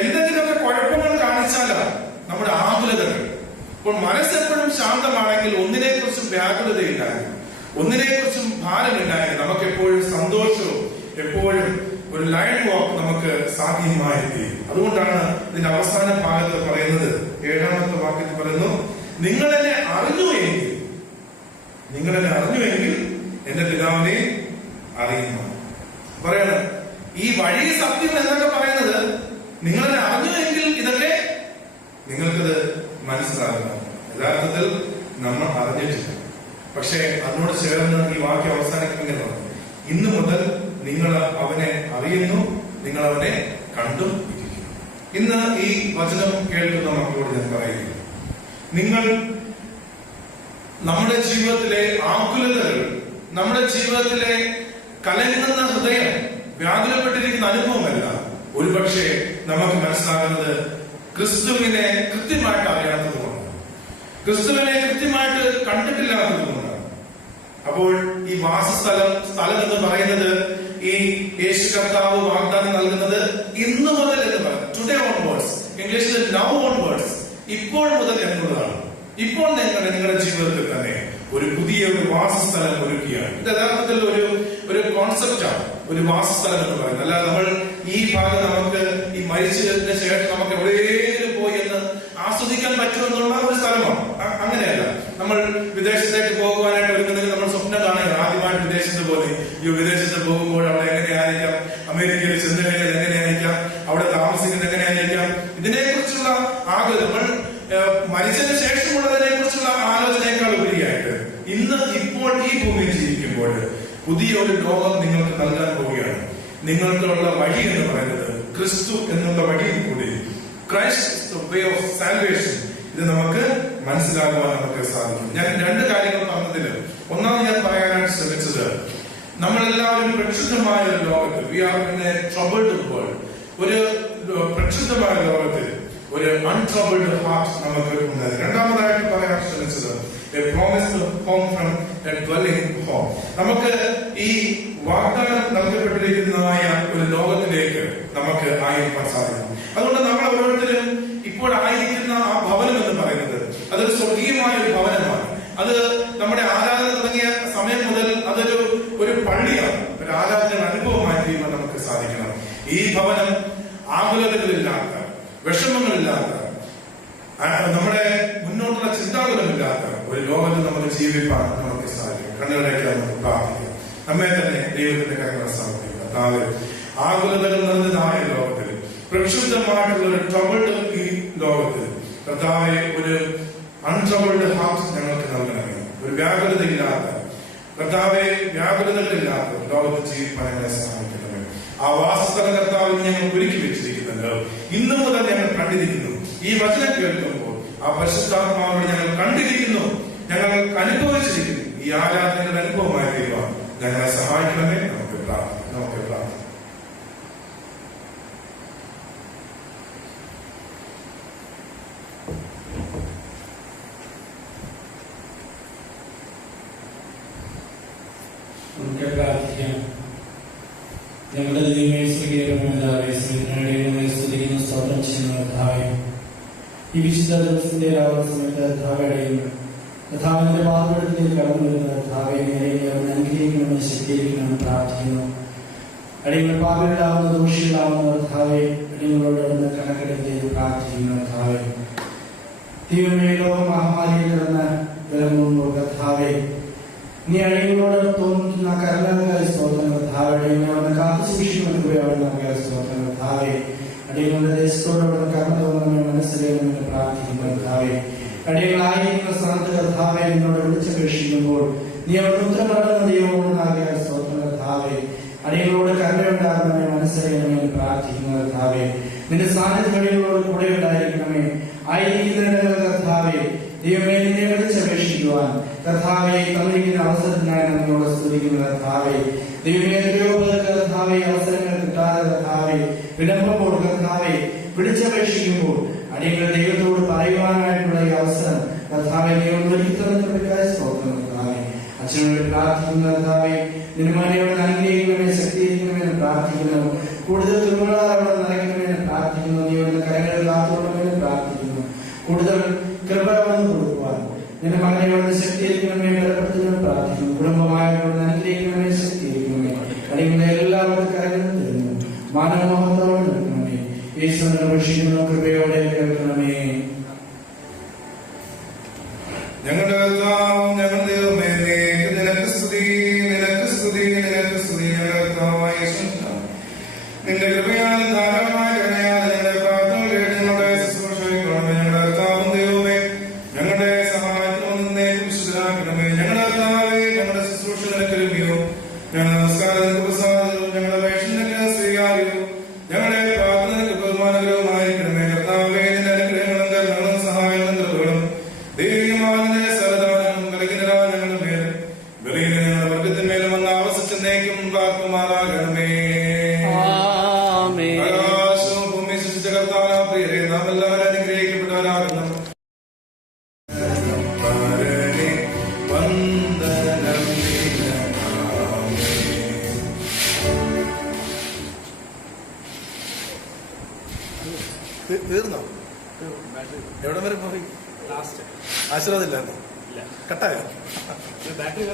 എന്തെങ്കിലുമൊക്കെ കുഴപ്പങ്ങൾ കാണിച്ചാലാണ് നമ്മുടെ ആകുലതകൾ. അപ്പോൾ മനസ്സെപ്പോഴും ശാന്തമാണെങ്കിൽ, ഒന്നിനെ കുറിച്ചും വ്യാകുലതയില്ലായിരുന്നു, ഒന്നിനെ കുറിച്ചും ഭാരമില്ലായിരുന്നു, നമുക്ക് എപ്പോഴും സന്തോഷവും എപ്പോഴും ഒരു ലയൺ വാക്ക് നമുക്ക് സാധ്യമായിരിക്കും. അതുകൊണ്ടാണ് ഇതിന്റെ അവസാന ഭാഗത്ത് പറയുന്നത്, 7ാമത്തെ വാക്യത്തിൽ പറയുന്നു, നിങ്ങളെന്നെ അറിഞ്ഞുവെങ്കിൽ എന്റെ പിതാവിനെ അറിയുന്നു. പറയണം ഈ വഴി സത്യം എന്നൊക്കെ പറയുന്നത് നിങ്ങളെന്നെ അറിഞ്ഞുവെങ്കിൽ ഇതൊക്കെ നിങ്ങൾക്കത് മനസ്സിലാകുന്നു. യഥാർത്ഥത്തിൽ നമ്മൾ അറിഞ്ഞിട്ടില്ല. പക്ഷെ അതിനോട് ചേർന്ന് ഈ വാക്യം അവസാനിക്കുന്നത്, ഇന്നു മുതൽ നിങ്ങൾ അവനെ അറിയുന്നു, നിങ്ങൾ അവനെ കണ്ടും ഇരിക്കുന്നു. ഇന്ന് ഈ വചനം കേൾക്കുന്ന മക്കളോട് ഞാൻ പറയുന്നു, നിങ്ങൾ നമ്മുടെ ജീവിതത്തിലെ ആകുലതകൾ, നമ്മുടെ ജീവിതത്തിലെ കലങ്ങുന്ന ഹൃദയം, വ്യാകുലപ്പെട്ടിരിക്കുന്ന അനുഭവമല്ല ഒരുപക്ഷെ നമുക്ക് മനസ്സിലാകുന്നത് ക്രിസ്തുവിനെ കൃത്യമായിട്ട് അറിയാത്തതുകൊണ്ട്, ക്രിസ്തുവിനെ കൃത്യമായിട്ട് കണ്ടിട്ടില്ലാത്തതുകൊണ്ടാണ്. അപ്പോൾ ഈ സ്ഥലം എന്ന് പറയുന്നത് ഈ യേശു കർത്താവ് വാഗ്ദാനം നൽകുന്നത് ഇന്നു മുതൽ എന്ന് പറയും, ടുഡേ ഓൺവേർഡ്സ്, ഇംഗ്ലീഷിൽ നൗ ഓൺവേർഡ്സ്, ഇപ്പോൾ മുതൽ എന്നുള്ളതാണ്. ഇപ്പോൾ നിങ്ങളുടെ ജീവിതത്തിൽ തന്നെ ഒരു പുതിയ വാസസ്ഥലം ഒരുക്കുകയാണ്. ഇത് യഥാർത്ഥത്തിൽ ഒരു കോൺസെപ്റ്റാണ്, ഒരു വാസസ്ഥലം എന്ന് പറയുന്നത്. അല്ല നമ്മൾ ഈ ഭാഗം നമുക്ക് ഈ മരിച്ചതിന് ശേഷം നമുക്ക് എവിടെയെങ്കിലും പോയി എന്ന് ആസ്വദിക്കാൻ പറ്റുമെന്നുള്ള ഒരു സ്ഥലമാണ്. അങ്ങനെയല്ല. നമ്മൾ വിദേശത്തേക്ക് പോകുവാനായിട്ട് ഒരുങ്ങുന്നെങ്കിൽ നമ്മൾ സ്വപ്നം കാണുക, ആദ്യമായിട്ട് വിദേശത്ത് പോലെ ഈ വിദേശത്ത് പോകുമ്പോൾ അവിടെ എങ്ങനെയായിരിക്കാം, അമേരിക്കയിൽ ചെന്ന് കഴിഞ്ഞാൽ എങ്ങനെയായിരിക്കാം, അവിടെ താമസിക്കുന്നത് എങ്ങനെയായിരിക്കാം, ഇതിനെക്കുറിച്ചുള്ള ആഗ്രഹം, നമ്മൾ മരിച്ചതിന് ശേഷമുള്ളതിനെ കുറിച്ചുള്ള ആലോചനയേക്കാൾ ഉപരിയായിട്ട് ഇപ്പോൾ ഈ ഭൂമിയിൽ ജീവിക്കുമ്പോൾ പുതിയ ഒരു ലോകം നിങ്ങൾക്ക് നൽകാൻ പോവുകയാണ്. നിങ്ങൾക്കുള്ള വഴി എന്ന് പറയുന്നത് ക്രിസ്തു എന്നുള്ള വഴിയിൽ കൂടി, ക്രൈസ്റ്റ് വേ ഓഫ് സാൽവേഷൻ, ഇത് നമുക്ക് മനസ്സിലാക്കുവാൻ നമുക്ക് സാധിക്കും. ഞാൻ 2 കാര്യങ്ങൾ പറഞ്ഞതിൽ ഒന്നാമത് ഞാൻ പറയാനായിട്ട് ശ്രമിച്ചത്, നമ്മളെല്ലാവരും പ്രക്ഷുബ്ധമായ ഒരു ലോകത്തിൽ, we are in a troubled world, ഒരു പ്രക്ഷുബ്ധമായ ലോകത്തിൽ ഒരു അൺട്രബിൾഡ് ഹാർട്ട് നമുക്ക് ഉണ്ട്. രണ്ടാമതായിട്ട് പറയാൻ ശ്രമിച്ചത് a promised home from a dwelling home. നമുക്ക് ഈ വാഗ്ദാനം നൽകപ്പെട്ടിരിക്കുന്നതായ ഒരു ലോകത്തിലേക്ക് നമുക്ക് ആയിരിക്കാൻ സാധിക്കും. അതുകൊണ്ട് നമ്മൾ ഓരോരുത്തരും ഇപ്പോൾ ആയിരിക്കുന്ന ആ ഭവനം എന്ന് പറയുന്നത് അതൊരു സ്വർഗീയമായ ഒരു ഭവനമാണ്. അത് നമ്മുടെ ആരാധന തുടങ്ങിയ സമയം മുതൽ അതൊരു പള്ളിയാണ്, ഒരു ആരാധന അനുഭവമായി തീരുവാൻ നമുക്ക് സാധിക്കണം. ഈ ഭവനം ആകുലതകളില്ലാത്ത, വിഷമങ്ങളില്ലാത്ത, നമ്മുടെ മുന്നോട്ടുള്ള ചിന്താകുലമില്ലാത്ത ഒരു ലോകത്ത് നമുക്ക് ജീവിക്കാൻ നമുക്ക് സാധിക്കും. കണ്ണുകളേക്ക് നമുക്ക് പ്രാർത്ഥിക്കാം, നമ്മെ തന്നെ ദൈവത്തിന്റെ കരങ്ങൾ സമർപ്പിക്കാം. ആകുലതകൾ നിറഞ്ഞതായ ലോകത്തിൽ, പ്രക്ഷുബ്ധമായിട്ടുള്ള ഒരു ട്രബിൾഡ് ഈ ലോകത്തിൽ കർത്താവെ ഒരു അൺട്രബിൾഡ് ഹാർട്ട് ഞങ്ങൾക്ക് നൽകണമേ. ഒരു വ്യാകുലതയില്ലാത്ത കർത്താവെ, വ്യാകുലതകളില്ലാത്ത ലോകത്ത് ജീവിക്കാൻ ഞങ്ങളെ സഹായിക്കണമേ. ആ വാസസ്ഥല കർത്താവ് ഞങ്ങൾ ഒരുക്കി വെച്ചിരിക്കുന്നുണ്ട്. ഇന്നു മുതൽ ഞങ്ങൾ കണ്ടിരിക്കുന്നു. ഈ വചനം കേൾക്കുമ്പോൾ ആ പരിശുദ്ധാത്മാവിനെ ഞങ്ങൾ കണ്ടിരിക്കുന്നു, ഞങ്ങൾ അനുഭവിച്ചിരിക്കുന്നു. ഈ ആരാധനയുടെ അനുഭവമായി തീരുവാൻ ഞങ്ങളെ സഹായിക്കണമേ. നമുക്ക് പ്രാർത്ഥിക്കാം. നമുക്ക് പ്രാർത്ഥിക്കാം. ഞങ്ങളുടെ ദൈവമേ, സ്വർഗ്ഗീയപിതാവേ, സ്തുതിക്കുന്ന സ്തോത്രം ചെയ്യുന്ന കർത്താവേ, ഈ വിശുദ്ധ ദിവസത്തിന്റെ രാവിലെ സമയത്ത് കർത്താവയുടെയും കർത്താവിന്റെ വാദത്തിലേക്ക് കടന്നു വരുന്ന കർത്താവെ, അനുഗ്രഹിക്കണമെന്ന് ശക്തീകരിക്കണമെന്ന് പ്രാർത്ഥിക്കുന്നു. അടിയങ്ങൾ പാപികളാവുന്ന ദോഷികളാവുന്ന കർത്താവെ, അടിയങ്ങളോട് കണക്കെടുത്ത് പ്രാർത്ഥിക്കുന്നു. കർത്താവെ, ദൈവമേ, ലോക മഹാമാരിയിൽ കിടന്ന് വിലങ്ങുമ്പോൾ കർത്താവെ, നീ അടിയങ്ങളോട് തോന്നിക്കുന്ന കരുണായി സ്തോത്രം കർത്താവെ, അടിയങ്ങളോട് കാത്തു സൂക്ഷിക്കുന്ന സ്തോത്രം കർത്താവെ, അടിയങ്ങളുടെ ദേശത്തോട് കർമ്മ തോന്നണമെന്ന് മനസ്സിലാക്കണമെന്ന് പ്രാർത്ഥിക്കുന്നു. കർത്താവെ, അടിയങ്ങളായിരിക്കുന്ന സ്ഥാനത്ത് കർത്താവെ നിന്നോട് വിളിച്ചപേക്ഷിക്കുമ്പോൾ നീ അവിടെ ഉത്തരമടങ്ങുന്ന ദൈവമാകിയ സ്തോത്രം കർത്താവെ, അടിയങ്ങളോട് കരുണയുണ്ടാകണമേ, മനസ്സിലാക്കണമെന്ന് പ്രാർത്ഥിക്കുന്നു. കർത്താവെ, നിന്റെ സാന്നിധ്യം അടിയങ്ങളോട് കൂടെ ഉണ്ടായിരിക്കണമേ. ആയിരിക്കുന്ന കർത്താവെ, ദൈവമേ, നിന്നെ വിളിച്ചപേക്ഷിക്കുവാൻ കർത്താവെ തന്നിരിക്കുന്ന അവസരത്തിനായി നമ്മോട് സ്തുതിക്കുന്ന കർത്താവെ, ദൈവമേ, എത്രയോ പേർക്ക് കർത്താവെ അവസരങ്ങൾ കിട്ടാതെ കർത്താവെ വിളമ്പുമ്പോൾ കർത്താവെ വിളിച്ചപേക്ഷിക്കുമ്പോൾ അടിയങ്ങൾ ദൈവത്തോട് പറയുവാനായിട്ടുള്ള ഈ അവസരം കർത്താവെ ദൈവം ഒരുക്കുന്നതിനായി സ്തോത്രം കർത്താവെ. അച്ഛനോട് പ്രാർത്ഥിക്കുന്ന കർത്താവെ, നിരുമാനയോട് അനുഗ്രഹിക്കണമെന്ന് ശക്തീകരിക്കണമെന്ന് പ്രാർത്ഥിക്കുന്നു. കൂടുതൽ തുറമുകളോടെ നിറയ്ക്കണമെന്ന് പ്രാർത്ഥിക്കുന്നു. ദൈവത്തിന്റെ കരങ്ങൾ കാത്തുകൊള്ളണമെന്ന് പ്രാർത്ഥിക്കുന്നു. കൂടുതൽ കൃപ വന്നു കൊടുക്കുവാൻ നിന്റെ മകനെയോട് ശക്തീകരിക്കണമേ, ബലപ്പെടുത്തണമെന്ന് പ്രാർത്ഥിക്കുന്നു. കുടുംബമായോട് അനുഗ്രഹിക്കണമേ, ശക്തീകരിക്കണമേ. അടിയങ്ങളെ എല്ലാവരും കരങ്ങൾ തരുന്നു. മാനവമോഹത്തോടെ നിൽക്കണമേ. യേശുവിനെ അപേക്ഷിക്കുന്നു, കൃപയോടെ കേൾക്കണമേ. ഞങ്ങളുടെ കർത്താവ്, ഞങ്ങളുടെ ദൈവമേ, നിനക്ക് സ്തുതി, നിനക്ക് സ്തുതി, നിനക്ക് സ്തുതി. ഞങ്ങളുടെ കർത്താവായ യേശുവിനാമം നിന്റെ കൃപയാൽ ധാരാളമായ കരുണയാൽ ഞങ്ങളുടെ പ്രാർത്ഥന കേട്ട് ഞങ്ങളുടെ ശുശ്രൂഷ വയ്ക്കണമേ. ഞങ്ങളുടെ കർത്താവും ദൈവമേ, ഞങ്ങളുടെ സഹായത്തിനൊന്നേ വിശുദ്ധരാക്കണമേ. ഞങ്ങളുടെ കർത്താവേ, ഞങ്ങളുടെ ശുശ്രൂഷ നിനക്ക് ലഭ്യവും ഞങ്ങളുടെ നമസ്കാരം നിനക്ക് പ്രസാദവും ഞങ്ങളുടെ അപേക്ഷ നിനക്ക് സ്വീകാര്യവും ഞങ്ങളുടെ പ്രാർത്ഥന നിനക്ക് ബഹുമാനകരവുമായിരിക്കണമേ. കർത്താവേ, നിന്റെ അനുഗ്രഹങ്ങളും കരുണകളും സഹായങ്ങളും കൃപകളും ദൈവമാതിന്റെ സരദാനങ്ങളും കളിക്കുന്നതാ ഞങ്ങളുടെ മേലും ബലഹീന ഞങ്ങളുടെ വർഗത്തിന്മേലും വന്ന് ആവസിച്ചെന്നേക്കും കാക്കുമാറാകണമേ. ആകാശവും ഭൂമി സൃഷ്ടിച്ച കർത്താവായ പ്രിയരേ, നാം എല്ലാവരും അനുഗ്രഹിക്കപ്പെട്ടവരാകുന്നു. തീർന്നോ? എവിടെ വരെ പോയി? ആശീർവാദം ഇല്ലായിരുന്നു, കട്ടായോ? ബാറ്ററി